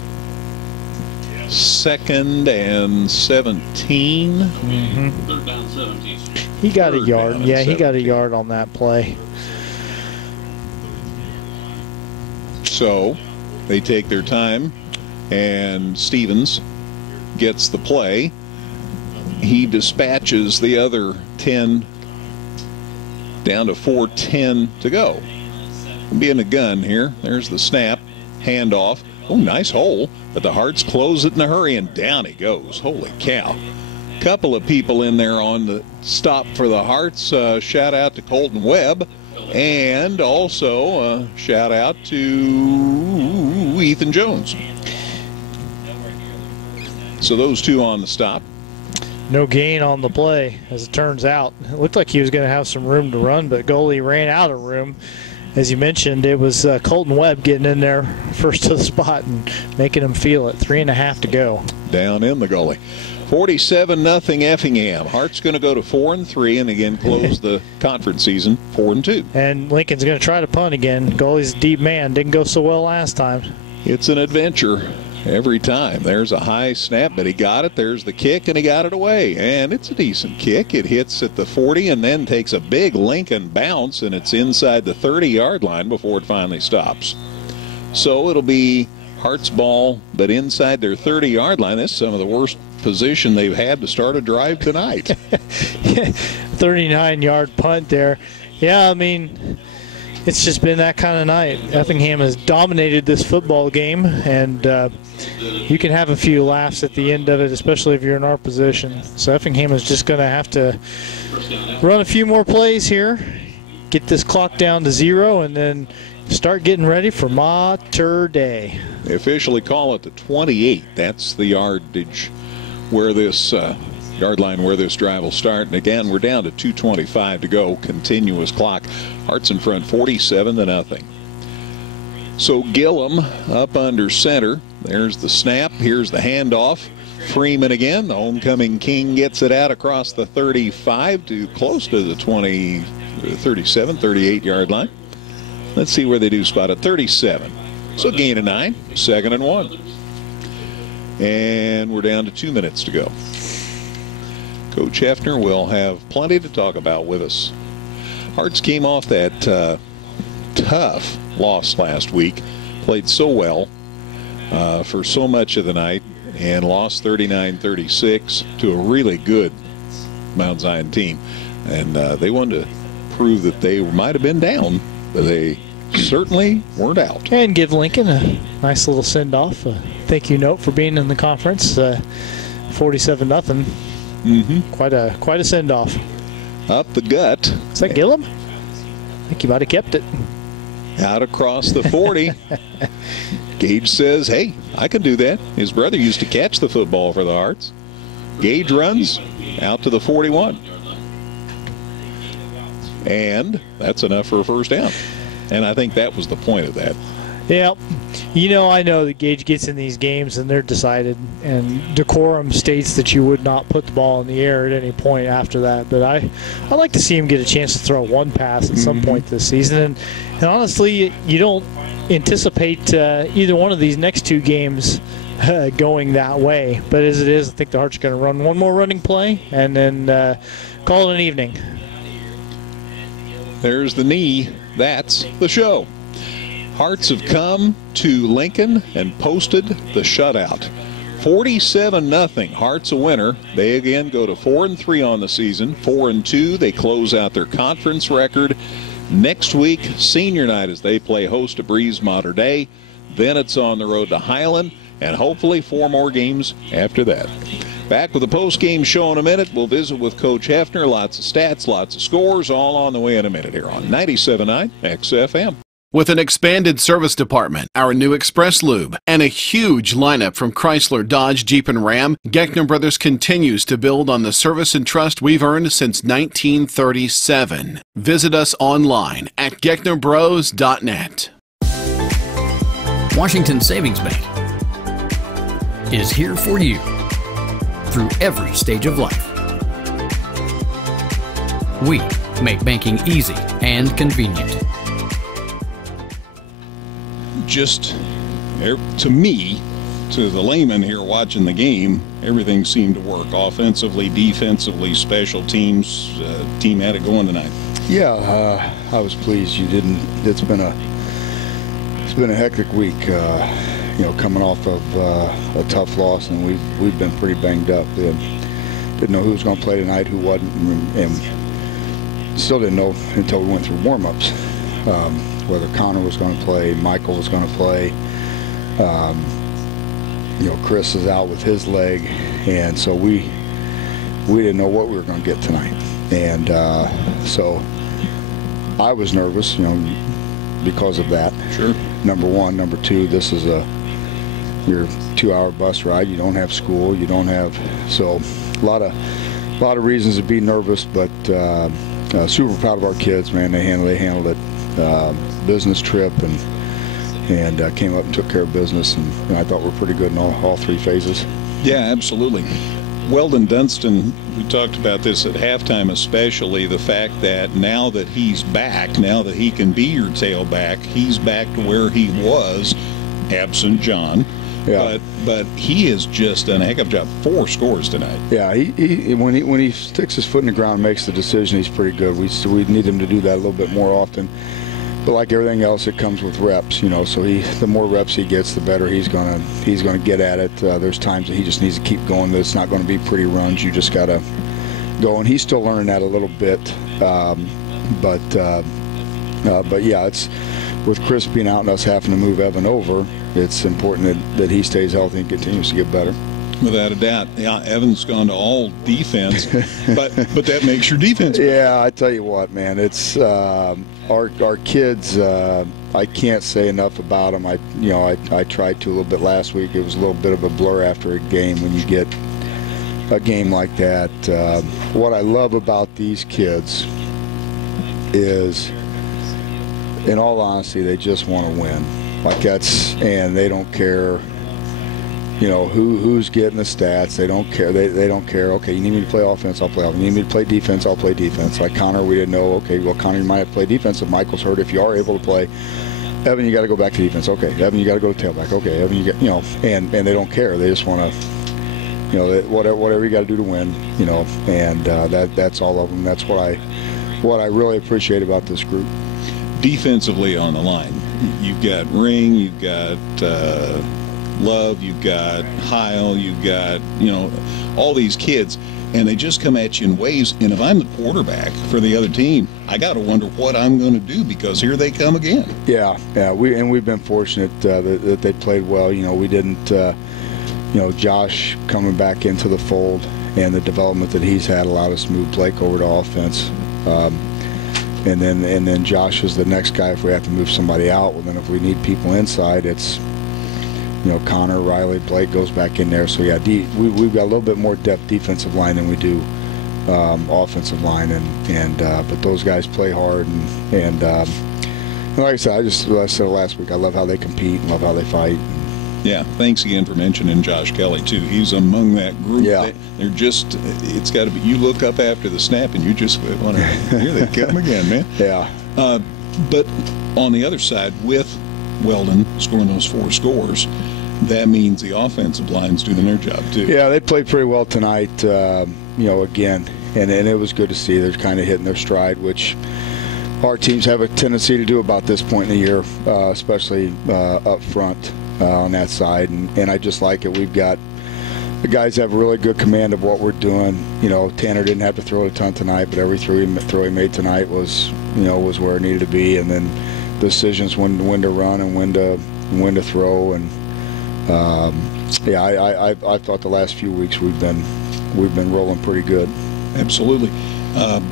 2nd and 17. Mm-hmm. 3rd down 17. He got a yard. Yeah, he got a yard on that play. So they take their time, and Stevens gets the play. He dispatches the other 10 down to 4:10 to go. Being a gun here. There's the snap, handoff. Oh, nice hole, but the Hearts close it in a hurry, and down he goes. Holy cow. Couple of people in there on the stop for the Hearts. Shout out to Colton Webb, and also shout out to Ethan Jones. So those 2 on the stop. No gain on the play, as it turns out. It looked like he was going to have some room to run, but goalie ran out of room. As you mentioned, it was Colton Webb getting in there first to the spot and making him feel it. 3.5 to go. Down in the goalie. 47-0 Effingham. Heart's going to go to 4-3 and again close the conference season 4-2. And Lincoln's going to try to punt again. Goalie's a deep man. Didn't go so well last time. It's an adventure every time. There's a high snap, but he got it. There's the kick, and he got it away. And it's a decent kick. It hits at the 40 and then takes a big Lincoln bounce, and it's inside the 30-yard line before it finally stops. So it'll be Hearts ball, but inside their 30-yard line. This is some of the worst position they've had to start a drive tonight. 39-yard punt there. Yeah, I mean, it's just been that kind of night. Effingham has dominated this football game, and you can have a few laughs at the end of it, especially if you're in our position. So Effingham is just going to have to run a few more plays here. get this clock down to 0, and then start getting ready for Mater Day. They officially call it the 28. That's the yardage where this yard line where this drive will start. And again, we're down to 2:25 to go. Continuous clock. Hearts in front, 47-0. So Gillum up under center. There's the snap. Here's the handoff. Freeman again. The homecoming king gets it out across the 35 to close to the 37, 38-yard line. Let's see where they do spot at 37. So gain of 9, 2nd and 1. And we're down to 2 minutes to go. Coach Hefner will have plenty to talk about with us. Hearts came off that tough loss last week. Played so well for so much of the night and lost 39-36 to a really good Mount Zion team. And they wanted to prove that they might have been down, but they certainly weren't out. And give Lincoln a nice little send-off, a thank you note for being in the conference. 47-0. Quite a send-off. Up the gut. Is that Gillum? I think he might have kept it. Out across the 40. Gage says, hey, I can do that. His brother used to catch the football for the Hearts. Gage runs out to the 41. And that's enough for a first down. And I think that was the point of that. Yeah. I know that Gage gets in these games and they're decided, and decorum states that you would not put the ball in the air at any point after that. But I like to see him get a chance to throw one pass at some point this season. And honestly, you don't anticipate either one of these next 2 games going that way. But as it is, I think the Hearts are going to run one more running play and then call it an evening. There's the knee. That's the show. Hearts have come to Lincoln and posted the shutout. 47-0. Hearts a winner. They again go to 4-3 on the season. 4-2. They close out their conference record. Next week, senior night as they play host to Breeze Mater Day. Then it's on the road to Highland, and hopefully 4 more games after that. Back with the post-game show in a minute. We'll visit with Coach Hefner. Lots of stats, lots of scores, all on the way in a minute here on 97.9 XFM. With an expanded service department, our new Express Lube, and a huge lineup from Chrysler, Dodge, Jeep, and Ram, Geckner Brothers continues to build on the service and trust we've earned since 1937. Visit us online at gecknerbros.net. Washington Savings Bank is here for you through every stage of life. We make banking easy and convenient. Just, to me, to the layman here watching the game, everything seemed to work offensively, defensively, special teams. Team had it going tonight. Yeah, I was pleased. You didn't. It's been a hectic week. Coming off of a tough loss, and we've been pretty banged up. Didn't know who was going to play tonight, who wasn't, and still didn't know until we went through warm-ups. Whether Connor was going to play, Michael was going to play. Chris is out with his leg, and so we didn't know what we were going to get tonight. And so I was nervous, because of that. Sure. Number one. Number two, this is your 2-hour bus ride. You don't have school. You don't have, so a lot of reasons to be nervous, but super proud of our kids, man. They handled it. Business trip and came up and took care of business, and I thought we're pretty good in all 3 phases. Yeah, absolutely. Weldon Dunston, we talked about this at halftime, especially the fact that now that he's back, now that he can be your tailback, he's back to where he was, absent John. Yeah. But he has just done a heck of a job. 4 scores tonight. Yeah, he when he sticks his foot in the ground and makes the decision, he's pretty good. We need him to do that a little bit more often. But like everything else, it comes with reps, So the more reps he gets, the better he's gonna get at it. There's times that he just needs to keep going. That it's not going to be pretty runs. You just gotta go, and he's still learning that a little bit. But yeah, it's with Chris being out and us having to move Evan over. It's important that he stays healthy and continues to get better. Without a doubt. Yeah, Evan's gone to all defense, but that makes your defense better. Yeah, I tell you what, man, it's our kids. I can't say enough about them. I tried to a little bit last week. It was a little bit of a blur after a game when you get a game like that. What I love about these kids is, in all honesty, they just want to win. And they don't care. Who's getting the stats. They don't care. They don't care. Okay, you need me to play offense, I'll play offense. You need me to play defense, I'll play defense. Like Connor, we didn't know. Okay, well, Connor, you might have to play defense if Michael's hurt. If you are able to play, Evan, you got to go back to defense. Okay, Evan, you got to go to tailback. Okay, Evan, you got, and they don't care. They just want to, whatever you got to do to win, and that's all of them. That's what I really appreciate about this group. Defensively on the line, you've got Ring, you've got Love, you've got Heil, you've got, all these kids, and they just come at you in waves. And if I'm the quarterback for the other team, I got to wonder what I'm going to do, because here they come again. Yeah. We've been fortunate that they played well. We didn't, Josh coming back into the fold and the development that he's had allowed us to move Blake over to offense. And then Josh is the next guy if we have to move somebody out. Well, then if we need people inside, it's Connor, Riley, Blake goes back in there. So yeah, we've got a little bit more depth defensive line than we do offensive line, but those guys play hard, and like I said, I said it last week, I love how they compete and love how they fight. Yeah, thanks again for mentioning Josh Kelly too. He's among that group. Yeah, they're just, it's got to be, you look up after the snap and you just want to, here they come again, man. Yeah. But on the other side, with Weldon scoring those 4 scores, that means the offensive line's doing their job too. Yeah, they played pretty well tonight, again, and it was good to see. They're kind of hitting their stride, which our teams have a tendency to do about this point in the year, especially up front on that side, and I just like it. We've got the guys have really good command of what we're doing. Tanner didn't have to throw a ton tonight, but every throw he made tonight was where it needed to be, and then decisions when to run and when to throw, and I thought the last few weeks we've been rolling pretty good. Absolutely.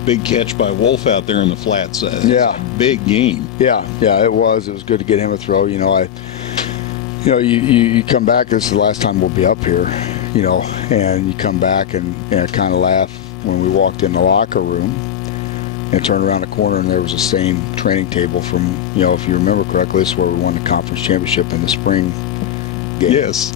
Big catch by Wolf out there in the flats. Yeah, big game. Yeah, it was good to get him a throw. You come back, this is the last time we'll be up here, and you come back and kind of laugh when we walked in the locker room and turned around the corner, and there was the same training table from, if you remember correctly, this is where we won the conference championship in the spring game. Yes.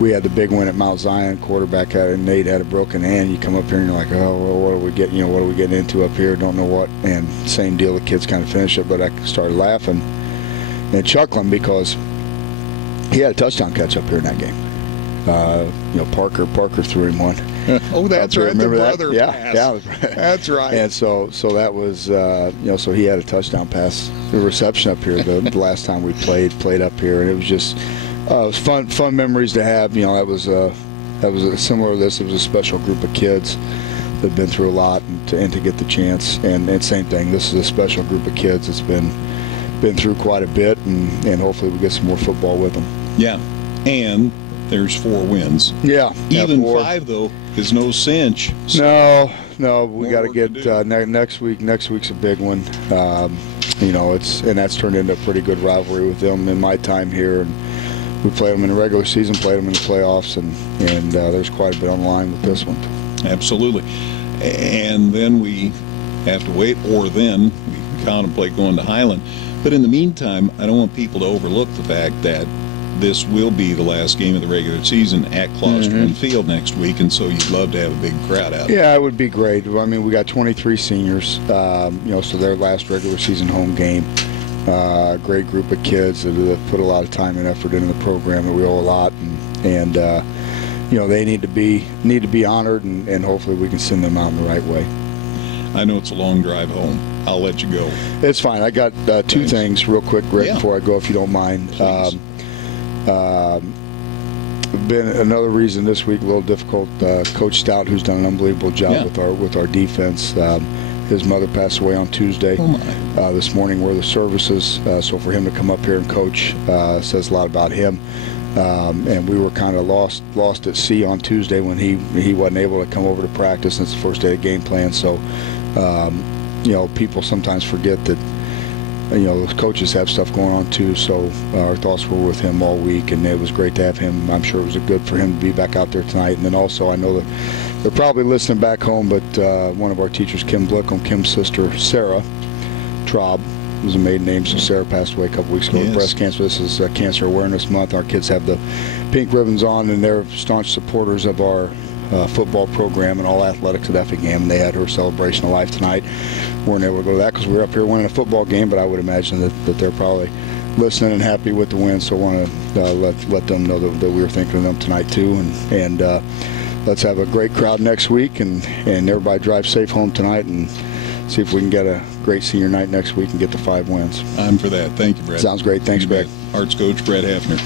We had the big win at Mount Zion. Quarterback and Nate had a broken hand. You come up here and you're like, oh, well, what are we getting into up here? Don't know what. And same deal. The kids kind of finished it, but I started laughing and chuckling because he had a touchdown catch up here in that game. Parker threw him one. Oh, that's right. Remember the brother that? pass. Yeah, that's right. And so that was, so he had a touchdown pass, the reception up here the last time we played up here, and it was just, it was fun memories to have. That was similar to this. It was a special group of kids that've been through a lot, and to get the chance. And same thing. This is a special group of kids that's been through quite a bit, and hopefully we get some more football with them. Yeah, and there's 4 wins. Yeah, even 5 though is no cinch. So no, we got to get next week. Next week's a big one. That's turned into a pretty good rivalry with them in my time here, and we played them in the regular season, played them in the playoffs, and there's quite a bit on the line with this one. Absolutely. And then we have to wait, or then we contemplate going to Highland. But in the meantime, I don't want people to overlook the fact that this will be the last game of the regular season at Closterman Field next week, and so you'd love to have a big crowd out there. Yeah, it would be great. I mean, we got 23 seniors, so their last regular season home game. Great group of kids that have put a lot of time and effort into the program that we owe a lot, and they need to be honored, and hopefully we can send them out in the right way. I know it's a long drive home. I'll let you go. It's fine. I got 2 things real quick, Rick, before I go, if you don't mind. Been another reason this week a little difficult. Coach Stout, who's done an unbelievable job with our defense. His mother passed away on Tuesday. This morning were the services, so for him to come up here and coach says a lot about him. And we were kind of lost at sea on Tuesday when he wasn't able to come over to practice. And it's the first day of game plan. So, you know, people sometimes forget that, you know, those coaches have stuff going on too. So our thoughts were with him all week, and it was great to have him. I'm sure it was good for him to be back out there tonight. And then also, I know that they're probably listening back home, but one of our teachers, Kim Blickham, Kim's sister, Sarah Traub, was a maiden name, so Sarah passed away a couple weeks ago with breast cancer. This is Cancer Awareness Month. Our kids have the pink ribbons on, and they're staunch supporters of our football program and all athletics at Effingham. And they had her celebration of life tonight. Weren't able to go to that because we were up here winning a football game, but I would imagine that they're probably listening and happy with the win. So I want to let them know that we were thinking of them tonight too. And let's have a great crowd next week, and everybody drive safe home tonight, and see if we can get a great senior night next week and get the 5 wins. I'm for that. Thank you, Brad. Sounds great. Thanks, Greg. Hearts coach Brad Hafner.